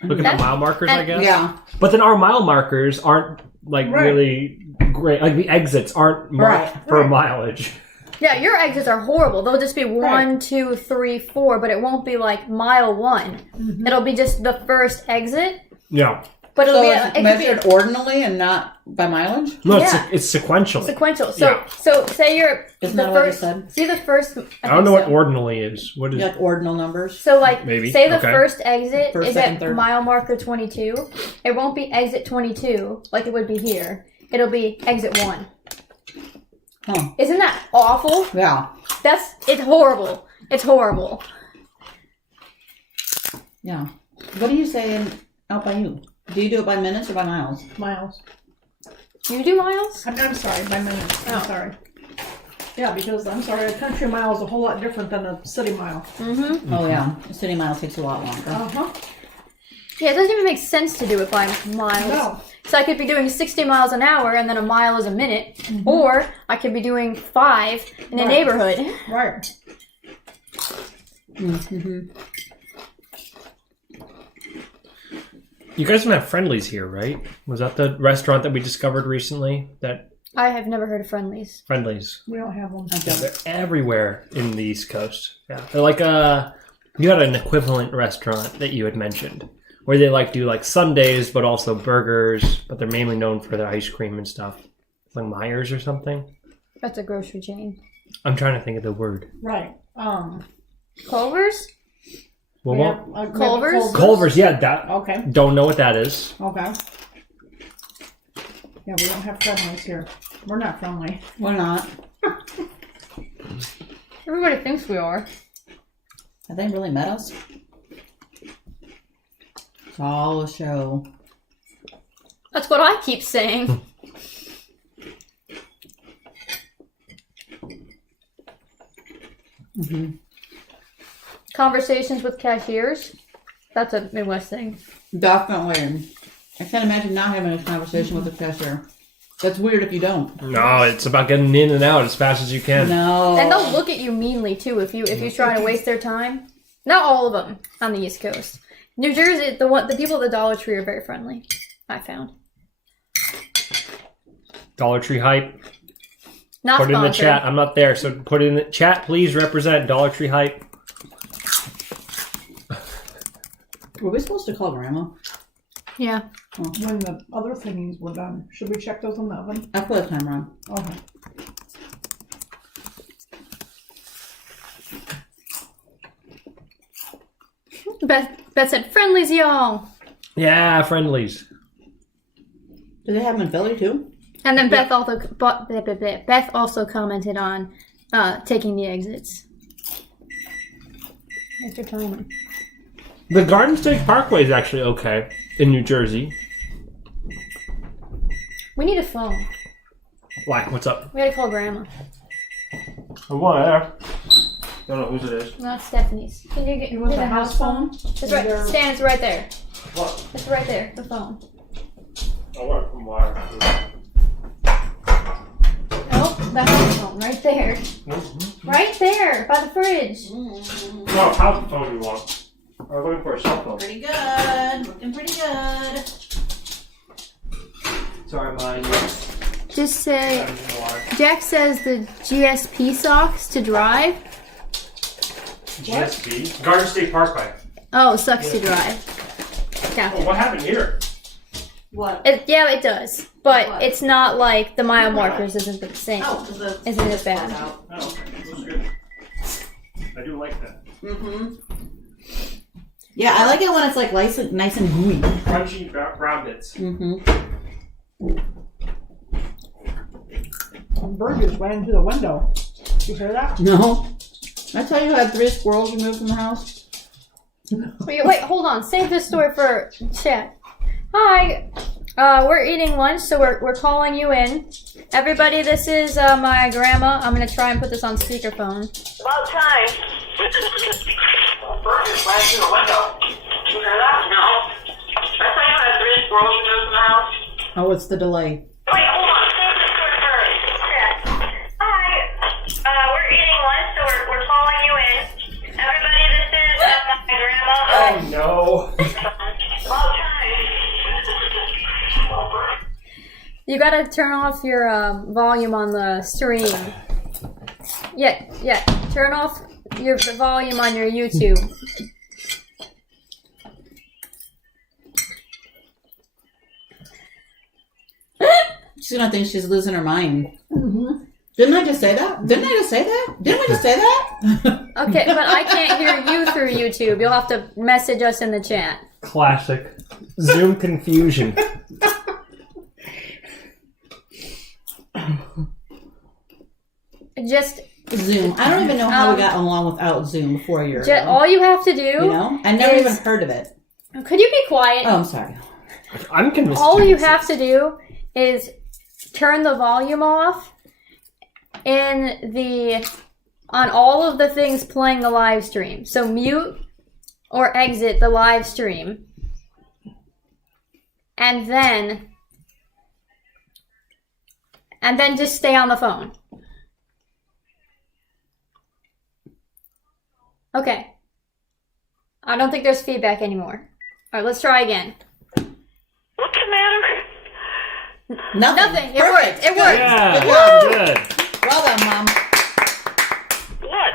Look at the mile markers, I guess. Yeah. But then our mile markers aren't, like, Right. really great. Like, the exits aren't marked Right. for mileage. Yeah, your exits are horrible. They'll just be 1, 2, 3, 4, but it won't be like mile 1. It'll be just the first exit, Yeah. but it'll So be it's it could measured be ordinally and not by mileage? No, Yeah. it's sequentially. sequential. So Yeah. so say you're Isn't the that what you first. said? See the first. I don't know think what so. ordinally is. What is Like ordinal numbers? So like, Maybe. say the Okay. first exit First, is second, at third. mile marker 22. It won't be exit 22 like it would be here. It'll be exit 1. Huh. Isn't that awful? Yeah. It's horrible. It's horrible. Yeah. What do you say out by you? Do you do it by minutes or by miles? Miles. You do miles? I'm sorry, by minutes. I'm sorry. Yeah, because I'm sorry, a country mile is a whole lot different than a city mile. Mm-hmm. Oh, yeah. A city mile takes a lot longer. Uh-huh. Yeah, it doesn't even make sense to do it by miles. No. So I could be doing 60 miles an hour and then a mile is a minute. Or I could be doing 5 in a Right. neighborhood. Right. Mm-hmm. You guys don't have Friendlies here, right? Was that the restaurant that we discovered recently? That I have never heard of Friendlies. Friendlies. We don't have them. Yeah, they're everywhere in the East Coast. Yeah, they're like you had an equivalent restaurant that you had mentioned, where they like do like Sundays, but also burgers. But they're mainly known for their ice cream and stuff. It's like Myers or something. That's a grocery chain. I'm trying to think of the word. Right. Culver's? Well, Yeah, Culver's? Culver's, yeah, that. Okay. Don't know what that is. Okay. Yeah, we don't have friendlies here. We're not friendly. We're not. Everybody thinks we are. Have they really met us? It's all a show. That's what I keep saying. Mm-hmm. Conversations with cashiers. That's a Midwest thing. Definitely. I can't imagine not having a conversation with a cashier. That's weird if you don't. No, it's about getting in and out as fast as you can. No. And they'll look at you meanly too if you try to waste their time. Not all of them on the East Coast. New Jersey, the people at the Dollar Tree are very friendly. I found. Dollar Tree hype. Not Put it in the sponsored. chat. I'm not there, so put it in the chat. Please represent Dollar Tree hype. Were we supposed to call Grandma? Yeah. When the other thingies were done, should we check those in the oven? I put a timer on. Okay. Beth said, friendlies, y'all. Yeah, friendlies. Do they have them in Philly too? And then Beth also commented on taking the exits. Extra time. The Garden State Parkway is actually okay in New Jersey. We need a phone. Why? What's up? We gotta call Grandma. What there? Don't know whose it is. Not Stephanie's. Can you get You want get the house phone? It's right. Stan, it's right there. What? It's right there. The phone. I want it from wire. Oh, the house phone, right there. Right there, by the fridge. What house phone do you want? I'm looking for a cell phone. Pretty good. Looking pretty good. Sorry, mine. Just say, Jack says the GSP socks to drive. GSP? Garden State Parkway. Oh, sucks to drive. Yeah. Oh, what happened here? What? Yeah, it does. But What? it's not like the mile markers isn't the same. Oh, because the Isn't it bad? out. Oh, okay. Looks good. I do like that. Mm-hmm. Yeah, I like it when it's like nice and gooey. Crunchy brown bits. Mm-hmm. The bird just ran into the window. Did you hear that? No. I tell you, I had 3 squirrels removed from the house. Wait, hold on. Save this story for chat. Hi. We're eating lunch, so we're calling you in. Everybody, this is my grandma. I'm gonna try and put this on speakerphone. About time. Bird just ran through the window. Did you hear that? No. I thought you had 3 squirrels removed from the house. Oh, it's the delay. Wait, hold on. Save this story first. Yeah. Hi. We're eating lunch, so we're calling you in. Everybody, this is my grandma. Oh, no. About time. You gotta turn off your volume on the stream. Yeah. Turn off the volume on your YouTube. She's gonna think she's losing her mind. Mm-hmm. Didn't I just say that? Didn't we just say that? Okay, but I can't hear you through YouTube. You'll have to message us in the chat. Classic. Zoom confusion. Just Zoom. I don't even know how we got along without Zoom before a year ago. all you have to do. You know? I never is- even heard of it. Could you be quiet? Oh, I'm sorry. I'm convinced. All you have to do is turn the volume off on all of the things playing the live stream. So mute or exit the live stream. And then just stay on the phone. Okay. I don't think there's feedback anymore. All right, let's try again. What's the matter? Nothing. It Perfect. worked. It worked. Yeah, Good good. Well done, Mom. What?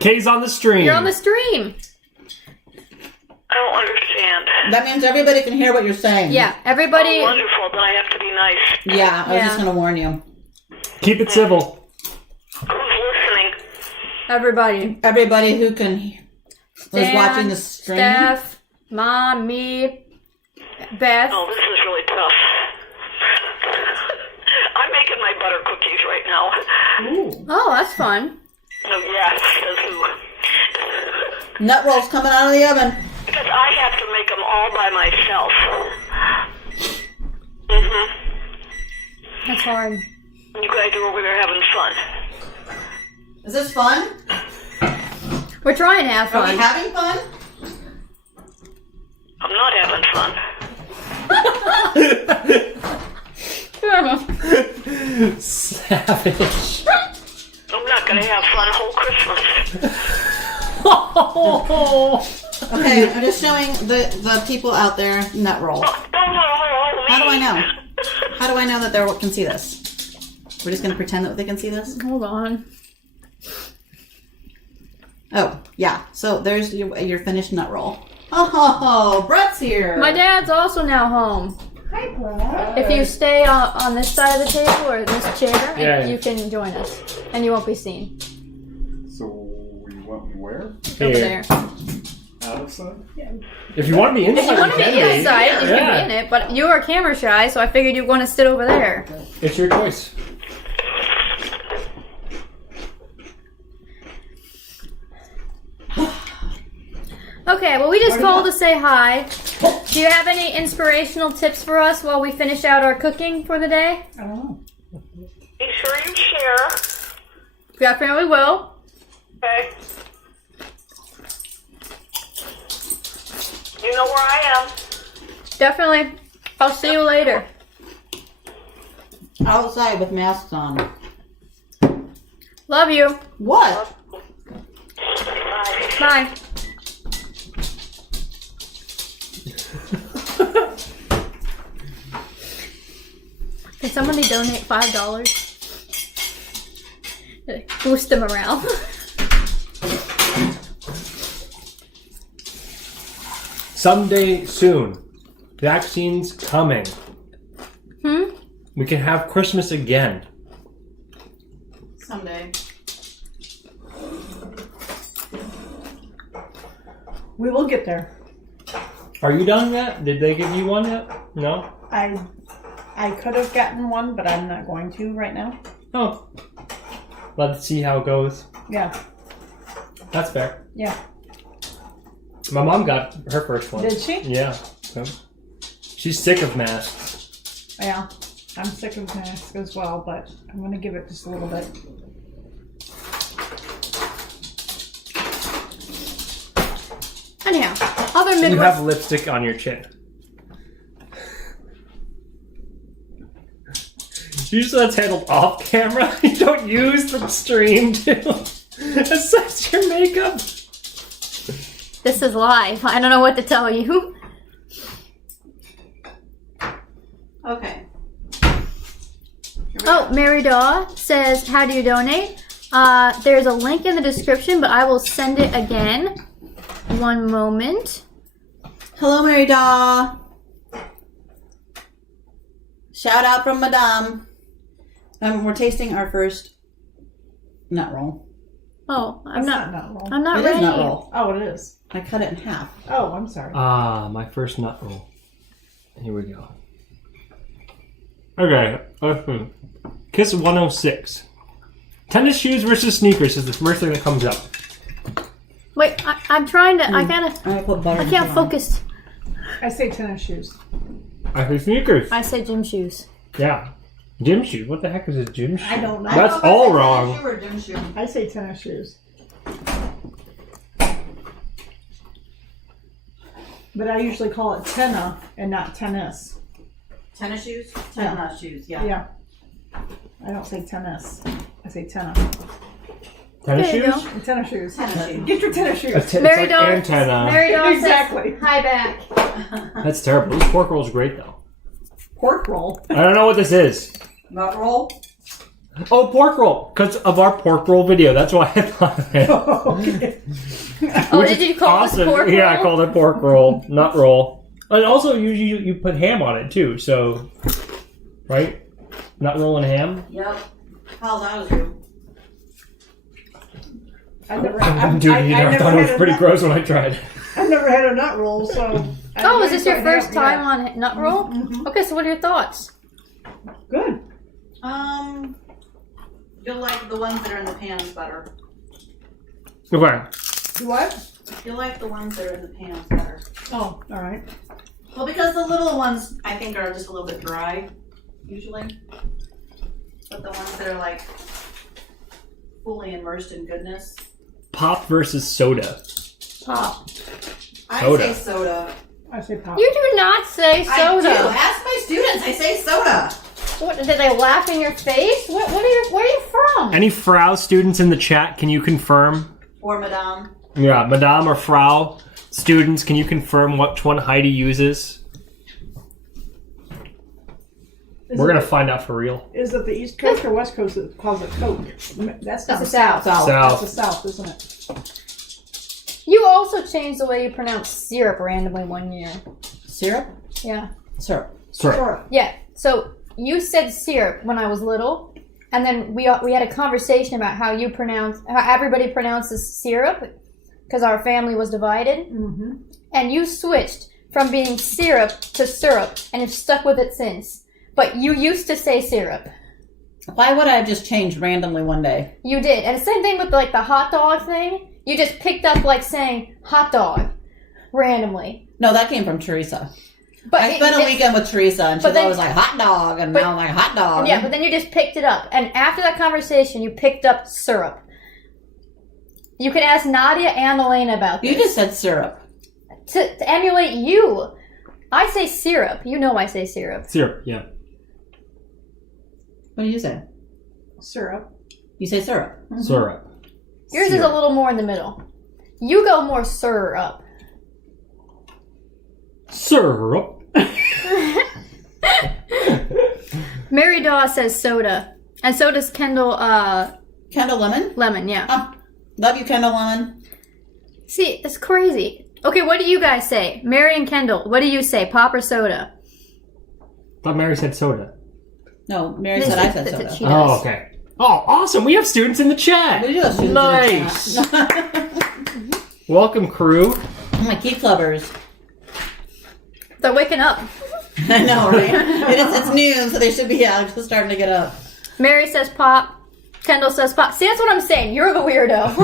Kay's on the stream. You're on the stream. I don't understand. That means everybody can hear what you're saying. Yeah, everybody. Oh, wonderful. Then I have to be nice. Yeah, I was Yeah. just going to warn you. Keep it civil. Who's listening? Everybody. Everybody who can was Stan, watching the stream. Steph, Mom, me, Beth. Oh, this is really tough. I'm making my butter cookies right now. Ooh. Oh, that's fun. Oh, yes, says who? Nut rolls coming out of the oven. Because I have to make them all by myself. Mm-hmm. That's hard. You guys are over there having fun. Is this fun? We're trying to have Are we fun. having fun? I'm not having fun. Savage. I'm not going to have fun whole Christmas. Okay, I'm just showing the people out there nut roll. How do I know? How do I know that they can see this? We're just gonna pretend that they can see this? Hold on. Oh, yeah. So there's your finished nut roll. Oh, Brett's here. My dad's also now home. Hi, Brad. If you stay on this side of the table or this chair, Yeah. you can join us, and you won't be seen. So you want me where? Over there. Out of sun? If you want to be inside, If you want to be can be. inside, you Yeah. can be in it. But you are camera shy, so I figured you'd want to sit over there. It's your choice. Okay, well, we just called to say hi. Do you have any inspirational tips for us while we finish out our cooking for the day? I don't know. Make sure you share. Definitely will. Okay. You know where I am. Definitely. I'll see you later. Outside with masks on. Love you. What? Bye. Bye. Can somebody donate $5? Boost them around. Someday soon. Vaccines coming. We can have Christmas again. Someday. We will get there. Are you done yet? Did they give you one yet? No? I could have gotten one, but I'm not going to right now. Oh. Let's see how it goes. Yeah. That's fair. Yeah. My mom got her first one. Did she? Yeah. So, she's sick of masks. Yeah. I'm sick of masks as well, but I'm going to give it just a little bit. Anyhow, other You Midwest. have lipstick on your chin. Usually that's handled off camera. You don't use the stream to assess your makeup. This is live. I don't know what to tell you. Okay. Oh, Mary Daw says, how do you donate? There's a link in the description, but I will send it again. One moment. Hello, Mary Daw. Shout out from Madame. We're tasting our first nut roll. Oh, I'm It's not. nut roll. I'm not It ready. is nut roll. Oh, it is. I cut it in half. Oh, I'm sorry. Ah, my first nut roll. Here we go. Okay, Kiss 106. Tennis shoes versus sneakers is the first thing that comes up. Wait, I'm trying to. I gotta. I'm gonna put butter. I can't on. focus. I say tennis shoes. I say sneakers. I say gym shoes. Yeah. Gym shoes. What the heck is a gym shoe? I don't know. That's all wrong. Shoe or gym shoe? I say tennis shoes. But I usually call it tenna and not tennis. Tennis shoes? Yeah. Tennis shoes, yeah. Yeah. I don't say tennis. I say tenna. Tennis There you shoes? go. Tennis shoes. Tennis shoes. Get your tennis shoes. It's Mary like Dawn. antenna. Mary Dawn Exactly. says, hi back. That's terrible. This pork roll is great though. Pork roll. I don't know what this is. Nut roll? Oh, pork roll. Because of our pork roll video. That's why I thought of it. Okay. Oh, Which did is you call this pork Yeah, I roll? called it pork roll, nut roll. And also, you put ham on it too, so... Right? Nut roll and ham? Yep. How's that with you? I've never. Dude, I thought it was pretty gross when I tried. I've never had a nut roll, so. Oh, is this your first time Yeah. on nut roll? Mhm. Okay, so what are your thoughts? Good. You'll like the ones that are in the pans better. Okay. What? You'll like the ones that are in the pans better. Oh, all right. Well, because the little ones, I think, are just a little bit dry, usually. But the ones that are, like, fully immersed in goodness. Pop versus soda. Pop. I Soda. say soda. I say pop. You do not say I soda. do. Ask my students. I say soda. What, did they laugh in your face? Where are you from? Any Frau students in the chat, can you confirm? Or Madame. Yeah, Madame or Frau students, can you confirm which one Heidi uses? We're going to find out for real. Is it the East Coast or West Coast that calls it Coke? That's not the South. South. That's the South, isn't it? You also changed the way you pronounce syrup randomly one year. Syrup? Yeah. Syrup. Sorry. Sure. Yeah. So you said syrup when I was little, and then we had a conversation about how everybody pronounces syrup because our family was divided, Mm-hmm. and you switched from being syrup to syrup, and have stuck with it since. But you used to say syrup. Why would I have just changed randomly one day? You did, and the same thing with like the hot dog thing. You just picked up like saying hot dog randomly. No, that came from Teresa. But I spent a weekend with Teresa, and she but was then- always like, hot dog, and but- now I'm like, hot dog. Yeah, but then you just picked it up. And after that conversation, you picked up syrup. You can ask Nadia and Elena about this. You just said syrup. To emulate you. I say syrup. You know I say syrup. Syrup, yeah. What do you say? Syrup. You say syrup. Syrup. Yours is a little more in the middle. You go more syrup. Syrup. Mary Daw says soda. And so does Kendall Kendall Lemon? Lemon, yeah. Oh, love you, Kendall Lemon. See, it's crazy. Okay, what do you guys say? Mary and Kendall, what do you say? Pop or soda? Thought Mary said soda. No, Mary said I said That's soda. what she does. Oh, okay. Oh, awesome. We have students in the chat. We do have students Nice. in the chat. Welcome, crew. My key clubbers. They're waking up. I know, right? It's noon, so they should be just starting to get up. Mary says pop. Kendall says pop. See, that's what I'm saying. You're the weirdo.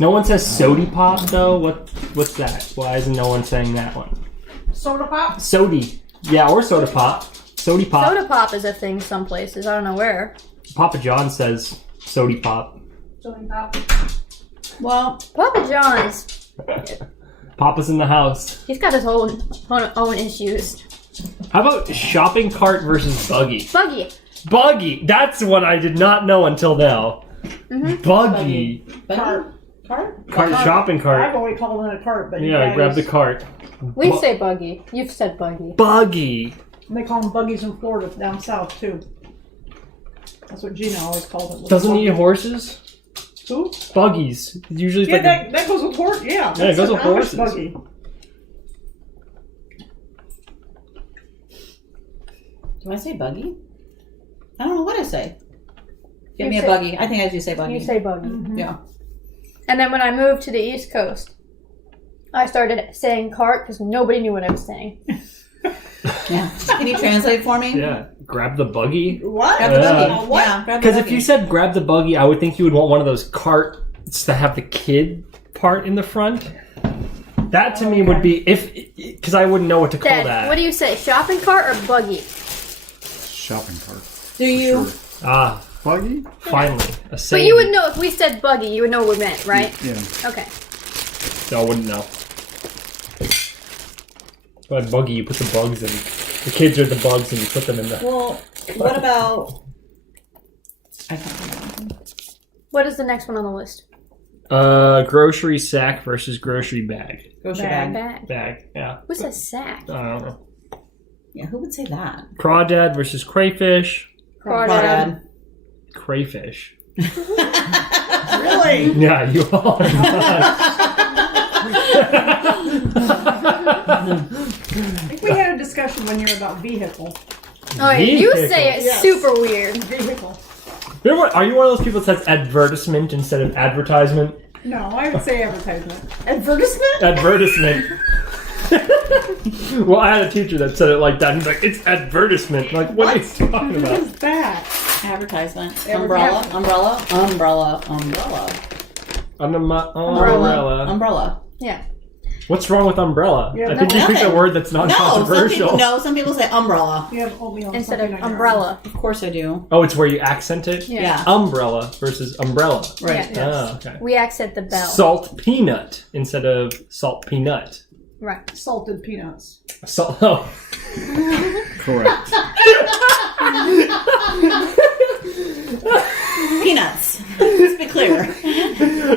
No one says sody pop though. What's that? Why isn't no one saying that one? Soda pop? Sody. Yeah, or soda pop. Sody pop. Soda pop is a thing some places. I don't know where. Papa John says sody pop. Soda pop. Well, Papa John's. Papa's in the house. He's got his own issues. How about shopping cart versus buggy? Buggy. Buggy. That's what I did not know until now. Mm-hmm. Buggy. Cart. Cart. Shopping cart. I've always called it a cart, but you Yeah, guys, grab the cart. We say buggy. You've said buggy. Buggy. They call them buggies in Florida down south too. That's what Gina always called it. Doesn't need horses. Who? Buggies. Usually it's Yeah, like that goes with horse. Yeah, Yeah, it goes with an Amish horses. Buggy. do I say buggy? I don't know what I say. Give You me a say- buggy. I think I do say buggy. You say buggy. Yeah. And then when I moved to the East Coast, I started saying cart because nobody knew what I was saying. Yeah. Can you translate for me? yeah. Grab the buggy. What? Grab the buggy. Yeah. What? Yeah, grab the Because if buggy. you said grab the buggy, I would think you would want one of those carts that have the kid part in the front. That to me would be because I wouldn't know what to call Dad, that. what do you say? Shopping cart or buggy? Shopping cart. Do you? Sure. Ah, Buggy? finally a But saying. you would know if we said buggy, you would know what we meant, right? Yeah. Okay. No, I wouldn't know. But buggy, you put the bugs in. The kids are the bugs, and you put them in the. Well, what about? I can't remember. What is the next one on the list? Grocery sack versus grocery bag. Grocery Bag. bag. Bag. Yeah. Who says sack? I don't know. Yeah, who would say that? Crawdad versus crayfish. Crawdad. Crayfish. Really? Yeah, you are. I think we had a discussion one year about vehicle. Oh, yeah, you Vehicle. say it Yes. super weird. Vehicle. Are you one of those people that says advertisement instead of advertisement? No, I would say advertisement. Advertisement? Advertisement. Well, I had a teacher that said it like that. He's like, it's advertisement. Like, what are you talking What about? is that? Advertisement. Advertisement. Umbrella. Umbrella. Yeah. What's wrong with umbrella? Yeah, I think you picked a nothing. word that's not controversial. Some people say umbrella. You have oatmeal Instead of something on your umbrella. Of course I do. Oh, it's where you accent it? Yeah. Umbrella versus umbrella. Right. Yeah. Oh, okay. We accent the bell. Salt peanut instead of salt peanut. Right. arm. Salted peanuts. Salt. Oh. Correct. Peanuts. Let's be clear.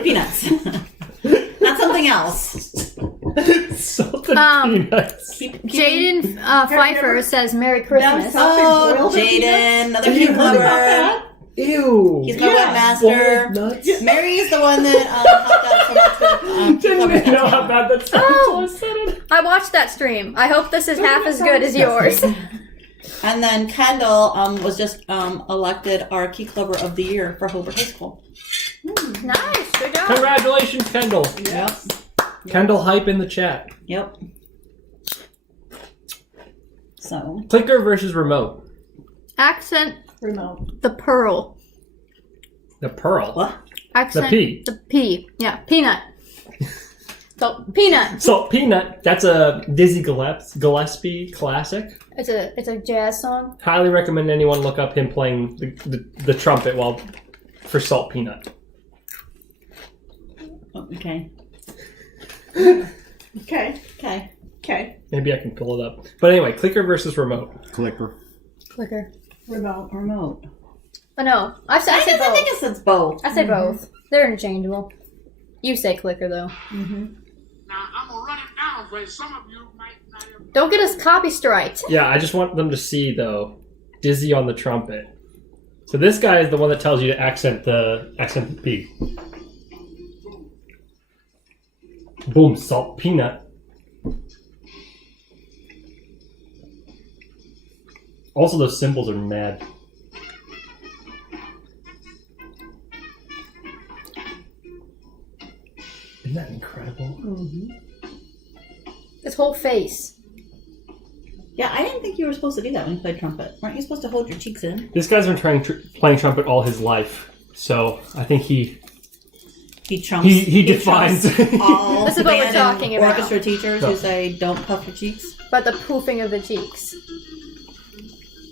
Peanuts. Not something else. Salted peanuts. Keep Jaden Pfeiffer says Merry Christmas. Oh, Boiled Jaden, another You cute heard about lover. Ew. He's my webmaster. Boiled nuts. Mary is the one that helped out so much with Didn't know how bad that sounds Oh. until I said it. I watched that stream. I hope this is half as good as yours. And then Kendall was just elected our Key Clubber of the Year for Hobart High School. Nice. Good job. Congratulations, Kendall. Yep. Kendall hype in the chat. Yep. So. Clicker versus remote. Accent Remote. the pearl. The pearl. What? Accent The P. The P. Yeah. Peanut. So peanut. So peanut. That's a Dizzy Gillespie classic. It's a jazz song. Highly recommend anyone look up him playing the trumpet for Salt Peanut. Okay. Okay. Okay. Okay. Maybe I can pull it up. But anyway, clicker versus remote. Clicker. Clicker. Remote. Oh no. I say I both. think it's both. I say both. They're interchangeable. You say clicker though. Now, I'm going to run it down for you. Some of you might not have... Don't get us copy striked. Yeah, I just want them to see though. Dizzy on the trumpet. So this guy is the one that tells you to accent the P. Boom, Salt Peanut. Also, those symbols are mad. Isn't that incredible? This whole face. Yeah, I didn't think you were supposed to do that when you played trumpet. Weren't you supposed to hold your cheeks in? This guy's been playing trumpet all his life, so I think he trumps. he defines. All This is what we're band and talking about. Orchestra teachers who say don't puff your cheeks. But the poofing of the cheeks.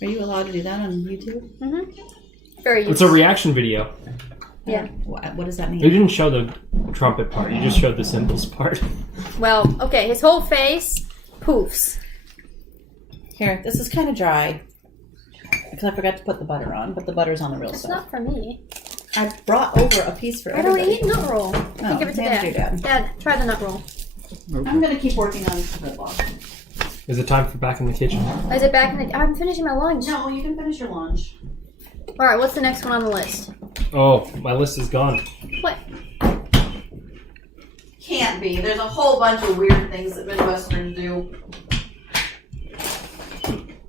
Are you allowed to do that on YouTube? Very It's a reaction video. Yeah. What does that You mean? didn't show the trumpet part. You just showed the cymbals part. Well, okay, his whole face poofs. Here, this is kind of dry because I forgot to put the butter on, but the butter's on the real It's stuff. not for me. I brought over a piece for I don't everybody. eat nut roll. Oh, Give it to hand it Dad. to Dad. Dad, try the nut roll. I'm gonna keep working on the block. Is it time for back in the kitchen? Is it back in the... I'm finishing my lunch. No, you can finish your lunch. Alright, what's the next one on the list? Oh, my list is gone. What? Can't be. There's a whole bunch of weird things that Midwesterners do.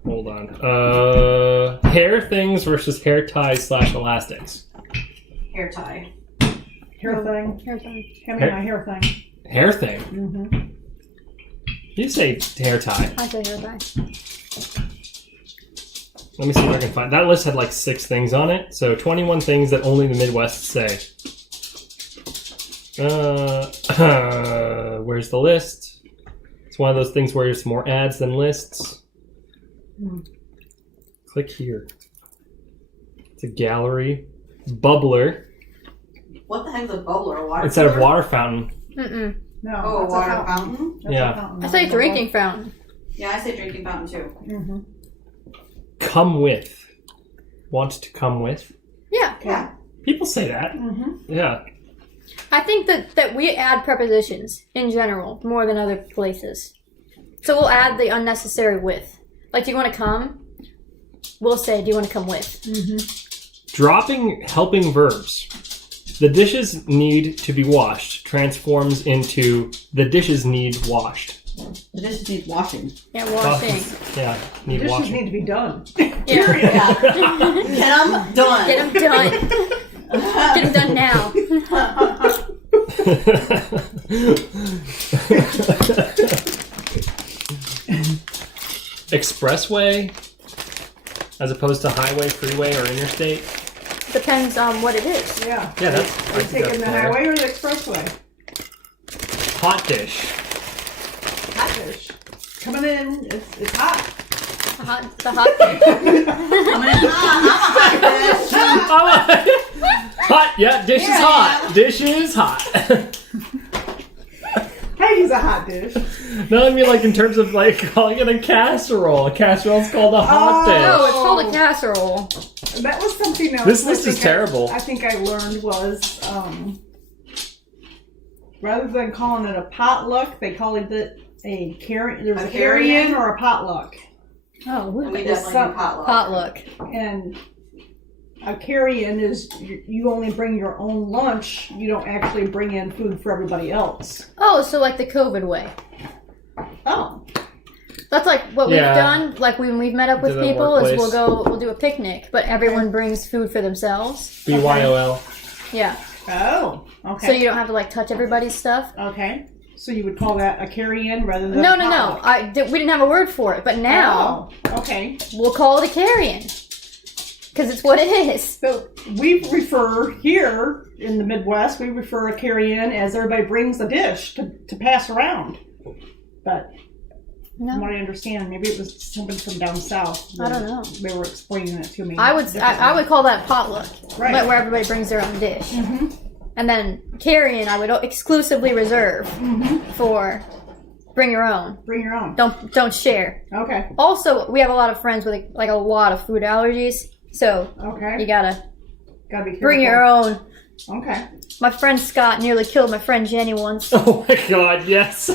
Hold on. Hair things versus hair ties / elastics. Hair tie. Hair thing. Hair time. Hand me my hair thing. Hair thing? You say hair tie. I say hair tie. Let me see if I can find... That list had like 6 things on it. So 21 things that only the Midwest say. Where's the list? It's one of those things where there's more ads than lists. Click here. It's a gallery. Bubbler. What the heck is a bubbler? A water Instead of cooler? water fountain. Mm-mm. No. Oh, a that's water fountain. fountain? That's Yeah. a fountain. I say drinking fountain. Yeah, I say drinking fountain too. Come with. Want to come with. Yeah. Yeah. People say that. Yeah. I think that we add prepositions in general more than other places. So we'll add the unnecessary with. Like, do you want to come? We'll say, do you want to come with? Dropping helping verbs. The dishes need to be washed transforms into the dishes need washed. The dishes need washing. Yeah, washing. Yeah, need Dishes washing. need to be done. Yeah. Yeah. Get them done. Get them done. Get them done now. Expressway as opposed to highway, freeway, or interstate. Depends on what it is. Yeah. Yeah, that's. Are I you think taking that's the fair. highway or the expressway? Hot dish. Hot dish. Coming in, it's hot. The hot dish. Hot, yeah, dish is hot. Dish is hot. Heidi's a hot dish. No, I mean like in terms of like calling it a casserole. A casserole's called a hot No, dish. it's called a casserole. That was something else. This I list is think terrible. I think I learned was rather than calling it a potluck, they call it a carry. There's a carry-in or a potluck. Oh, We what definitely do potluck. potluck. And a carry-in is you only bring your own lunch. You don't actually bring in food for everybody else. Oh, so like the COVID way. Oh. That's like what we've Yeah. done. Like when we've met up with To the people, is workplace. we'll do a picnic, but everyone brings food for themselves. BYOL. Yeah. Oh. Okay. So you don't have to like touch everybody's stuff. Okay. So you would call that a carry-in rather than No, a no, no. potluck. We didn't have a word for it, but now Oh, okay. we'll call it a carry-in because it's what it is. So we refer here in the Midwest, we refer a carry-in as everybody brings a dish to pass around. But from No, what I understand, maybe it was somebody from down south. I don't know. They were explaining it to me. I would call that potluck, Right. but where everybody brings their own dish. Mhm. And then carry-in, I would exclusively reserve for bring your own. Bring your own. Don't share. Okay. Also, we have a lot of friends with like a lot of food allergies, so Okay. you gotta Gotta be careful. bring your own. Okay. My friend Scott nearly killed my friend Jenny once. Oh my god, yes.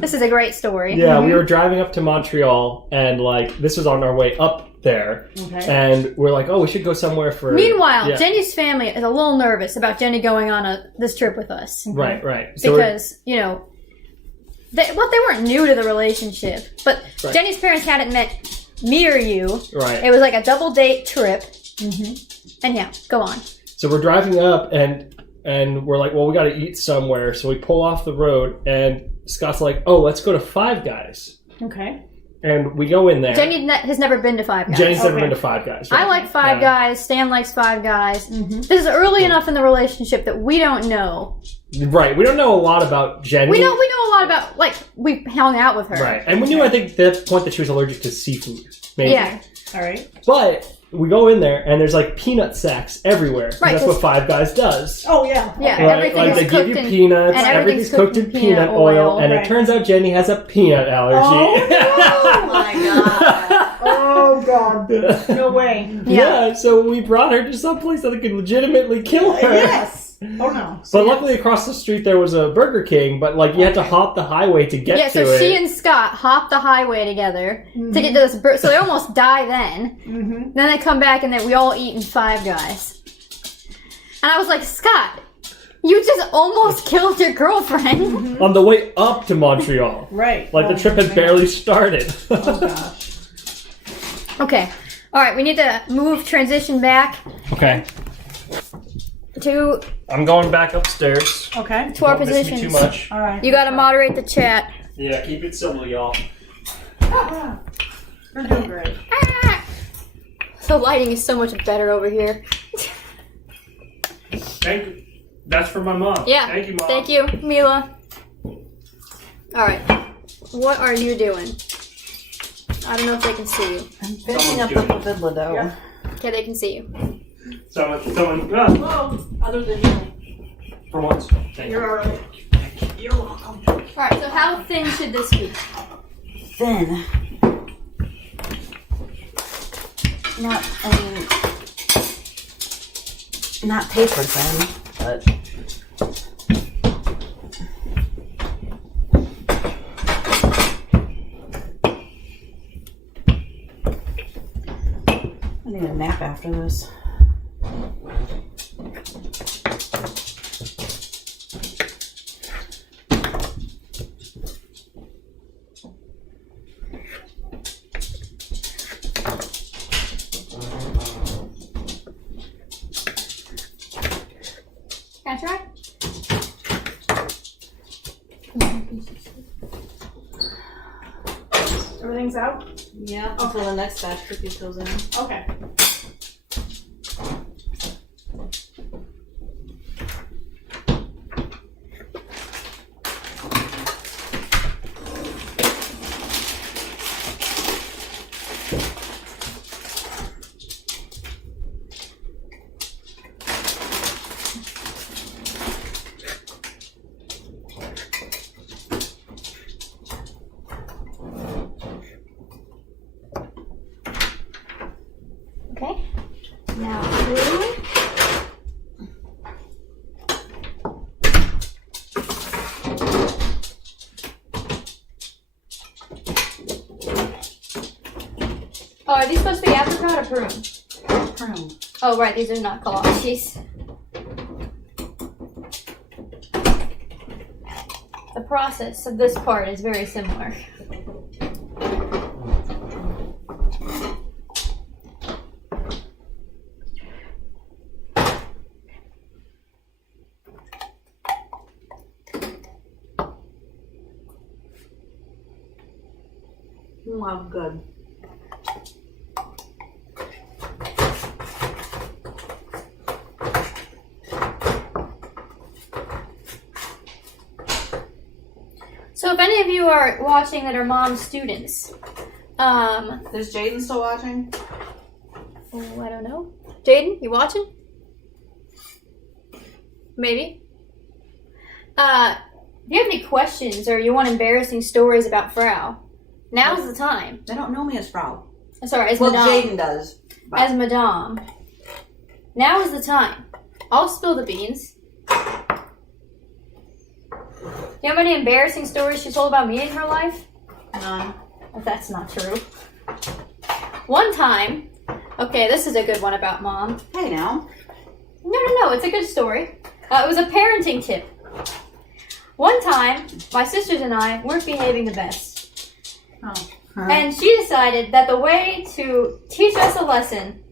This is a great story. Yeah, we were driving up to Montreal, and like this was on our way up there, Okay. and we're like, oh, we should go somewhere for. Meanwhile, Yeah. Jenny's family is a little nervous about Jenny going on this trip with us Right. So we're- because they weren't new to the relationship, but Right. Jenny's parents hadn't met me or you. right. It was like a double date trip. And yeah, go on. So we're driving up, and we're like, well, we got to eat somewhere. So we pull off the road, and Scott's like, oh, let's go to Five Guys, Okay. and we go in there. Nehas never been to Five Guys. Jenny's never Okay. been to Five Guys. I Right? like Five Yeah. Guys. Stan likes Five Guys. This is early enough in the relationship that we don't know. Right. We don't know a lot about Jenny. We know a lot about, like, we hung out with her. Right. And we knew, I think, at that point that she was allergic to seafood. Maybe. Yeah. All right. But we go in there, and there's like peanut sacks everywhere. 'Cause Right, That's 'cause- what Five Guys does. Oh, yeah. Yeah. Okay. Right? Everything Like is they give you cooked in- peanuts, and everything's cooked in peanut oil, and right. it turns out Jenny has a peanut allergy. Oh my god. Oh, God. No way. Yeah, so we brought her to some place that could legitimately kill her. Yes. Oh, no. But luckily across the street there was a Burger King, but like you had to hop the highway to get Yeah, to so it. she and Scott hopped the highway together to get to this. So they almost die then. Then they come back and then we all eat in Five Guys. And I was like, Scott, you just almost killed your girlfriend. On the way up to Montreal. Right. Like the trip had barely started. Oh, gosh. Okay. All right, we need to transition back Okay. to I'm going back upstairs. Okay. to our Don't miss me positions. too much. All right. You got to moderate the chat. Yeah, keep it civil, y'all. You're doing great. The lighting is so much better over here. Thank you. That's for my mom. Yeah. Thank you, Mom. Thank you, Mila. All right. What are you doing? I don't know if they can see you. I'm finishing up the pavidla dough. Yeah. Okay, they can see you. Someone, Well, other than you. for once. Thank you. You're all right. You're welcome. All right. So how thin should this be? Thin. Not paper thin, but I need a nap after this. Can I try? Everything's out? Yeah, until the next batch cookies goes in. Okay. Okay. Now blue. Oh, are these supposed to be apricot or prune? Prune. Oh, right, these are not kolaches. The process of this part is very similar. Wow, good. So if any of you are watching that are mom students, Is Jaden still watching? oh, I don't know. Jaden, you watching? Maybe. If you have any questions or you want embarrassing stories about Frau, now's the time. They don't know me as Frau. Sorry, as Well, Madame. Jaden does. As Madame. Now is the time. I'll spill the beans. Do you have any embarrassing stories she told about me in her life? None. If that's not true. One time, okay, this is a good one about Mom. Hey now. No, it's a good story. It was a parenting tip. One time, my sisters and I weren't behaving the best. Oh. And she decided that the way to teach us a lesson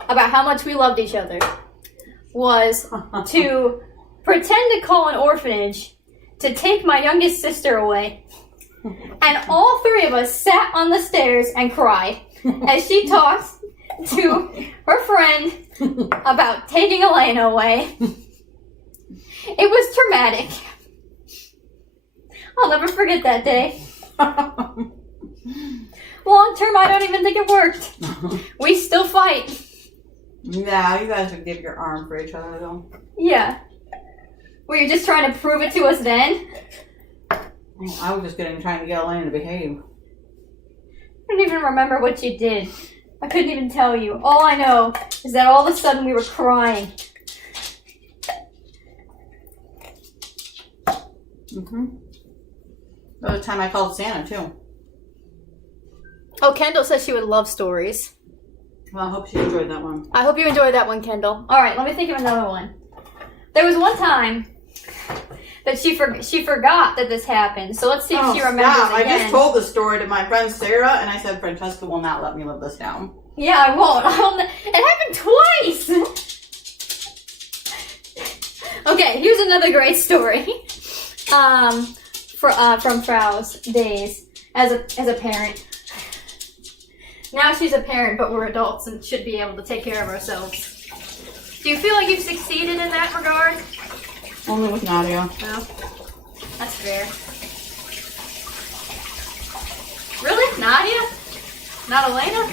about how much we loved each other was to pretend to call an orphanage to take my youngest sister away. And all three of us sat on the stairs and cried as she talked to her friend about taking Elena away. It was traumatic. I'll never forget that day. Long term, I don't even think it worked. We still fight. Yeah, you guys would give your arm for each other though. Yeah. Were you just trying to prove it to us then? I was just trying to get Elena to behave. I don't even remember what you did. I couldn't even tell you. All I know is that all of a sudden we were crying. Mm-hmm. That was the time I called Santa too. Oh, Kendall says she would love stories. Well, I hope she enjoyed that one. I hope you enjoyed that one, Kendall. All right, let me think of another one. There was one time that she forgot that this happened. So let's see if she remembers stop. again. I just told this story to my friend Sarah, and I said Francesca will not let me live this down. Yeah, I won't. It happened twice. Okay, here's another great story. From Frau's days as a parent. Now she's a parent, but we're adults and should be able to take care of ourselves. Do you feel like you've succeeded in that regard? Only with Nadia. No. That's fair. Really? Nadia? Not Elena?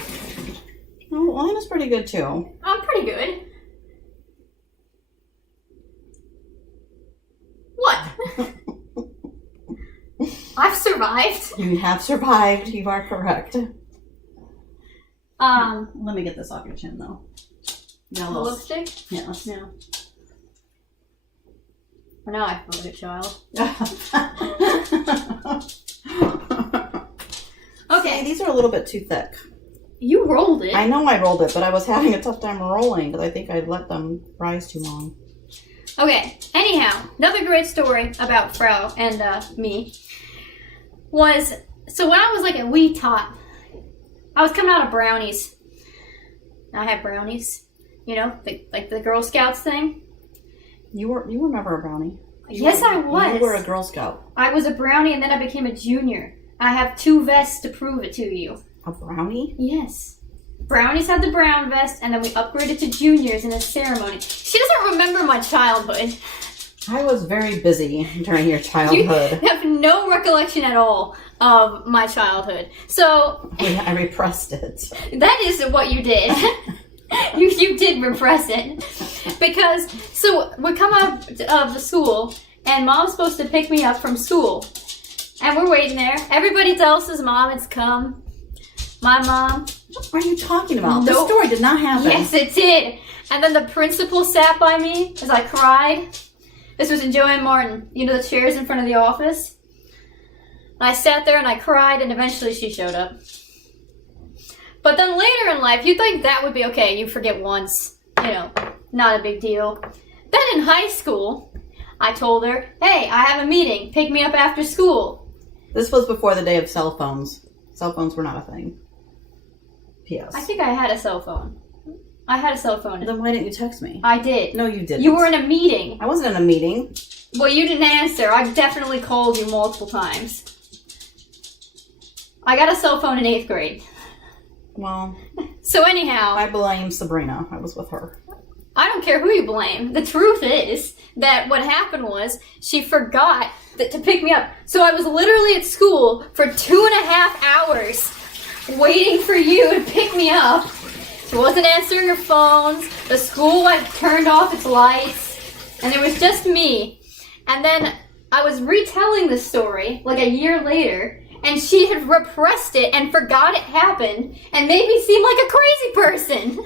Oh, Elena's pretty good too. I'm pretty good. What? I've survived. You have survived. You are correct. Let me get this off your chin though. The lipstick? Yeah. No. Well, now I feel like a child. Okay, these are a little bit too thick. You rolled it. I know I rolled it, but I was having a tough time rolling because I think I let them rise too long. Okay, anyhow, another great story about Frau and me was, so when I was like a wee tot, I was coming out of brownies. I had brownies, you know, like the Girl Scouts thing. You were never a brownie. Yes, I was. You were a Girl Scout. I was a brownie and then I became a junior. I have 2 vests to prove it to you. A brownie? Yes. Brownies had the brown vest and then we upgraded to juniors in a ceremony. She doesn't remember my childhood. I was very busy during your You childhood. have no recollection at all of my childhood. So, I repressed it. that is what you did. You did repress it. Because, so we come out of the school, and Mom's supposed to pick me up from school. And we're waiting there. Everybody else's mom has come. My mom. What are you talking about? Nope. This story did not happen. Yes, it did. And then the principal sat by me as I cried. This was in Joanne Martin. You know the chairs in front of the office? And I sat there and I cried, and eventually she showed up. But then later in life, you'd think that would be okay. You forget once. You know, not a big deal. Then in high school, I told her, hey, I have a meeting. Pick me up after school. This was before the day of cell phones. Cell phones were not a thing. P.S. I think I had a cell phone. I had a cell phone. Then why didn't you text me? I did. No, you didn't. You were in a meeting. I wasn't in a meeting. Well, you didn't answer. I definitely called you multiple times. I got a cell phone in 8th grade. Well, So anyhow, I blame Sabrina. I was with her. I don't care who you blame. The truth is that what happened was she forgot to pick me up. So I was literally at school for 2.5 hours waiting for you to pick me up. She wasn't answering her phones. The school had turned off its lights. And it was just me. And then I was retelling the story like a year later. And she had repressed it and forgot it happened and made me seem like a crazy person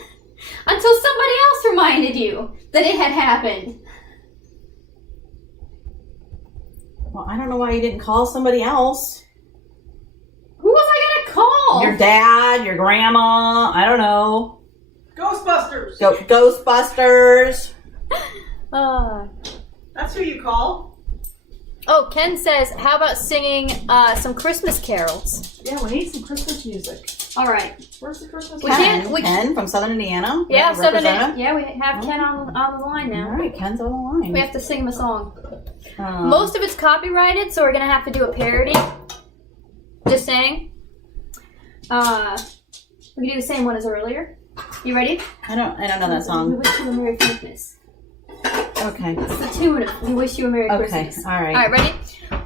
until somebody else reminded you that it had happened. Well, I don't know why you didn't call somebody else. Who was I gonna call? Your dad, your grandma, I don't know. Ghostbusters. Ghostbusters. That's who you call. Oh, Ken says, how about singing some Christmas carols? Yeah, we need some Christmas music. All right. Where's the Christmas We music? can't- we- Ken from Southern Indiana. Yeah, so then representative. yeah, we have Ken on the line All now. right, Ken's on the line. We have to sing him a song. Um, Most of it's copyrighted, so we're gonna have to do a parody. Just saying. We can do the same one as earlier. You ready? I don't know that We song. wish you a Merry Christmas. Okay. It's the tune of We Wish You a Merry Okay. Christmas. All right. All right, ready?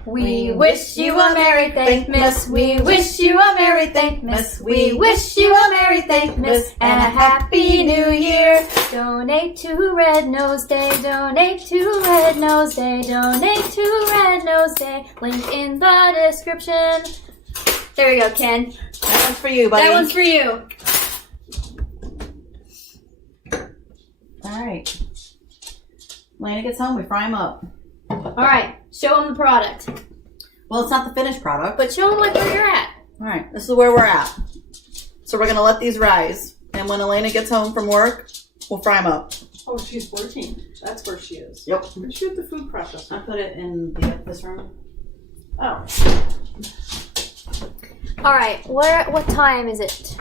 We wish you a Merry Thankmas. We wish you a Merry Thankmas. We wish you a Merry Thankmas and a Happy New Year. Donate to Red Nose Day. Donate to Red Nose Day. Donate to Red Nose Day. Link in the description. There we go, Ken. That one's for you, buddy. That one's for you. All right. Lana gets home, we fry them up. All right, show them the product, Well, it's not the finished product, but but show them like where you're at. all right, this is where we're at. So we're gonna let these rise, and when Elena gets home from work, we'll fry them up. Oh, she's working. That's where she is. Yep. Where's she at the food processor? I put it in this room. Oh. All right, what time is it?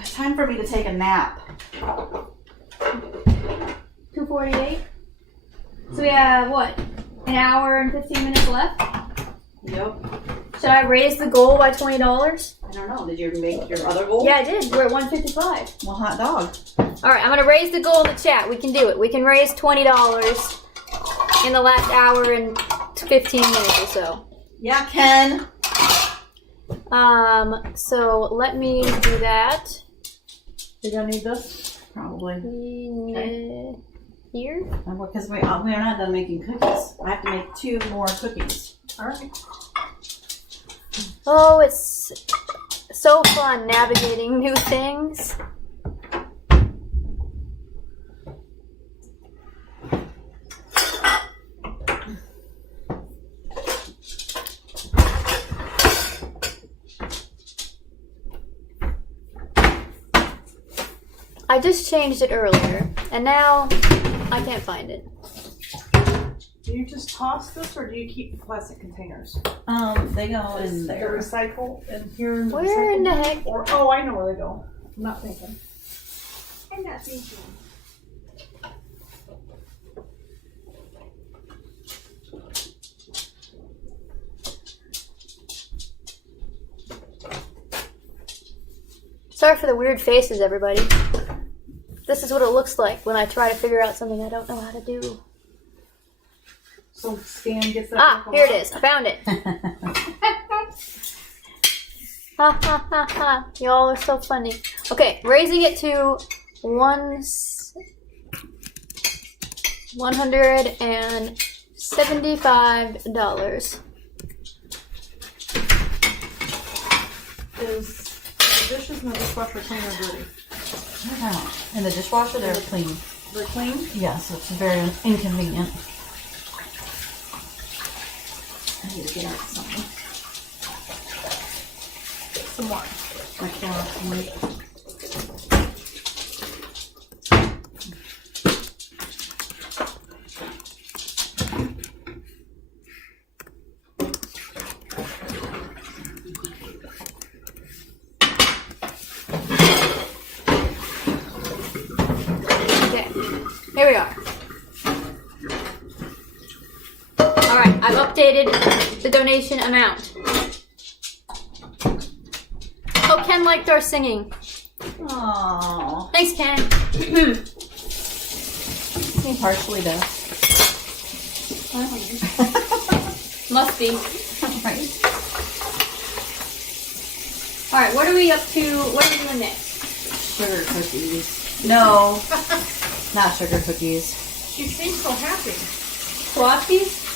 It's time for me to take a nap. 2:48. So we have what? An hour and 15 minutes left. Yep. Should I raise the goal by $20? I don't know. Did you make your other goal? Yeah, I did. We're at 155. Well, hot dog. All right, I'm gonna raise the goal in the chat. We can do it. We can raise $20 in the last hour and 15 minutes or so. Yeah, Ken. So let me do that. You're gonna need this? Probably. Here. Because we are not done making cookies. I have to make 2 more cookies. All right. Oh, it's so fun navigating new things. I just changed it earlier, and now I can't find it. Do you just toss this, or do you keep plastic containers? They go in The there. recycle and here in the Where in the recycle bin? heck? Or oh, I know where they go. I'm not thinking. I'm not thinking. Sorry for the weird faces, everybody. This is what it looks like when I try to figure out something I don't know how to do. So Stan gets that. Ah, here it is. I found it. Ha ha ha ha. Y'all are so funny. Okay, raising it to $175. Is the dishes in the dishwasher clean or dirty? In the dishwasher, they're clean. They're clean? Yeah, so it's very inconvenient. I need to get out something. Some more. I can't wait. Okay, here we are. Alright, I've updated the donation amount. Oh, Ken liked our singing. Aww. Thanks, Ken. He partially does. Must be. Right. Alright, what are we up to? What are we doing next? Sugar cookies. No, not sugar cookies. She seems so happy. Kolaches?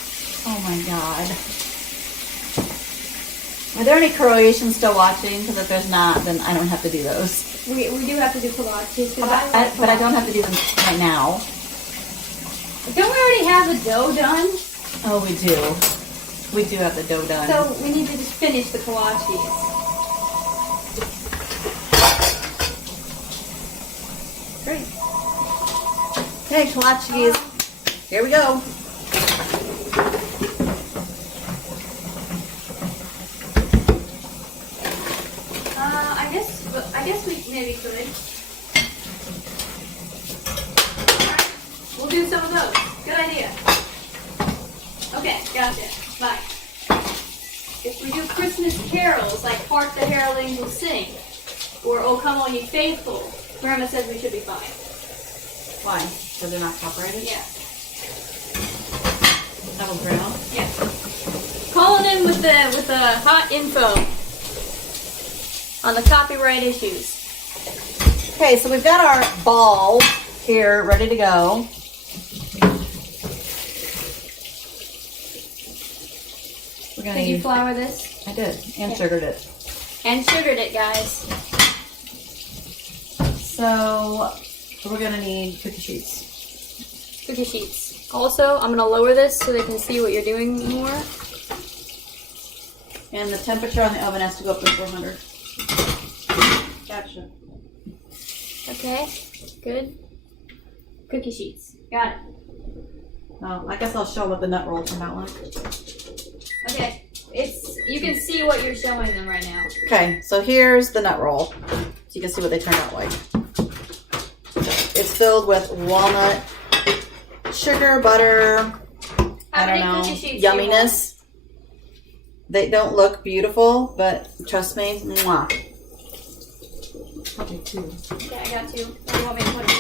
Oh my god. Are there any Croatians still watching? Because if there's not, then I don't have to do those. We do have to do kolaches. But I don't have to do them right now. Don't we already have the dough done? Oh, we do. We do have the dough done. So we need to just finish the kolaches. Great. Okay, kolaches. Here we go. I guess we maybe could. We'll do some of those. Good idea. Okay, gotcha. Bye. If we do Christmas carols like Hark the Heralding Will Sing or Oh Come All Ye Faithful, Grandma says we should be fine. Why? So they're not copyrighted? Yeah. That was Grandma? Yeah. Calling in with the hot info on the copyright issues. Okay, so we've got our ball here ready to go. We're gonna Did you use, flour this? I did, and sugared it. And sugared it, guys. So we're gonna need cookie sheets. Cookie sheets. Also, I'm gonna lower this so they can see what you're doing more. And the temperature on the oven has to go up to 400. Gotcha. Okay, good. Cookie sheets. Got it. Oh, I guess I'll show what the nut roll turned out like. Okay, you can see what you're showing them right now. Okay, so here's the nut roll. So you can see what they turned out like. It's filled with walnut, sugar, butter, I don't know, yumminess. They don't look beautiful, but trust me, mwah. I'll do two. Okay, I got two. What do you want me to put in?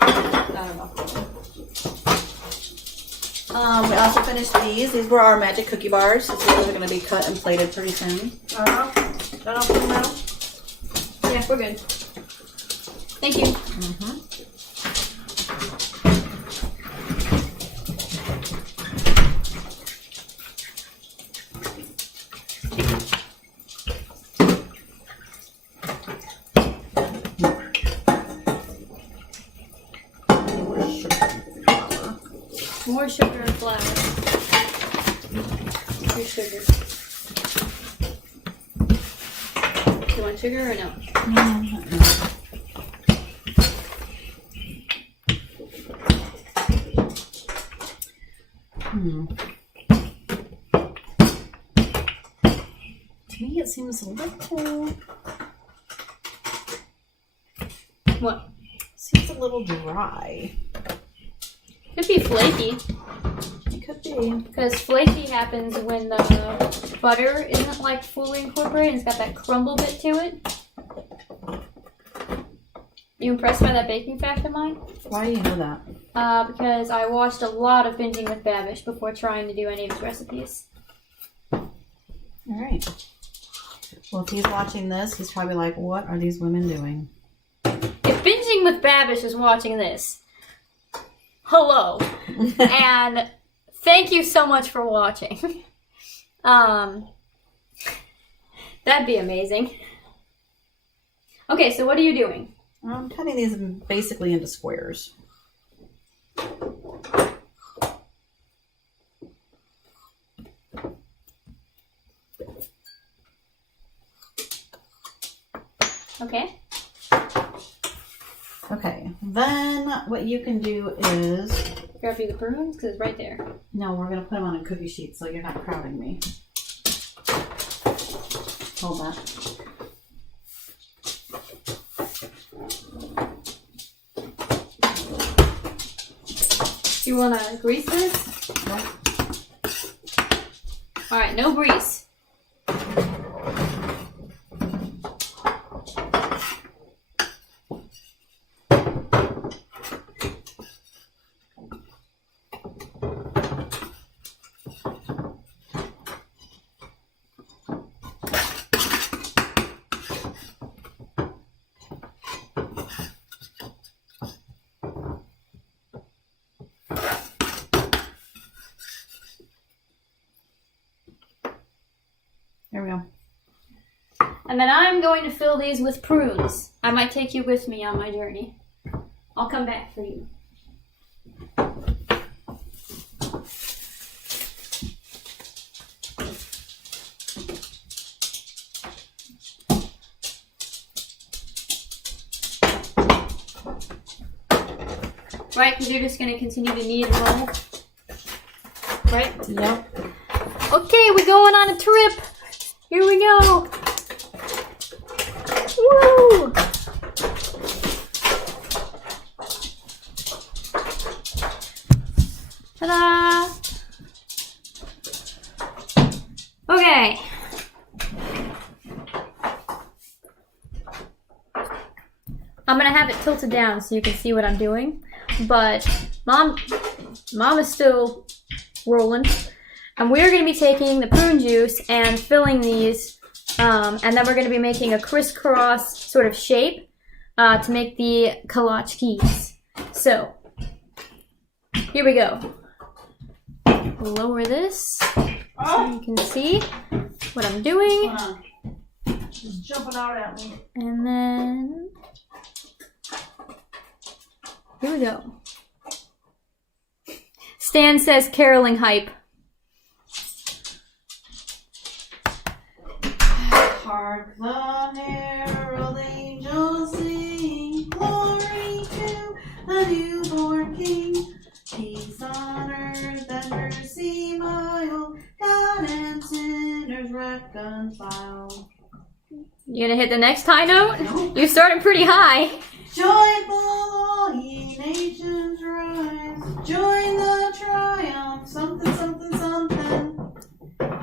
I don't know. We also finished these. These were our magic cookie bars. So these are going to be cut and plated pretty soon. Then I'll put them out. Yeah, we're good. Thank you. More sugar and flour. Here's sugar. You want sugar or no? To me, it seems a little... What? Seems a little dry. Could be flaky. It could be. Because flaky happens when the butter isn't like fully incorporated and it's got that crumble bit to it. You impressed by that baking fact of mine? Why do you know that? Because I watched a lot of Binging with Babish before trying to do any of his recipes. Alright. Well, if he's watching this, he's probably like, what are these women doing? If Binging with Babish is watching this, hello. And thank you so much for watching. That'd be amazing. Okay, so what are you doing? I'm cutting these basically into squares. Okay. Okay, then what you can do is... Grab you the prunes, because it's right there. No, we're going to put them on a cookie sheet so you're not crowding me. Hold that. You want to grease this? No. Alright, no grease. There we go. And then I'm going to fill these with prunes. I might take you with me on my journey. I'll come back for you. Right, because you're just going to continue to knead and roll. Right? Yep. Okay, we're going on a trip. Here we go. Woo! Ta-da! Okay. I'm gonna have it tilted down so you can see what I'm doing. But Mom is still rolling. And we're going to be taking the prune juice and filling these, and then we're going to be making a crisscross sort of shape to make the kolachkis. So, here we go. Lower this so you can see what I'm doing. Just jumping out at me. And then, here we go. Stan says caroling hype. Hark the herald angels sing, glory to the newborn King. Peace on earth and mercy mild, God and sinners reconciled. You gonna hit the next high note? You started pretty high. Joyful all ye nations rise, join the triumph, something, something, something.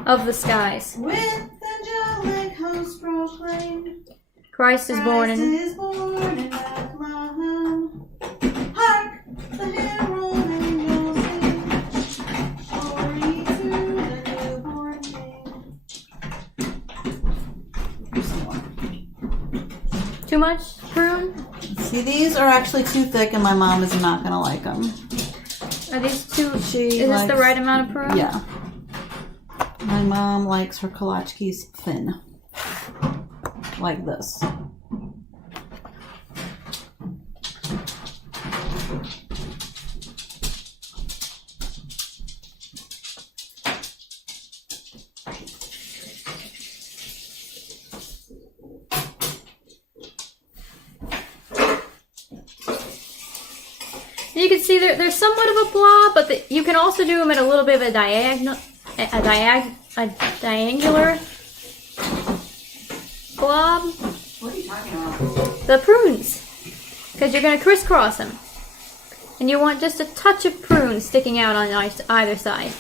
Of the skies. With angelic hosts proclaim, Christ is born Christ in. is born in Bethlehem. Hark, the herald angels sing, glory to the newborn King. Too much prune? See, these are actually too thick, and my mom is not gonna like them. Are these too? She Is this likes, the right amount of prune? Yeah. My mom likes her kolachkis thin, like this. You can see there's somewhat of a blob, but you can also do them at a little bit of a diangular blob. What are you talking about? The prunes, because you're gonna crisscross them, And you want just a touch of prune sticking out on either side.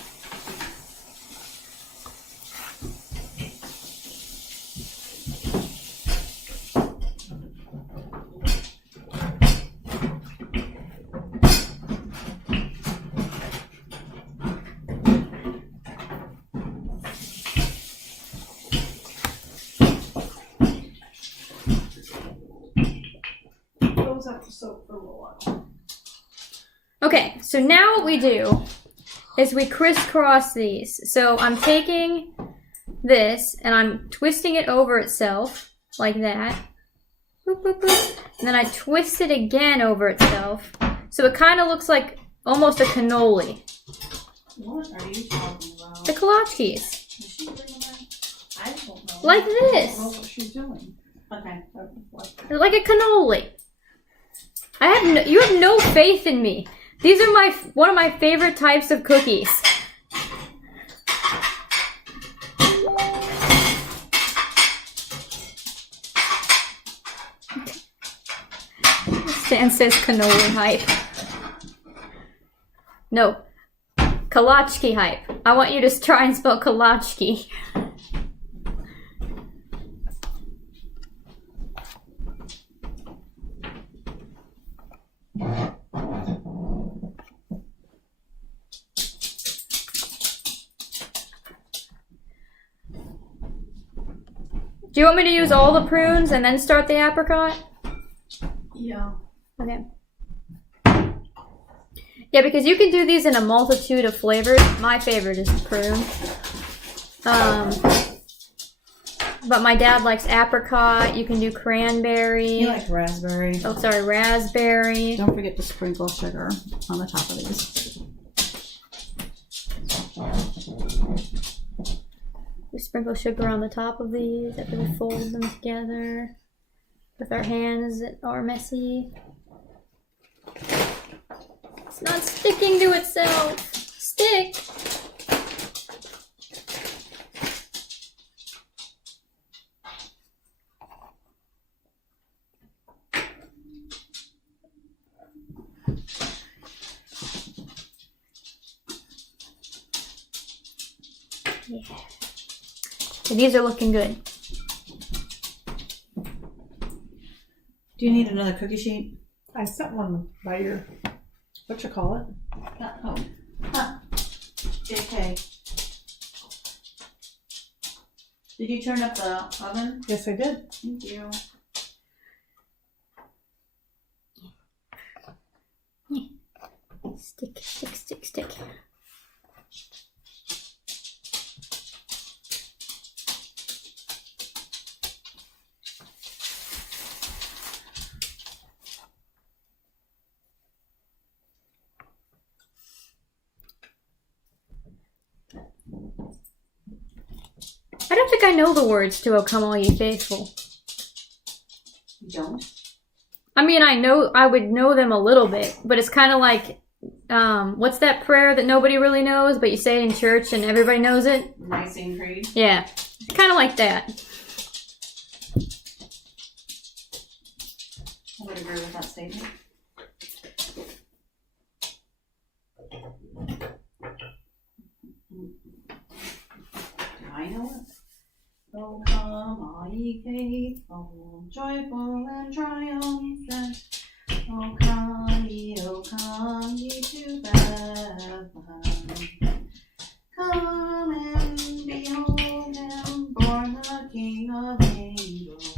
Those have to soak for a little while. Okay, so now what we do is we crisscross these. So I'm taking this and I'm twisting it over itself like that. Boop, boop, boop. And then I twist it again over itself. So it kind of looks like almost a cannoli. What are you talking about? The kolaches. Is she doing that? I don't know. Like I don't know this. what she's doing. Okay. Like a cannoli. You have no faith in me. These are one of my favorite types of cookies. Stan says cannoli hype. No. Kolachki hype. I want you to try and spell kolachki. Do you want me to use all the prunes and then start the apricot? Yeah. Okay. Yeah, because you can do these in a multitude of flavors. My favorite is prune. But my dad likes apricot. You can do cranberry. You like raspberry. Oh, sorry, raspberry. Don't forget to sprinkle sugar on the top of these. We sprinkle sugar on the top of these after we fold them together with our hands that are messy. It's not sticking to itself. Stick. Yeah. So these are looking good. Do you need another cookie sheet? I sent one by your, what you call it? Oh. Huh. JK. Did you turn up the oven? Yes, I did. Thank you. Stick, stick, stick, stick. I don't think I know the words to "O Come All Ye Faithful." You don't? I mean, I would know them a little bit, but it's kind of like, what's that prayer that nobody really knows, but you say it in church and everybody knows it? Nicene Creed. Yeah, kind of like that. I would agree with that statement. Do I know it? Oh, come all ye faithful, joyful and triumphant. Oh, come ye to Bethlehem. Come and behold him, born the King of angels.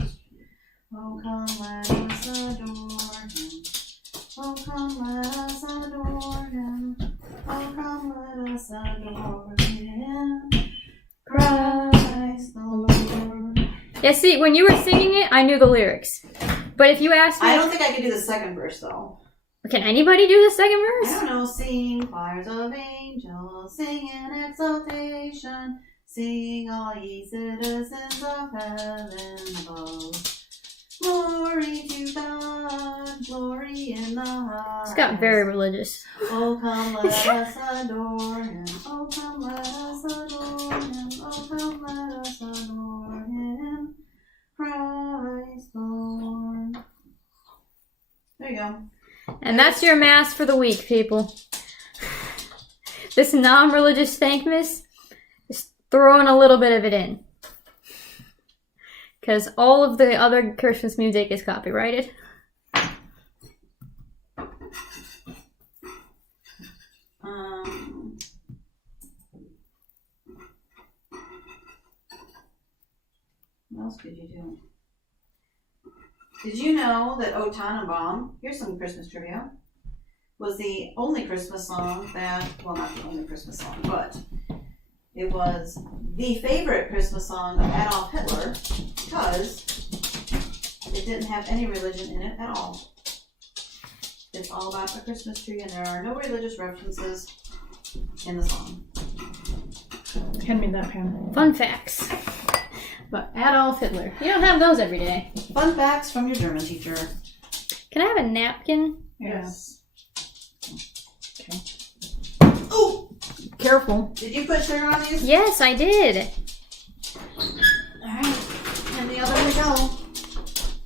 Oh, come, let us adore him. Oh, come, let us adore him. Oh, come, let us adore him. Christ the Lord. Yeah, see, when you were singing it, I knew the lyrics. But if you asked me... I don't think I could do the second verse, though. Can anybody do the second I verse? don't know. Sing, choirs of angels, sing in exaltation. Sing, all ye citizens of heaven above. Glory to God, glory in the highest. It's got very religious. Oh, come, let us adore him. Oh, come, let us adore him. Oh, come, let us adore him. Christ the Lord. There you go. And that's your mass for the week, people. This non-religious THANKMAS is throwing a little bit of it in. Because all of the other Christmas music is copyrighted. What else could you do? Did you know that O Tannenbaum, here's some Christmas trivia, was the only Christmas song that, well, not the only Christmas song, but it was the favorite Christmas song of Adolf Hitler because it didn't have any religion in it at all. It's all about a Christmas tree and there are no religious references in the song. Hand me that pen. Fun facts. But Adolf Hitler. You don't have those every day. Fun facts from your German teacher. Can I have a napkin? Yes. Oh! Careful. Did you put sugar on these? Yes, I did. Alright. And the other we go.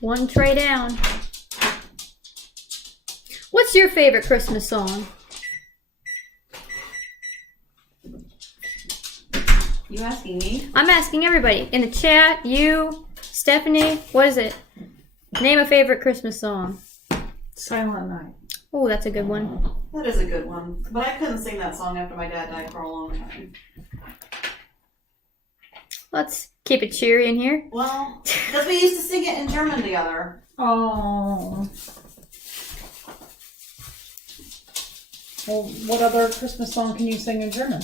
One tray down. What's your favorite Christmas song? You asking me? I'm asking everybody. In the chat, you, Stephanie, what is it? Name a favorite Christmas song. Silent Night. Oh, that's a good one. That is a good one. But I couldn't sing that song after my dad died for a long time. Let's keep it cheery in here. Well, because we used to sing it in German together. Oh. Well, what other Christmas song can you sing in German?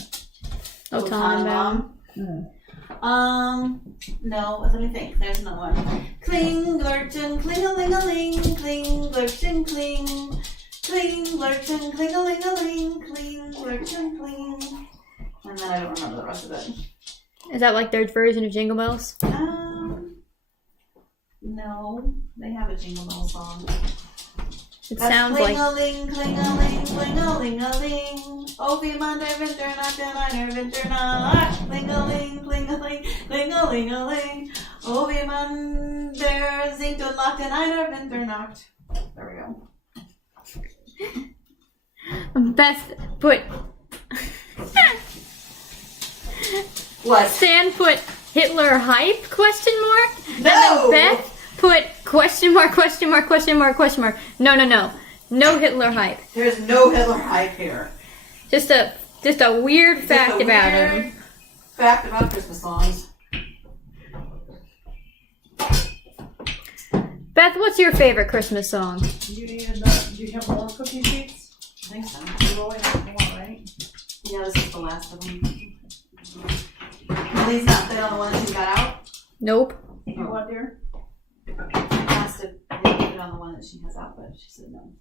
Oh, Tannenbaum. No, let me think. There's another one. Kling, glurchen, kling-a-ling-a-ling, kling, glurchen, kling. Kling, glurchen, kling-a-ling-a-ling, kling, glurchen, kling. And then I don't remember the rest of it. Is that like their version of Jingle Bells? No. They have a Jingle Bell song. It sounds like... Kling-a-ling, kling-a-ling, kling-a-ling-a-ling. Oh, wie man der Winternacht in einer Winternacht. Kling-a-ling, kling-a-ling, kling-a-ling-a-ling. Oh, wie man der singt und lacht in einer Winternacht. There we go. Beth put... What? Stan put Hitler hype, question mark? No! And then Beth put question mark, question mark, question mark, question mark. No. No Hitler hype. There's no Hitler hype here. Just a weird fact about him. Fact about Christmas songs. Beth, what's your favorite Christmas song? Do you have more cookie sheets? I think so. You only have one, right? Yeah, this is the last of them. Please not fit on the one that you got out. Nope. You want, dear? I asked if they could fit on the one that she has out, but she said no.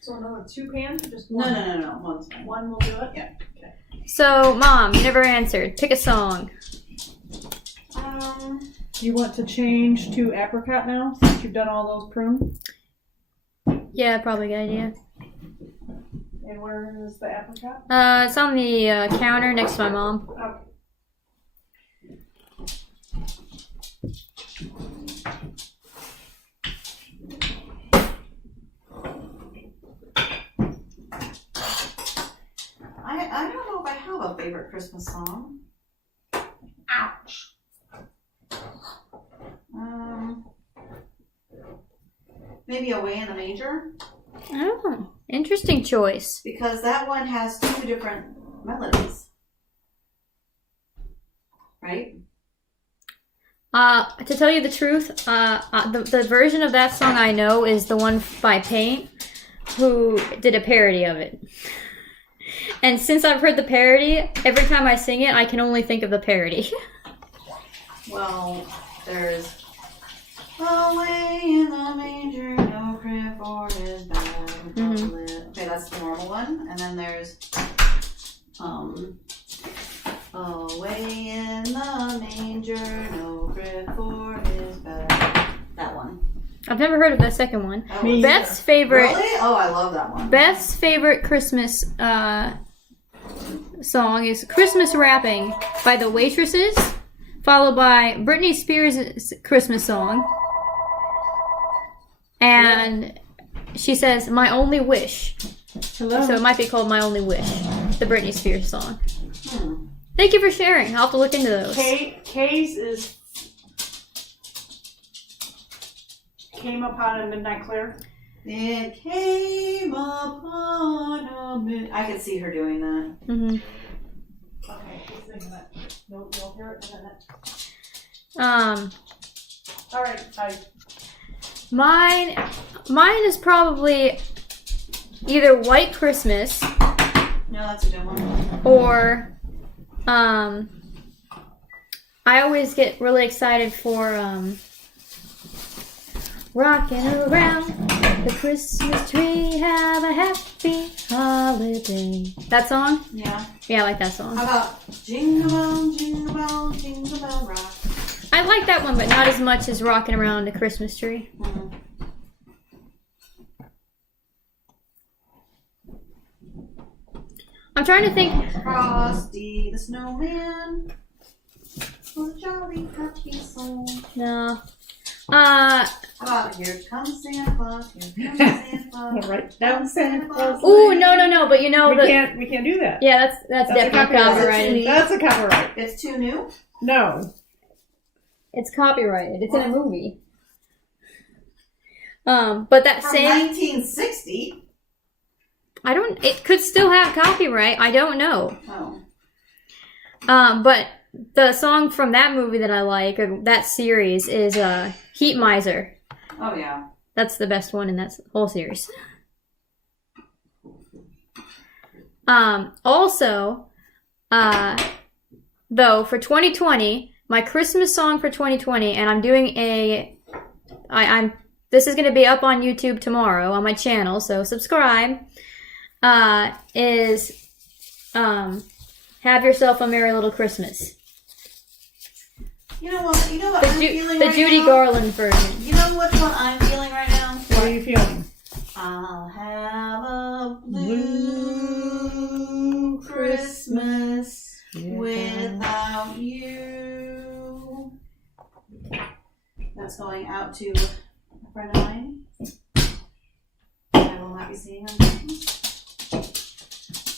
So another 2 pans or just one? No. One's fine. One will do it? Yeah. Okay. So, Mom, you never answered. Pick a song. Do you want to change to apricot now, since you've done all those prune? Yeah, probably a good idea. And where is the apricot? It's on the counter next to my mom. Okay. I don't know if I have a favorite Christmas song. Ouch. Maybe Away in the Manger, Oh, interesting choice. because that one has 2 different melodies. Right? To tell you the truth, the version of that song I know is the one by Paint, who did a parody of it. And since I've heard the parody, every time I sing it, I can only think of the parody. Well, there's Away in the Manger, no crib for his bed. Okay, that's the normal one. And then there's Away in the Manger, no crib for his bed. That one. I've never heard of the second one. That Me was- Beth's favorite. Really? Oh, I love that one. Beth's favorite Christmas song is Christmas Wrapping by the Waitresses, followed by Britney Spears' Christmas song, And she says, "My only wish." Hello. So it might be called "My Only Wish," the Britney Spears song. Hmm. Thank you for sharing. I'll have to look into those. Kay's is Came Upon a Midnight Clear. It came upon a mid. I could see her doing that. Mm-hmm. Okay, just think of that. You'll hear it in a minute. All right, bye. Mine is probably either White Christmas No, that's a good one. or I always get really excited for rocking around the Christmas tree, have a happy holiday. That song? Yeah. Yeah, I like that song. How about Jingle Bell, Jingle Bell Rock? I like that one, but not as much as rocking around the Christmas tree. Mhm. I'm trying to think. Frosty the Snowman was a jolly happy soul. No. How about Here Comes Santa Claus, Here Comes Santa Claus. Right down Santa Claus. Ooh, no, but you know We the. can't do that. Yeah, that's a definitely copyrighted. That's a copyright. It's too new? No. It's copyrighted. It's in a movie. But that From same. 1960? It could still have copyright. I don't know. Oh. But the song from that movie that I like, or that series, is Heat Miser. Oh, yeah. That's the best one in that whole series. Also, though, for 2020, my Christmas song for 2020, and I'm doing this is going to be up on YouTube tomorrow on my channel, so subscribe, is Have Yourself a Merry Little Christmas. You know what The, I'm feeling the right Judy now? Garland version. You know which one I'm feeling right now? What are you feeling? I'll have a blue Christmas without you. That's going out to a friend of mine. I will not be seeing on Christmas.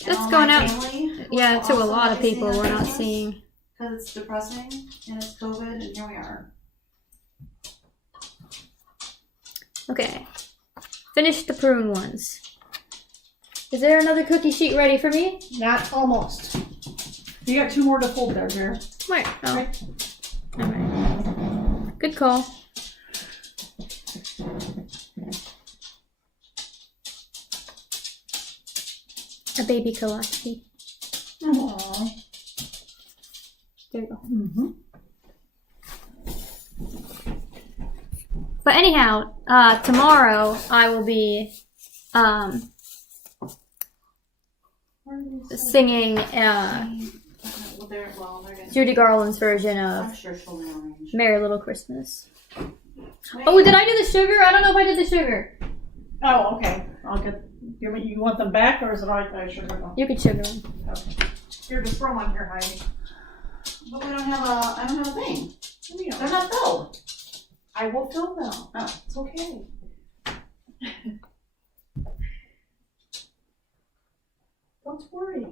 That's going out, yeah, to a lot of people we're not seeing. Because it's depressing and it's COVID and here we are. Okay. Finish the prune ones. Is there another cookie sheet ready for me? Not almost. You got 2 more to fold there, Jared. Where? Oh. Alright. Good call. A baby kolache. Aww. There you go. Mm-hmm. But anyhow, tomorrow I will be singing Judy Garland's version I'm of sure she'll rearrange. Merry Little Christmas. Oh, did I do the sugar? I don't know if I did the sugar. Oh, okay. I'll get. You want them back, or is it alright that I sugar them? You can sugar them. Okay. Here, just throw them on here, Heidi. But I don't have a thing. They're not filled. I will fill them. Oh. It's okay. Don't worry.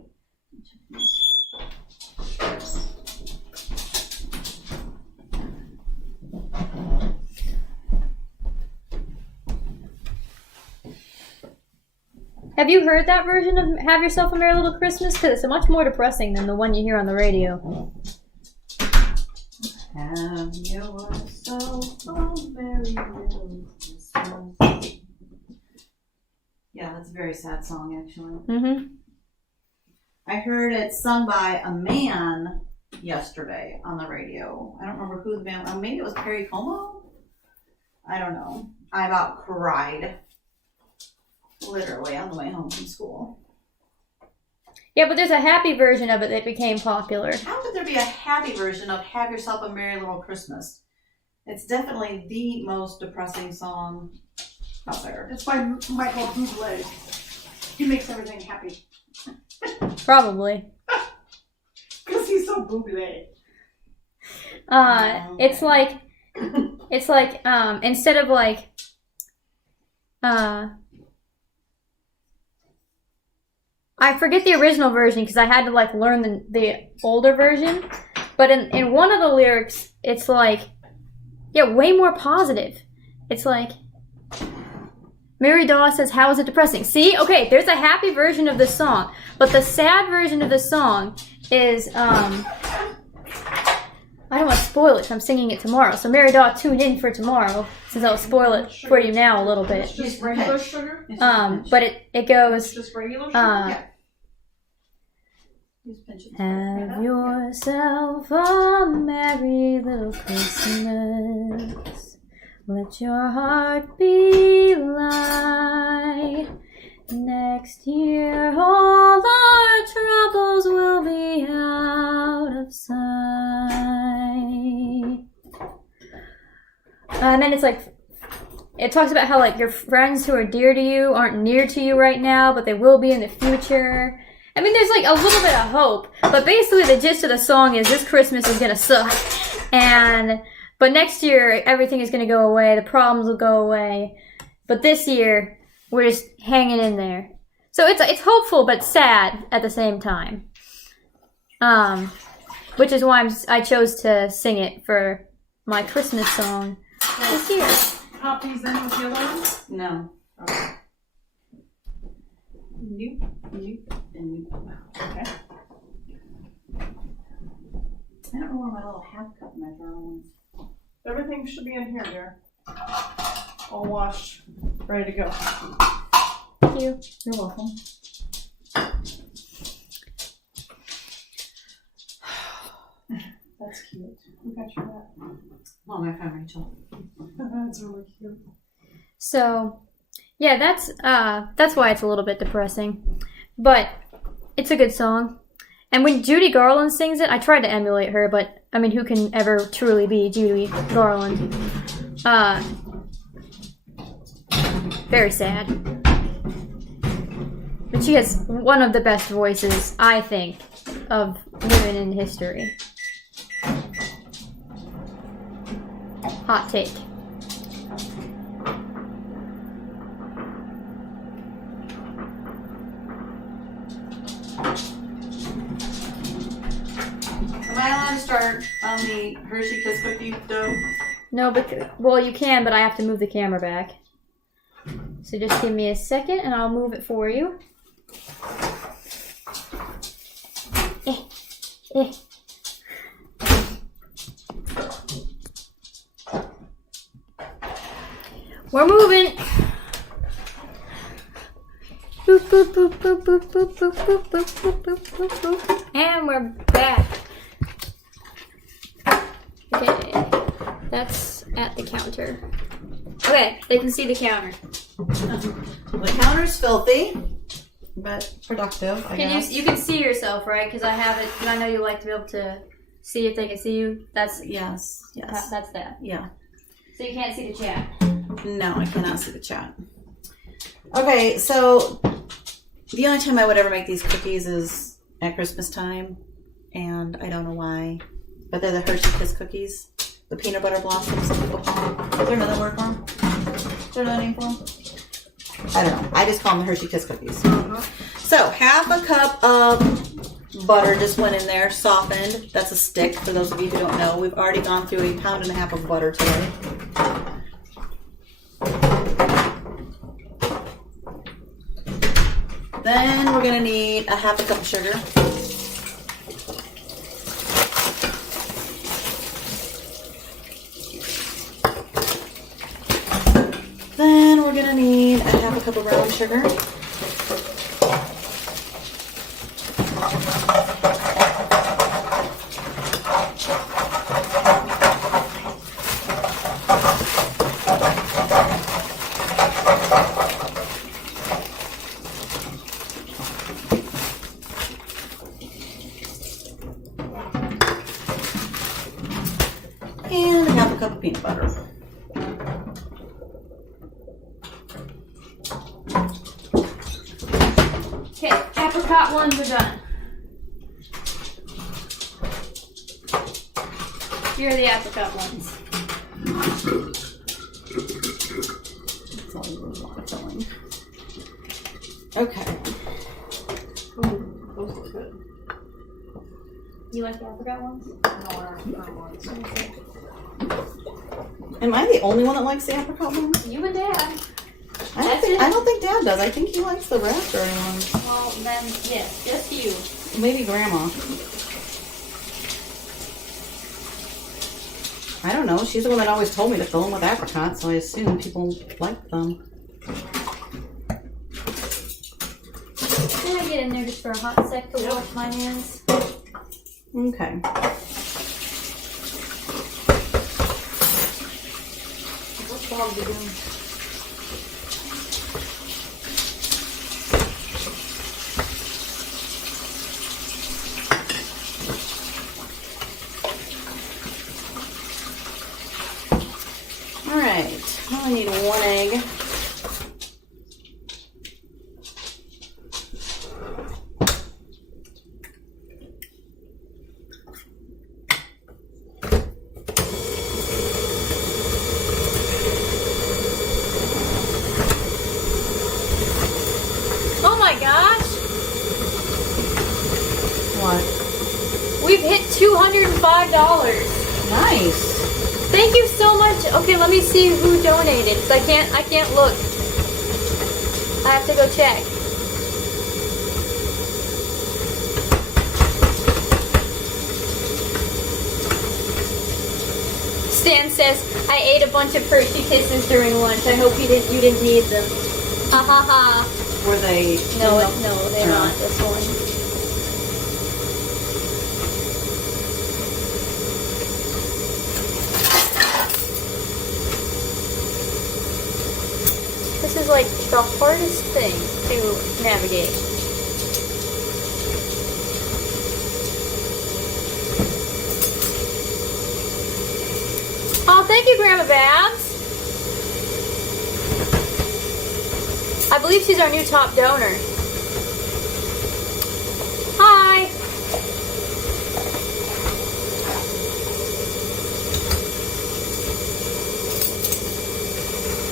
Have you heard that version of Have Yourself a Merry Little Christmas? Because it's much more depressing than the one you hear on the radio. Have yourself a merry little Christmas. Yeah, that's a very sad song, actually. Mm-hmm. I heard it sung by a man yesterday on the radio. I don't remember who the band was. Maybe it was Perry Como? I don't know. I about cried. Literally on the way home from school. Yeah, but there's a happy version of it that became popular. How could there be a happy version of Have Yourself a Merry Little Christmas? It's definitely the most depressing song out there. It's by Michael Bublé. He makes everything happy. Probably. Because he's so Bublé. It's like instead of like I forget the original version because I had to like learn the older version. But in one of the lyrics, it's like, yeah, way more positive. It's like, Mary Dawes says, how is it depressing? See? Okay, there's a happy version of the song. But the sad version of the song is, I don't want to spoil it, so I'm singing it tomorrow. So Mary Dawes, tune in for tomorrow, since I'll spoil it for you now a little bit. Just regular sugar? But it goes, Just regular sugar? have yourself a merry little Christmas. Let your heart be light. Next year all our troubles will be out of sight. And then it's like, it talks about how like your friends who are dear to you aren't near to you right now, but they will be in the future. I mean, there's like a little bit of hope, but basically the gist of the song is this Christmas is gonna suck, but next year everything is gonna go away, the problems will go away, but this year we're just hanging in there. So it's hopeful but sad at the same time, which is why I chose to sing it for my Christmas song this year. Pop these in with the other ones? No. Okay. Nope. Okay. I don't know where my little half cup measure is. Everything should be in here, dear. All washed, ready to go. Thank you. You're welcome. That's cute. Who got you that? Oh, my friend Rachel. That's really cute. So, yeah, that's why it's a little bit depressing, but it's a good song. And when Judy Garland sings it, I tried to emulate her, but I mean, who can ever truly be Judy Garland? Very sad. But she has one of the best voices, I think, of women in history. Hot take. Am I allowed to start on the Hershey Kiss cookie dough? No, but well, you can, but I have to move the camera back. So just give me a second, and I'll move it for you. We're moving. Boop, boop, boop, boop, boop, boop, boop, boop, boop, boop, boop, boop, boop. And we're back. Okay, that's at the counter. Okay, they can see the counter. The counter's filthy, but productive, I guess. You can see yourself, right? Because I have it, and I know you like to be able to see if they can see you. That's Yes. that's that. Yeah. So you can't see the chat. No, I cannot see the chat. Okay, so the only time I would ever make these cookies is at Christmas time, and I don't know why, but they're the Hershey Kiss cookies, the peanut butter blossoms. Is there another word for them? Is there another name for them? I don't know. I just call them the Hershey Kiss cookies. So half a cup of butter just went in there, softened. That's a stick, for those of you who don't know. We've already gone through 1.5 pounds of butter today. Then we're going to need a 1/2 cup of sugar. Then we're going to need a 1/2 cup of brown sugar. And a 1/2 cup of peanut butter. Okay, apricot ones are done. Here are the apricot ones. It's a a lot of filling. Okay. Ooh, those look good. You like the apricot ones? No, I don't want some. Am I the only one that likes the apricot ones? You and Dad. I don't think Dad does. I think he likes the raspberry ones. Well, then, yes, just you. Maybe Grandma. I don't know. She's the one that always told me to fill them with apricots, so I assume people like them. Can I get in there just for a hot sec to wash my hands? Okay. What's Bob doing? Alright. I only need 1 egg. Oh my gosh! What? We've hit $205. Nice. Thank you so much. Okay, let me see who donated. 'Cause I can't look. I have to go check. Stan says, I ate a bunch of Hershey Kisses during lunch. I hope you didn't need them. Ha ha ha. Were they? No, they're No. not this one. This is like the hardest thing to navigate. Oh, thank you, Grandma Babs. I believe she's our new top donor. Hi.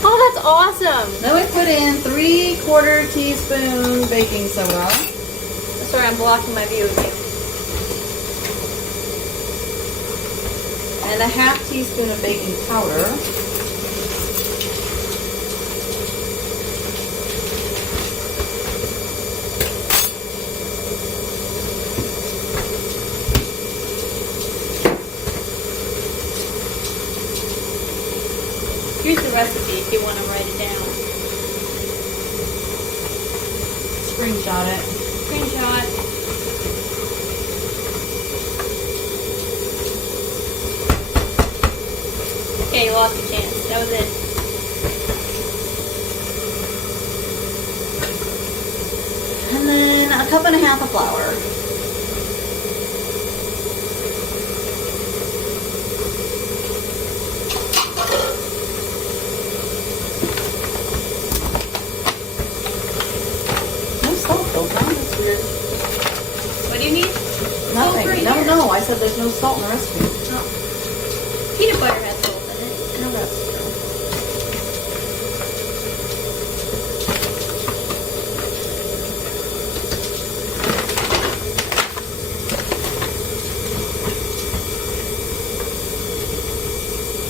Oh, that's awesome. Then we put in 3/4 teaspoon baking soda. Sorry, I'm blocking my view of you. And a 1/2 teaspoon of baking powder. Here's the recipe if you want to write it down. Screenshot it. Screenshot. Okay, you lost your chance. That was it. And then 1.5 cups of flour. No salt though, huh? That's weird. What do you need? Nothing. right No, here. no, I said there's no salt in the recipe. Peanut butter has salt in it. No, that's true.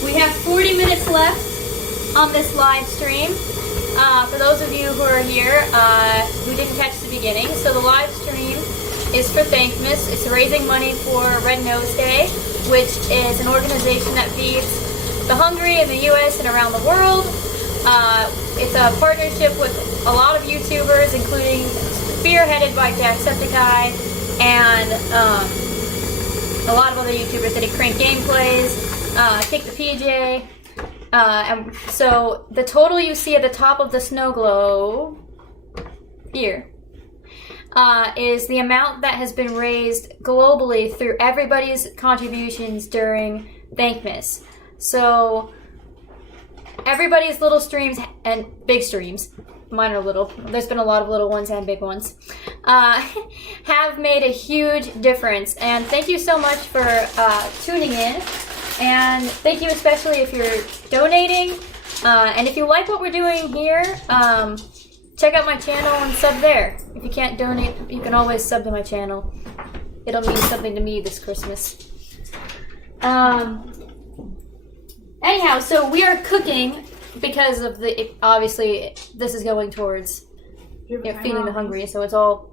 We have 40 minutes left on this live stream. For those of you who are here who didn't catch the beginning, so the live stream is for THANKMAS. It's raising money for Red Nose Day, which is an organization that feeds the hungry in the U.S. and around the world. It's a partnership with a lot of YouTubers, including spearheaded by Jacksepticeye and a lot of other YouTubers that Crank Gameplays, Kick the PJ. And so the total you see at the top of the snow globe here is the amount that has been raised globally through everybody's contributions during THANKMAS. So everybody's little streams and big streams, mine are little, there's been a lot of little ones and big ones, have made a huge difference. And thank you so much for tuning in. And thank you especially if you're donating. And if you like what we're doing here, check out my channel and sub there. If you can't donate, you can always sub to my channel. It'll mean something to me this Christmas. Anyhow, so we are cooking because of obviously this is going towards feeding the hungry, so it's all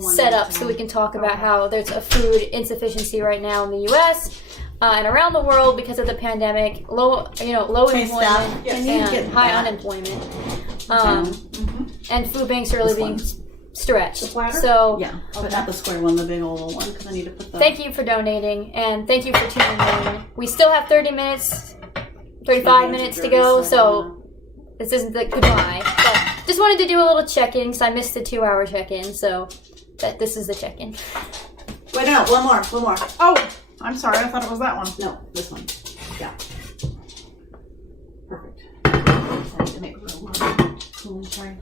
set up so we can talk about how there's a food insufficiency right now in the U.S. And around the world because of the pandemic, low employment and high unemployment, and food banks are really being stretched. So but not the square one, the big old one, because I need to put the. Thank you for donating, and thank you for tuning in. We still have 35 minutes to go, so this isn't the goodbye. But just wanted to do a little check-in because I missed the 2-hour check-in, so this is the check-in. Wait, no, one more. Oh, I'm sorry. I thought it was that one. No, this one. Yeah. Perfect. I need to make room. Cool, sorry.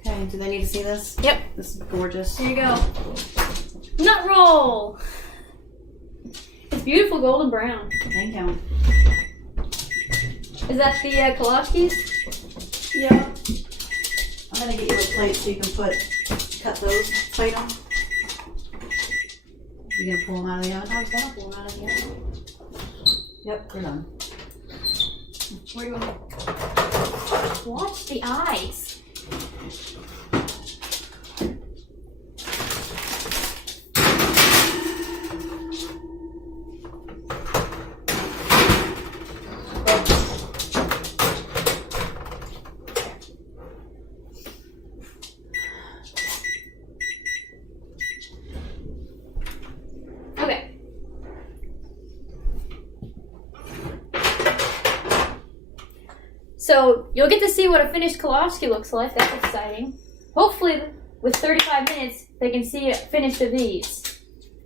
Okay, do they need to see this? Yep. This is gorgeous. Here you go. Nut roll! It's beautiful golden brown. Thank you. Is that the Kolachkis? Yeah. I'm gonna get you a plate so you can cut those. Plate them. You gonna pull them out of the oven? I was gonna pull them out of the oven. Yep, they're done. Where do you want to watch the eyes? So you'll get to see what a finished kolachki looks like. That's exciting. Hopefully, with 35 minutes, they can see a finished of these.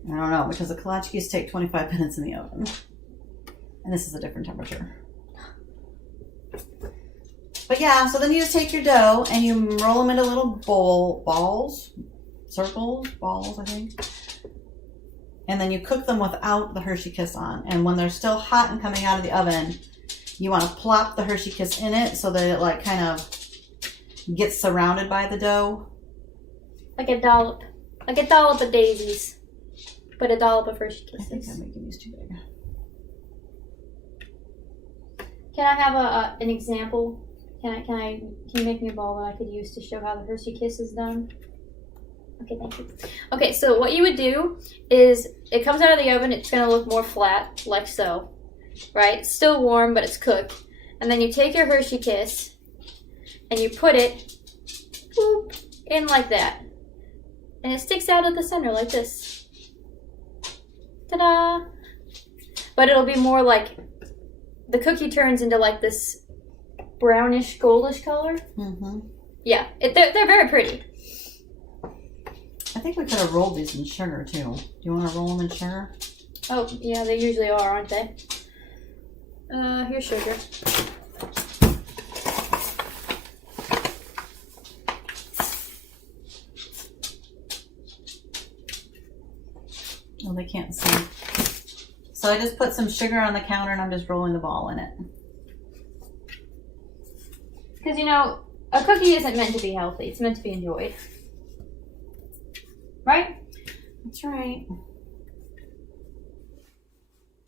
I don't know, because the kolachkis take 25 minutes in the oven. And this is a different temperature. But yeah, so then you just take your dough and you roll them into little balls, I think. And then you cook them without the Hershey Kiss on. And when they're still hot and coming out of the oven, you want to plop the Hershey Kiss in it so that it like kind of gets surrounded by the dough. Like a dollop of daisies, but a dollop of Hershey I think Kisses. I'm making these too big. Can I have an example? Can you make me a ball that I could use to show how the Hershey Kiss is done? Okay, thank you. Okay, so what you would do is it comes out of the oven. It's gonna look more flat, like so. Right? It's still warm, but it's cooked. And then you take your Hershey Kiss and you put it boop, in like that. And it sticks out at the center like this. Ta-da! But it'll be more like the cookie turns into like this brownish, goldish color. Mm-hmm. Yeah, they're very pretty. I think we could have rolled these in sugar too. Do you want to roll them in sugar? Oh, yeah, they usually are, aren't they? Here's sugar. Oh, they can't see. So I just put some sugar on the counter and I'm just rolling the ball in it. Because, a cookie isn't meant to be healthy. It's meant to be enjoyed. Right? That's right.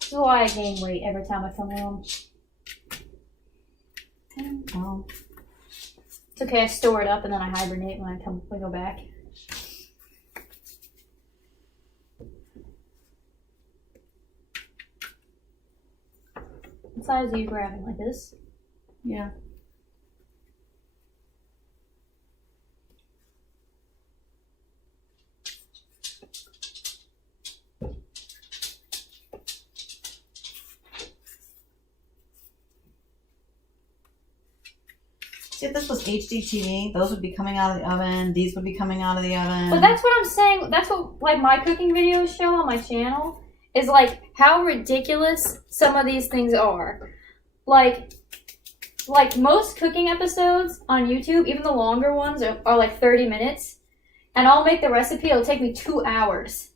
This is why I gain weight every time I come home. Well, It's okay, I store it up and then I hibernate when I go back. What size are you grabbing? Like this? yeah. See, if this was HDTV, those would be coming out of the oven. These would be coming out of the oven. But that's what I'm saying. That's what like my cooking videos show on my channel is like how ridiculous some of these things are. Like most cooking episodes on YouTube, even the longer ones are like 30 minutes. and I'll make the recipe. It'll take me 2 hours,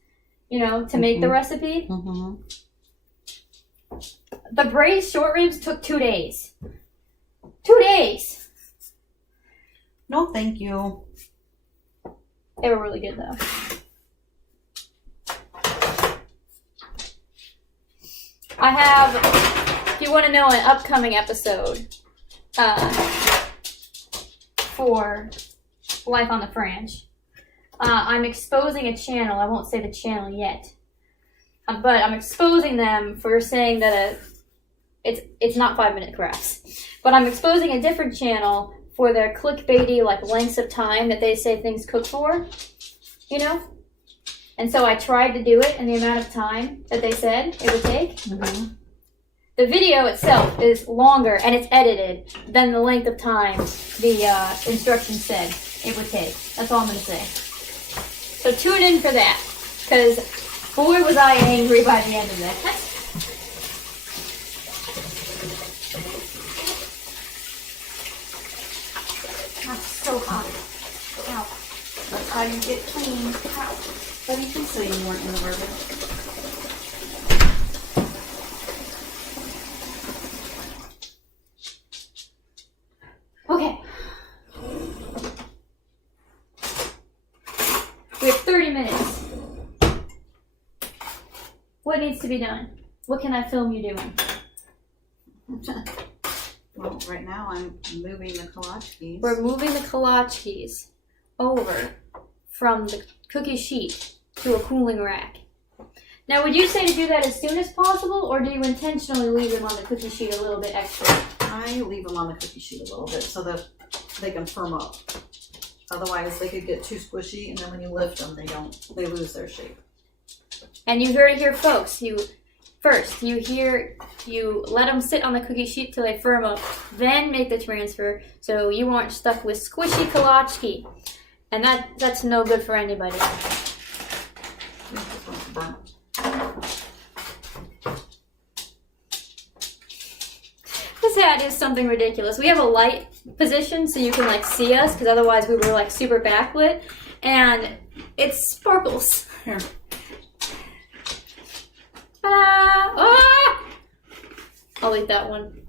you know, to make the recipe. Mm-hmm. The braised short ribs took 2 days. 2 days. No, thank you. They were really good though. I have, if you want to know, an upcoming episode for Life on the French. I'm exposing a channel. I won't say the channel yet, but I'm exposing them for saying that it's not 5-minute crafts. But I'm exposing a different channel for their clickbaity like lengths of time that they say things cook for, you know. And so I tried to do it in the amount of time that they said it would take. Mm-hmm. The video itself is longer and it's edited than the length of time the instructions said it would take. That's all I'm going to say. So tune in for that, because boy was I angry by the end of that. That's so hot. Ow. That's how you get clean. Ow. But you can say you weren't in the bourbon. Okay. We have 30 minutes. What needs to be done? What can I film you doing? Well, right now I'm moving the kolaches. We're moving the kolaches over from the cookie sheet to a cooling rack. Now, would you say to do that as soon as possible, or do you intentionally leave them on the cookie sheet a little bit extra? I leave them on the cookie sheet a little bit so that they can firm up. Otherwise, they could get too squishy, and then when you lift them, they lose their shape. And you heard it here, folks. You let them sit on the cookie sheet till they firm up, then make the transfer, so you aren't stuck with squishy kolache. And that's no good for anybody. That is something ridiculous. We have a light position so you can like see us, because otherwise we were like super backlit, and it sparkles. Here. I'll eat that one.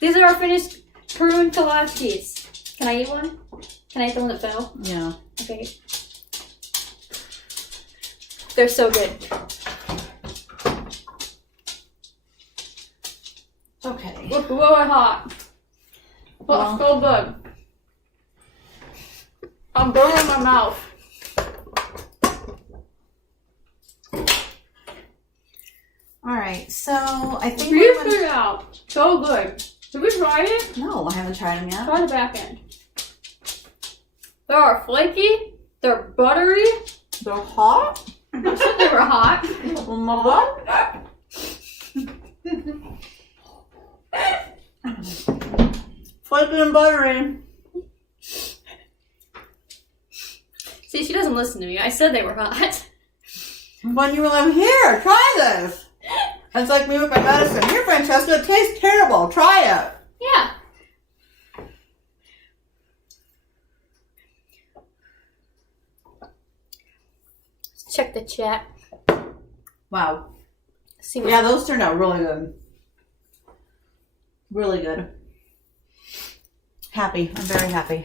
These are our finished prune kolaches. Can I eat one? Can I eat the one that fell? Yeah. Okay. They're so good. Okay. Look, really hot. Well. So good. I'm burning my mouth. All right. So I think You we're figured it out. So good. Did we try it? No, I haven't tried them yet. Try the back end. They are flaky. They're buttery. They're hot. I said they were hot. Flaky and buttery. See, she doesn't listen to me. I said they were hot. When you were like, here, try this. It's like me with my medicine. Here, Francesca, it tastes terrible. Try it. Yeah. Let's check the chat. Wow. See what Yeah, those turned out really good. Really good. Happy. I'm very happy.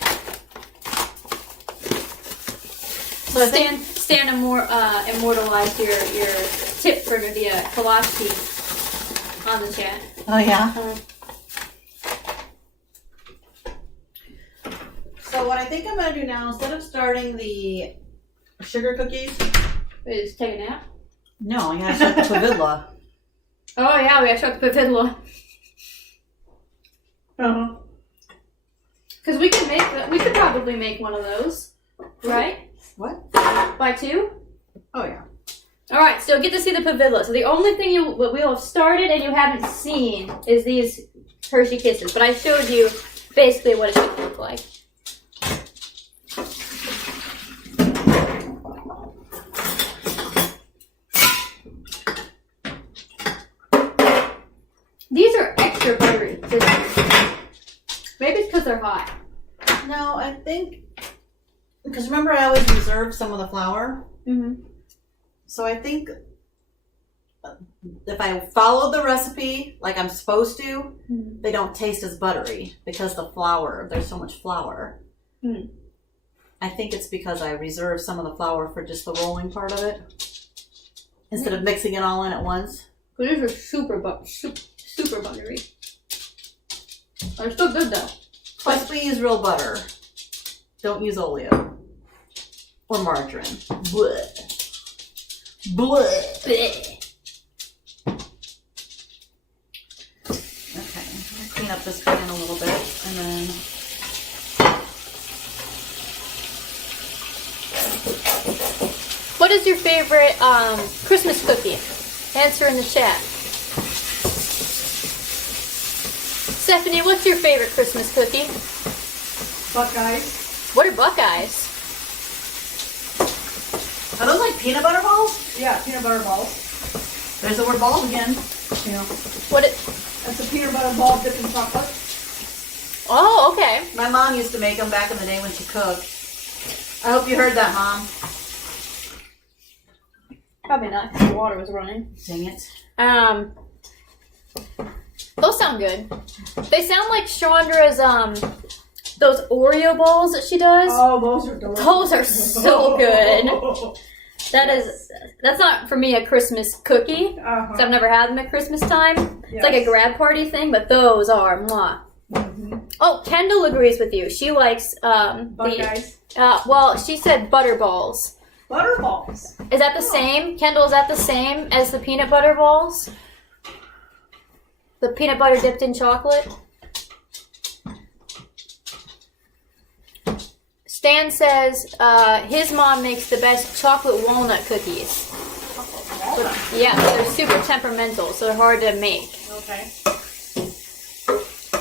So I think Stan immortalized your tip for the kolache on the chat. Oh, yeah? So what I think I'm going to do now, instead of starting the sugar cookies... Is take a nap? No, I got to start the pavidla. Oh yeah, we gotta start the pavidla. Uh-huh. Because we could probably make one of those, right? What? By 2? Oh, yeah. Alright, so get to see the pavidla. So the only thing we'll have started and you haven't seen is these Hershey Kisses. But I showed you basically what it should look like. These are extra buttery. Maybe it's because they're hot. No, I think because remember I always reserve some of the flour. Mm-hmm. So I think if I follow the recipe like I'm supposed to, they don't taste as buttery because the flour. There's so much flour. Mm. I think it's because I reserve some of the flour for just the rolling part of it instead of mixing it all in at once. But these are super buttery. They're still good though. Plus, we use real butter. Don't use oleo or margarine. Blech. Blech. Blech. Okay, I'm gonna clean up this pan a little bit, and then What is your favorite Christmas cookie? Answer in the chat. Stephanie, what's your favorite Christmas cookie? Buckeyes. What are Buckeyes? are those like peanut butter balls? Yeah, peanut butter balls. There's the word balls again. Yeah. What it? That's a peanut butter ball dipped in chocolate. Oh, okay. My mom used to make them back in the day when she cooked. I hope you heard that, Mom. Probably not, because the water was running. Dang it. Those sound good. They sound like Chandra's those Oreo balls that she does. Oh, those are delicious. Those are so good. That's not for me a Christmas cookie. Uh-huh. So I've never had them at Christmas time. Yes. It's like a grab party thing, but those are mwah. Mm-hmm. Oh, Kendall agrees with you. She likes Buckeyes. well, she said butter balls. Butter balls. Is that the same? Kendall, is that the same as the peanut butter balls? The peanut butter dipped in chocolate? Stan says his mom makes the best chocolate walnut cookies. Yeah, but they're super temperamental, so they're hard to make. Okay.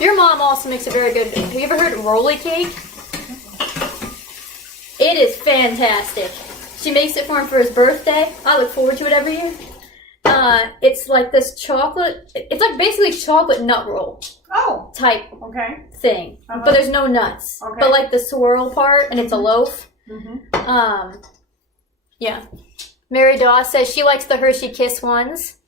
Your mom also makes a very good... Have you ever heard of rolly cake? It is fantastic. She makes it for him for his birthday. I look forward to it every year. It's like this chocolate... It's like basically chocolate nut roll Oh, type okay. thing. Uh-huh. But there's no nuts. Okay. But like the swirl part, and it's a loaf. Mm-hmm. Yeah. Mary Daw says she likes the Hershey Kiss ones.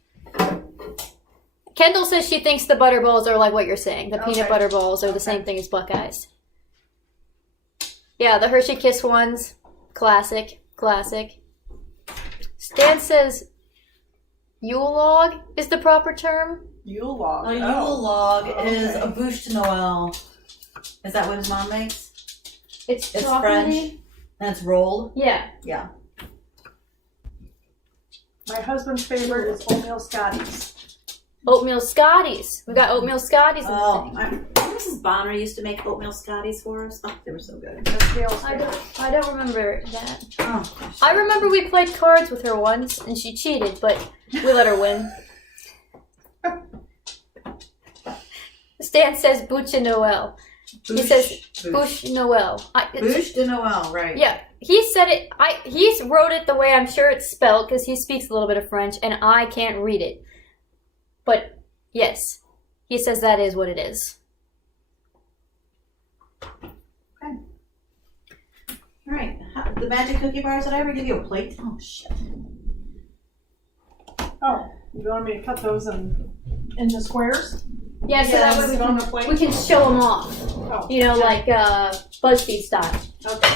Kendall says she thinks the butter balls are like what you're saying. The peanut Okay. butter balls are the same thing as Buckeyes. Yeah, the Hershey Kiss ones. Classic. Classic. Stan says Yule log is the proper term. Yule log. A Yule log is Okay. a bûche de Noël. Is that what his mom makes? It's It's chocolatey. French. And it's rolled? Yeah. Yeah. My husband's favorite is oatmeal Scotties. Oatmeal Scotties. We got oatmeal Scotties in the Oh, thing. Mrs. Bonner used to make oatmeal Scotties for us. Oh, they were so good. That's Gail's I favorite. don't remember that. Oh, gosh. I remember we played cards with her once, and she cheated, but we let her win. Stan says Bûche de Noël. He says Bûche Noël. Bûche de Noël, right. Yeah, he said it. He wrote it the way I'm sure it's spelled because he speaks a little bit of French, and I can't read it. But yes, he says that is what it is. Okay. All right. The magic cookie bars, did I ever give you a plate? Oh, shit. Oh, you want me to cut those in the squares? Yeah, so that way sit on the plate? we can show them off. Oh, You know, like BuzzFeed style. okay.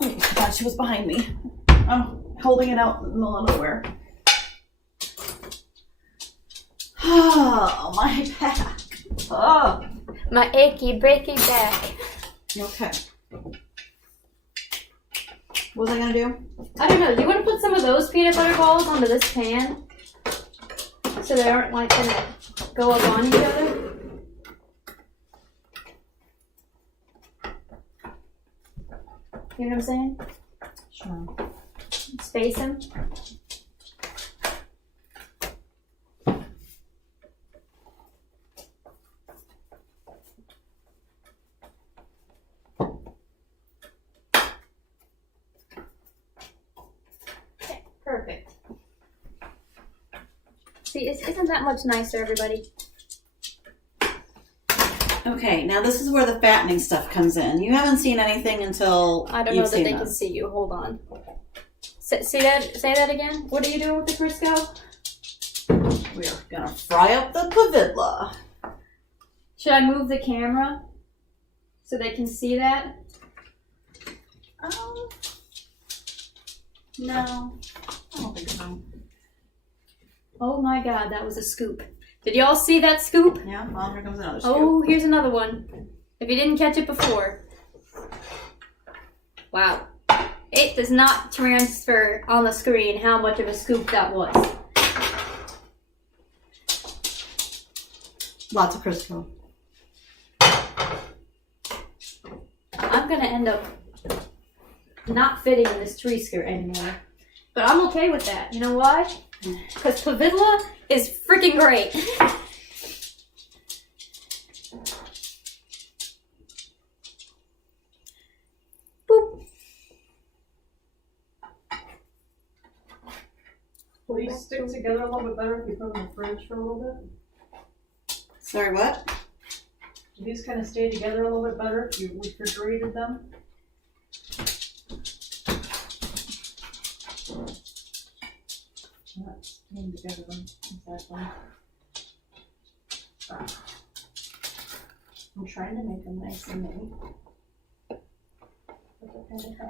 I thought she was behind me. I'm holding it out in the middle of nowhere. Oh, my back. Oh. My achy, breaky back. Okay. What was I going to do? I don't know. Do you want to put some of those peanut butter balls onto this pan? So they aren't like gonna go up on each other? You know what I'm saying? Sure. Space them. Okay, perfect. See, isn't that much nicer, everybody? Okay, now this is where the fattening stuff comes in. You haven't seen anything until I don't know you've that seen they can this. see you. Hold on. Say that again. What are you doing with the Crisco? We are gonna fry up the pavidla. Should I move the camera so they can see that? No, I don't think so. Oh my god, that was a scoop. Did y'all see that scoop? Yeah, well, here comes another scoop. Oh, here's another one. If you didn't catch it before. Wow. It does not transfer on the screen how much of a scoop that was. Lots of Crisco. I'm gonna end up not fitting in this tree skirt anymore. But I'm okay with that. You know why? Because pavidla is freaking great. Boop. Will these stick together a little bit better if you put them in the fridge for a little bit? Sorry, what? Do these kind of stay together a little bit better if you refrigerated them? Not staying together exactly. I'm trying to make them nice and neat.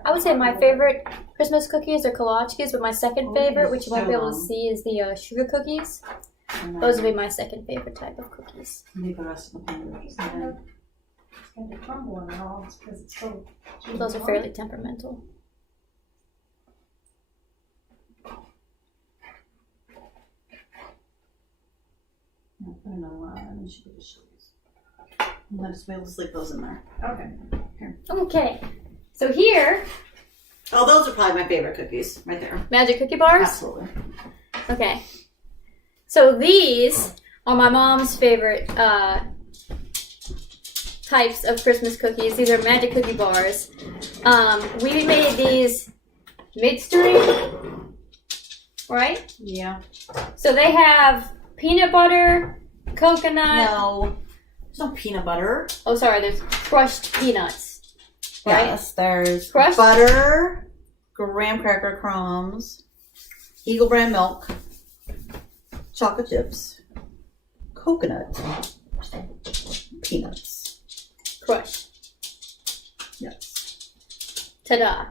I would say my favorite Christmas cookies are kolaches, but my second favorite, which you won't be able to see, is the sugar cookies. Those would be my second favorite type of cookies. Leave the rest of the fingers. It's going to crumble and all. It's because it's so. Those are fairly temperamental. I'll put another one on and then she can just let us be able to slip those in there. Okay. Okay, so here, Oh, those are probably my favorite cookies, right there. magic cookie bars. Absolutely. Okay, so these are my mom's favorite types of Christmas cookies. These are magic cookie bars. We made these midstream, right? Yeah. So they have peanut butter, coconut. No. There's no peanut butter. Oh, sorry, there's crushed peanuts. Right? Yes, there's Crushed? butter, graham cracker crumbs, Eagle brand milk, chocolate chips, coconut, peanuts. Crushed. Yes. Ta-da.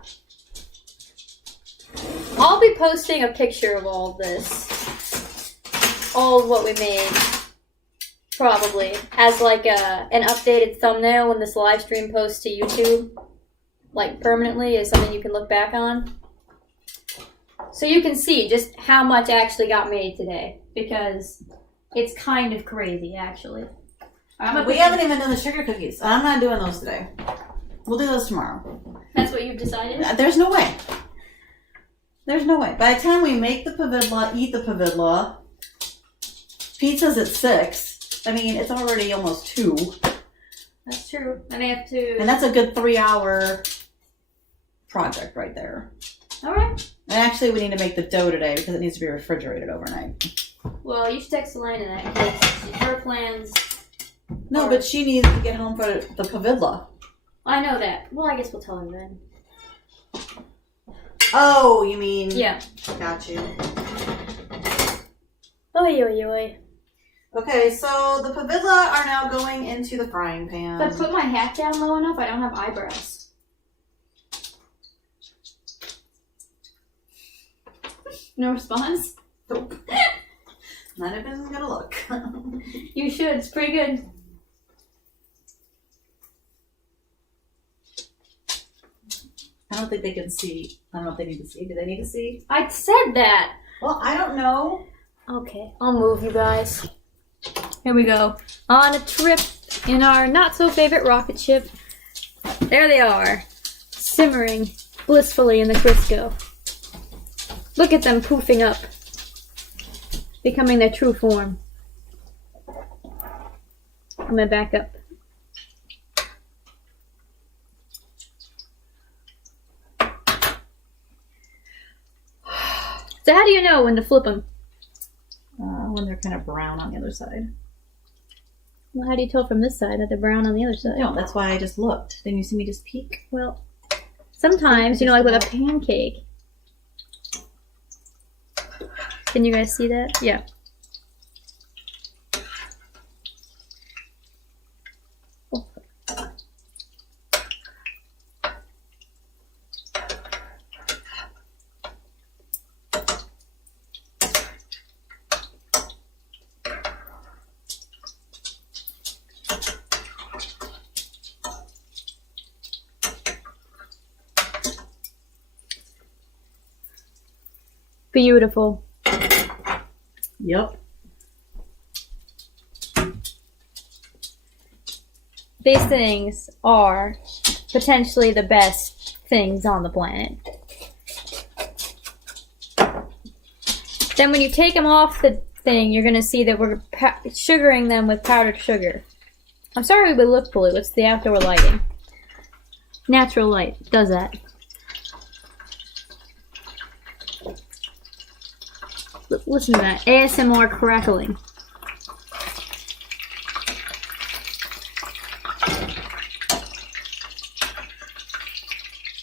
I'll be posting a picture of all of this. All of what we made. Probably. As like an updated thumbnail when this live stream posts to YouTube. Like permanently is something you can look back on. So you can see just how much actually got made today. Because it's kind of crazy actually. We haven't even done the sugar cookies. I'm not doing those today. We'll do those tomorrow. That's what you've decided? There's no way. There's no way. By the time we make the pavidla, eat the pavidla, pizza's at 6. I mean, it's already almost 2. That's true. And I have to... And that's a good 3-hour project right there. Alright. And actually, we need to make the dough today because it needs to be refrigerated overnight. Well, you should text Elena that because her plans... No, but she needs to get home for the pavidla. I know that. Well, I guess we'll tell her then. Oh, you mean... Yeah. Got you. Oy, oy, oy. Okay, so the pavidla are now going into the frying pan. If I put my hat down low enough, I don't have eyebrows. No response? Nope. Not even gonna look. You should. It's pretty good. I don't think they can see. I don't know if they need to see. Do they need to see? I said that. Well, I don't know. Okay, I'll move you guys. Here we go. On a trip in our not-so-favorite rocket ship. There they are. Simmering blissfully in the Crisco. Look at them poofing up. Becoming their true form. I'm gonna back up. So how do you know when to flip them? When they're kind of brown on the other side. Well, how do you tell from this side that they're brown on the other side? No, that's why I just looked. Didn't you see me just peek? Well, sometimes, you know, like with a pancake. Can you guys see that? Yeah. Beautiful. Yep. These things are potentially the best things on the planet. Then when you take them off the thing, you're going to see that we're sugaring them with powdered sugar. I'm sorry we look blue. It's the outdoor lighting. Natural light does that. Listen to that. ASMR crackling.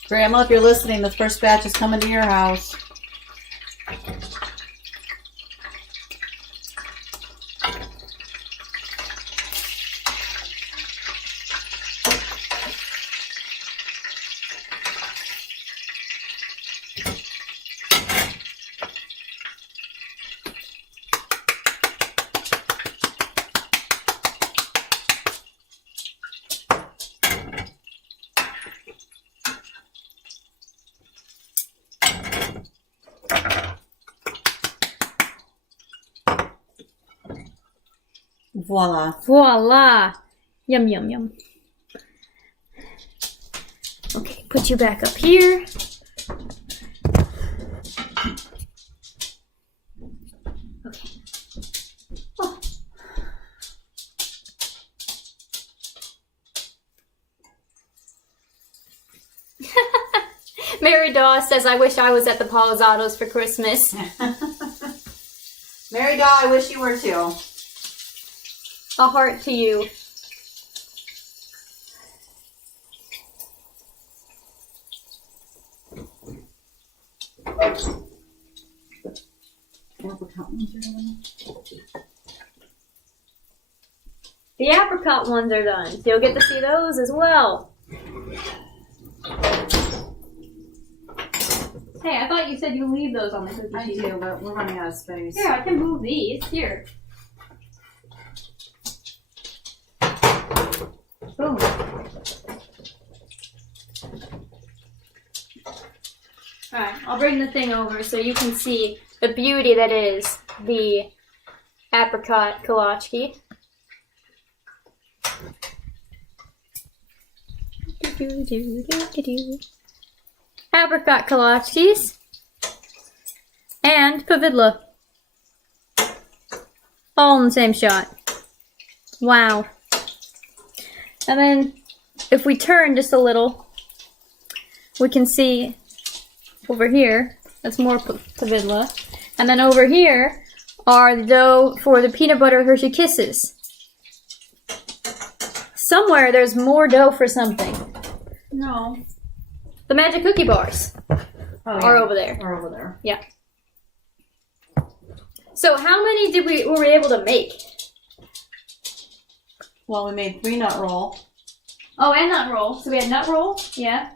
Grandma, if you're listening, the first batch is coming to your house. Voila. Voila! Yum, yum, yum. Okay, put you back up here. Okay. Oh. Mary Dawes says, I wish I was at the Palisados for Christmas. Mary Daw, I wish you were too. A heart to you. The apricot ones are done, so you'll get to see those as well. Hey, I thought you said you leave those on the cookie I sheet. do, but we're running out of space. Here, I can move these. Here. Boom. Alright, I'll bring the thing over so you can see the beauty that is the apricot kolachki. Apricot kolachkis and pavidla. All in the same shot. Wow. And then, if we turn just a little, we can see over here, that's more pavidla. And then over here are the dough for the peanut butter Hershey Kisses. Somewhere there's more dough for something. No. The magic cookie bars are over there. Are over there. Yeah. So how many were we able to make? Well, we made 3 nut roll. Oh, and nut roll. So we had nut roll, yeah.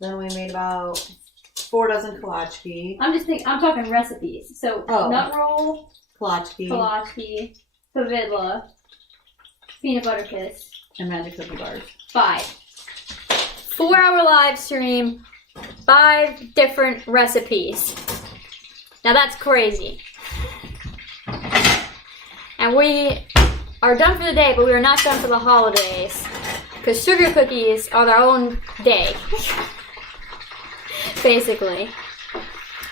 Then we made about 4 dozen kolachki. I'm talking recipes. So nut roll, kolachki, pavidla, peanut butter kiss, and magic cookie bars. 5. 4-hour live stream, 5 different recipes. Now that's crazy. And we are done for the day, but we are not done for the holidays. Because sugar cookies are their own day. Basically.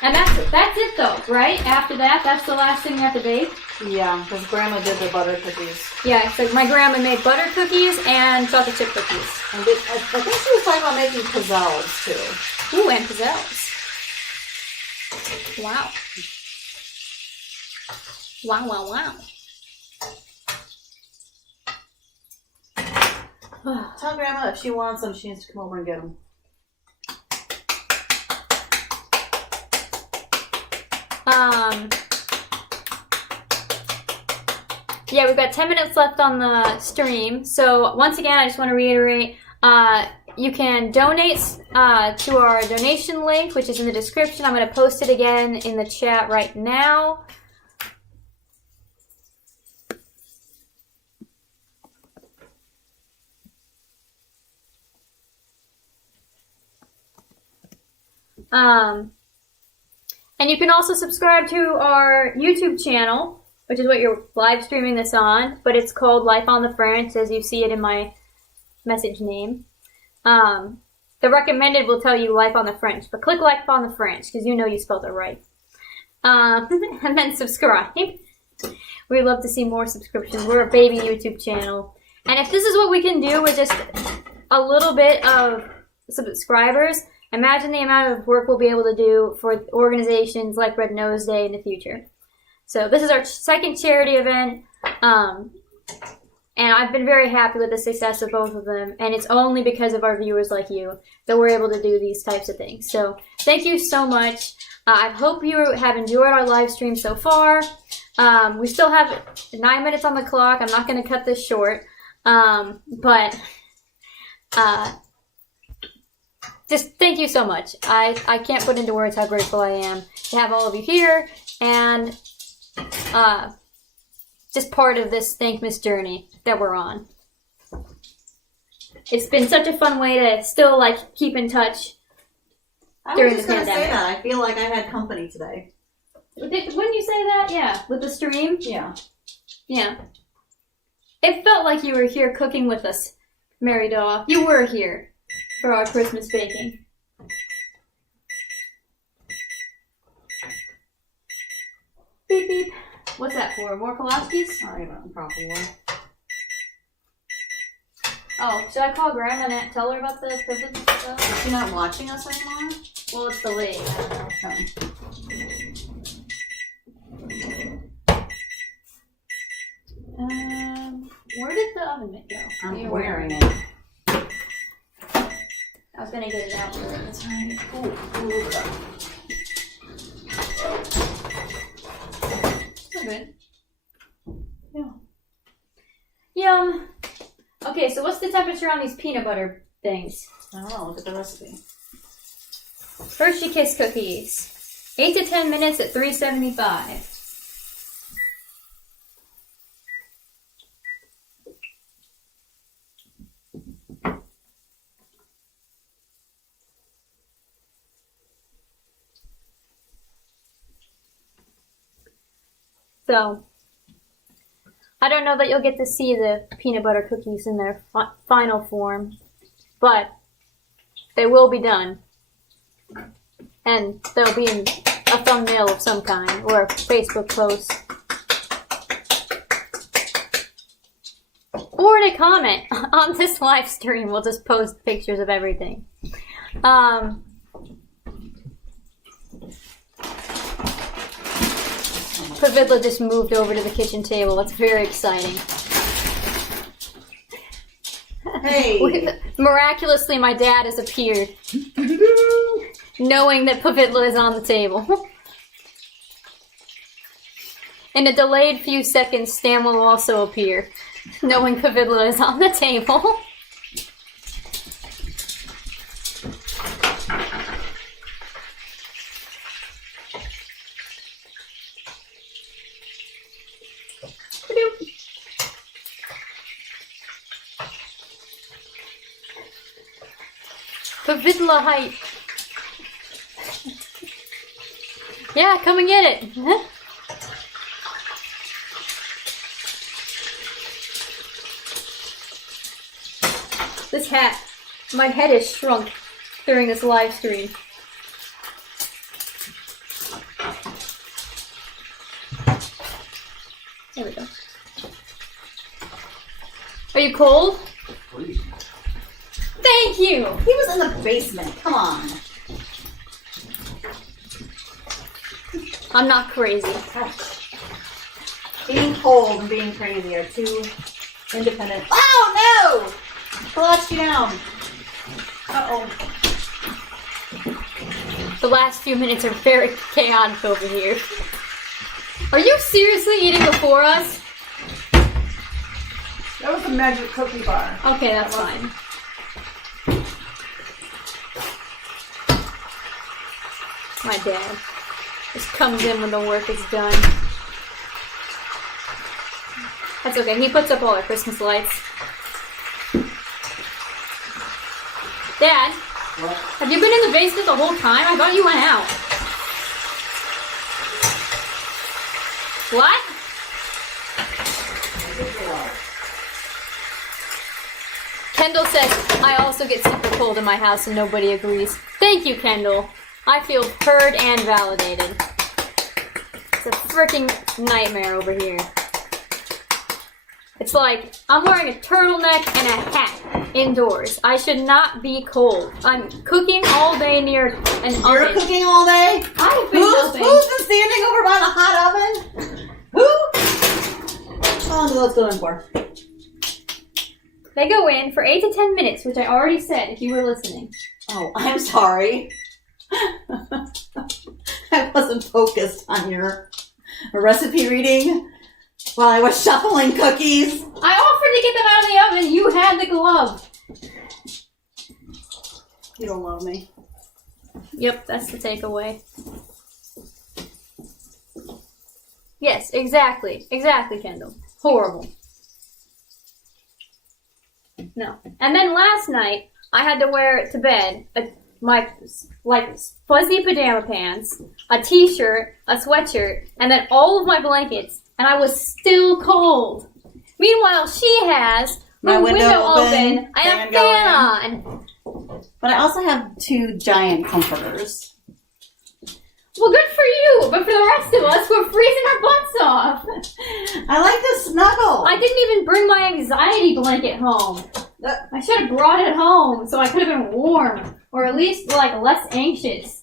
And that's it though, right? After that, that's the last thing we have to bake? Yeah, because Grandma did the butter cookies. Yeah, so my grandma made butter cookies and chocolate chip cookies. And I think she was talking about making pizzelles too. Ooh, and pizzelles. Wow. Wow, wow, wow. Tell Grandma if she wants them, she needs to come over and get them. Yeah, we've got 10 minutes left on the stream. So once again, I just want to reiterate, you can donate to our donation link, which is in the description. I'm going to post it again in the chat right now. And you can also subscribe to our YouTube channel, which is what you're live streaming this on, but it's called Life on the French, as you see it in my message name. The recommended will tell you Life on the French, but click Life on the French, because you know you spelled it right. And then subscribe. We'd love to see more subscriptions. We're a baby YouTube channel. And if this is what we can do with just a little bit of subscribers, imagine the amount of work we'll be able to do for organizations like Red Nose Day in the future. So this is our second charity event, and I've been very happy with the success of both of them, and it's only because of our viewers like you that we're able to do these types of things. So thank you so much. I hope you have enjoyed our live stream so far. We still have 9 minutes on the clock. I'm not going to cut this short, but just thank you so much. I can't put into words how grateful I am to have all of you here and just part of this THANKMAS journey that we're on. It's been such a fun way to still like keep in touch during the pandemic. I was just going to say that. I feel like I had company today. Wouldn't you say that? Yeah, with the stream? Yeah. Yeah. It felt like you were here cooking with us, Mary Daw. You were here for our Christmas baking. Beep beep. What's that for? More Kolaskis? I don't know, probably. Oh, should I call Grandma and tell her about the privilege stuff? Is she not watching us anymore? Well, it's delayed. Where did the oven mitt go? I'm wearing it. I was gonna get it out. That's right. Ooh, so good. Yeah. Yum. Okay, so what's the temperature on these peanut butter things? I don't know. Look at the recipe. Hershey Kiss cookies. 8 to 10 minutes at 375. So, I don't know that you'll get to see the peanut butter cookies in their final form, but they will be done. And they'll be in a thumbnail of some kind, or a Facebook post. Or in a comment on this live stream. We'll just post pictures of everything. Pavidla just moved over to the kitchen table. That's very exciting. Hey! Miraculously, my dad has appeared. Knowing that Pavidla is on the table. In a delayed few seconds, Stan will also appear. Knowing Pavidla is on the table. Pavidla height. Yeah, come and get it. Huh? This hat, my head is shrunk during this live stream. There we go. Are you cold? Please. Thank you! He was in the basement. Come on. I'm not crazy. Being cold and being crazy are two independent. Oh Collapsed you down. Uh-oh. The last few minutes are very chaotic over here. Are you seriously eating before us? That was a magic cookie bar. Okay, that's fine. My dad just comes in when the work is done. That's okay. He puts up all our Christmas lights. Dad, have you been in the basement the whole time? I thought you went out. What? Kendall says, I also get super cold in my house and nobody agrees. Thank you, Kendall. I feel heard and validated. It's a freaking nightmare over here. It's like, I'm wearing a turtleneck and a hat indoors. I should not be cold. I'm cooking all day near an oven. You're cooking all day? I've been helping. Who's been standing over by the hot oven? Who? How long do those go in for? They go in for 8 to 10 minutes, which I already said if you were listening. Oh, I'm sorry. I wasn't focused on your recipe reading while I was shuffling cookies. I offered to get them out of the oven. You had the glove. You don't love me. Yep, that's the takeaway. Yes, exactly. Exactly, Kendall. Horrible. No. And then last night, I had to wear to bed my fuzzy pajama pants, a t-shirt, a sweatshirt, and then all of my blankets, and I was still cold. Meanwhile, she has My her window open, and a fan fan on. But I also have 2 giant comforters. Well, good for you, but for the rest of us, we're freezing our butts off. I like to snuggle. I didn't even bring my anxiety blanket home. I should have brought it home so I could have been warm, or at least like less anxious.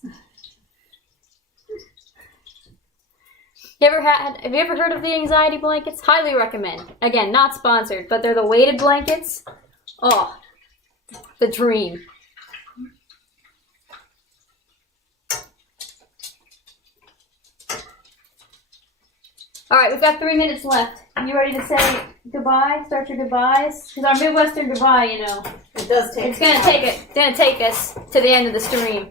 Have you ever heard of the anxiety blankets? Highly recommend. Again, not sponsored, but they're the weighted blankets. Oh, the dream. All right, we've got 3 minutes left. You ready to say goodbye? Start your goodbyes? Because our Midwestern goodbye, you know, It does take. it's gonna take us to the end of the stream.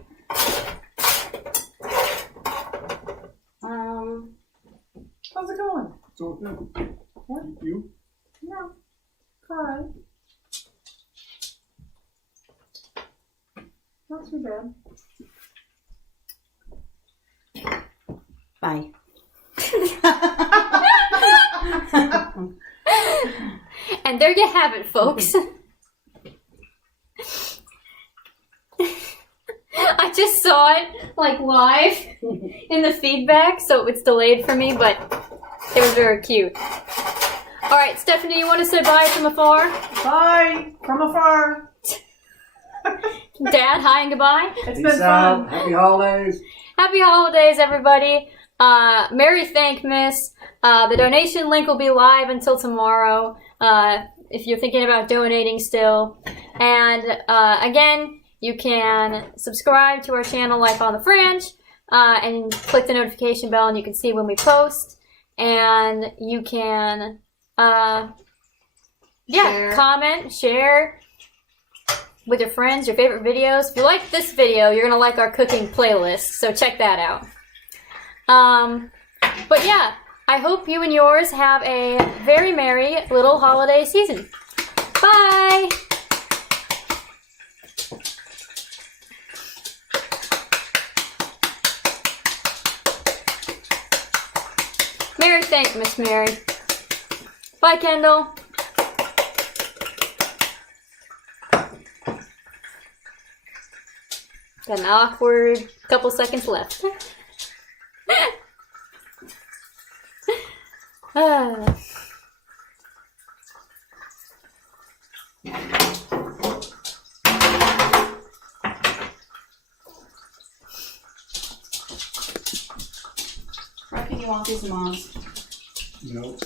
How's it going? So good. You? Yeah. Alright. Not too bad. Bye. And there you have it, folks. I just saw it like live in the feedback, so it's delayed for me, but it was very cute. All right, Stephanie, you want to say bye from afar? Bye from afar. Dad, hi and goodbye. It's Peace been out. fun. Happy holidays. Happy holidays, everybody. Merry THANKMAS. The donation link will be live until tomorrow if you're thinking about donating still. And again, you can subscribe to our channel Life on the Franch and click the notification bell and you can see when we post. And you can comment, share with your friends, your favorite videos. If you like this video, you're going to like our cooking playlist, so check that out. But yeah, I hope you and yours have a very merry little holiday season. Bye! Merry THANKMAS, Mary. Bye, Kendall. Got an awkward couple seconds left. Where can you want these moms? No.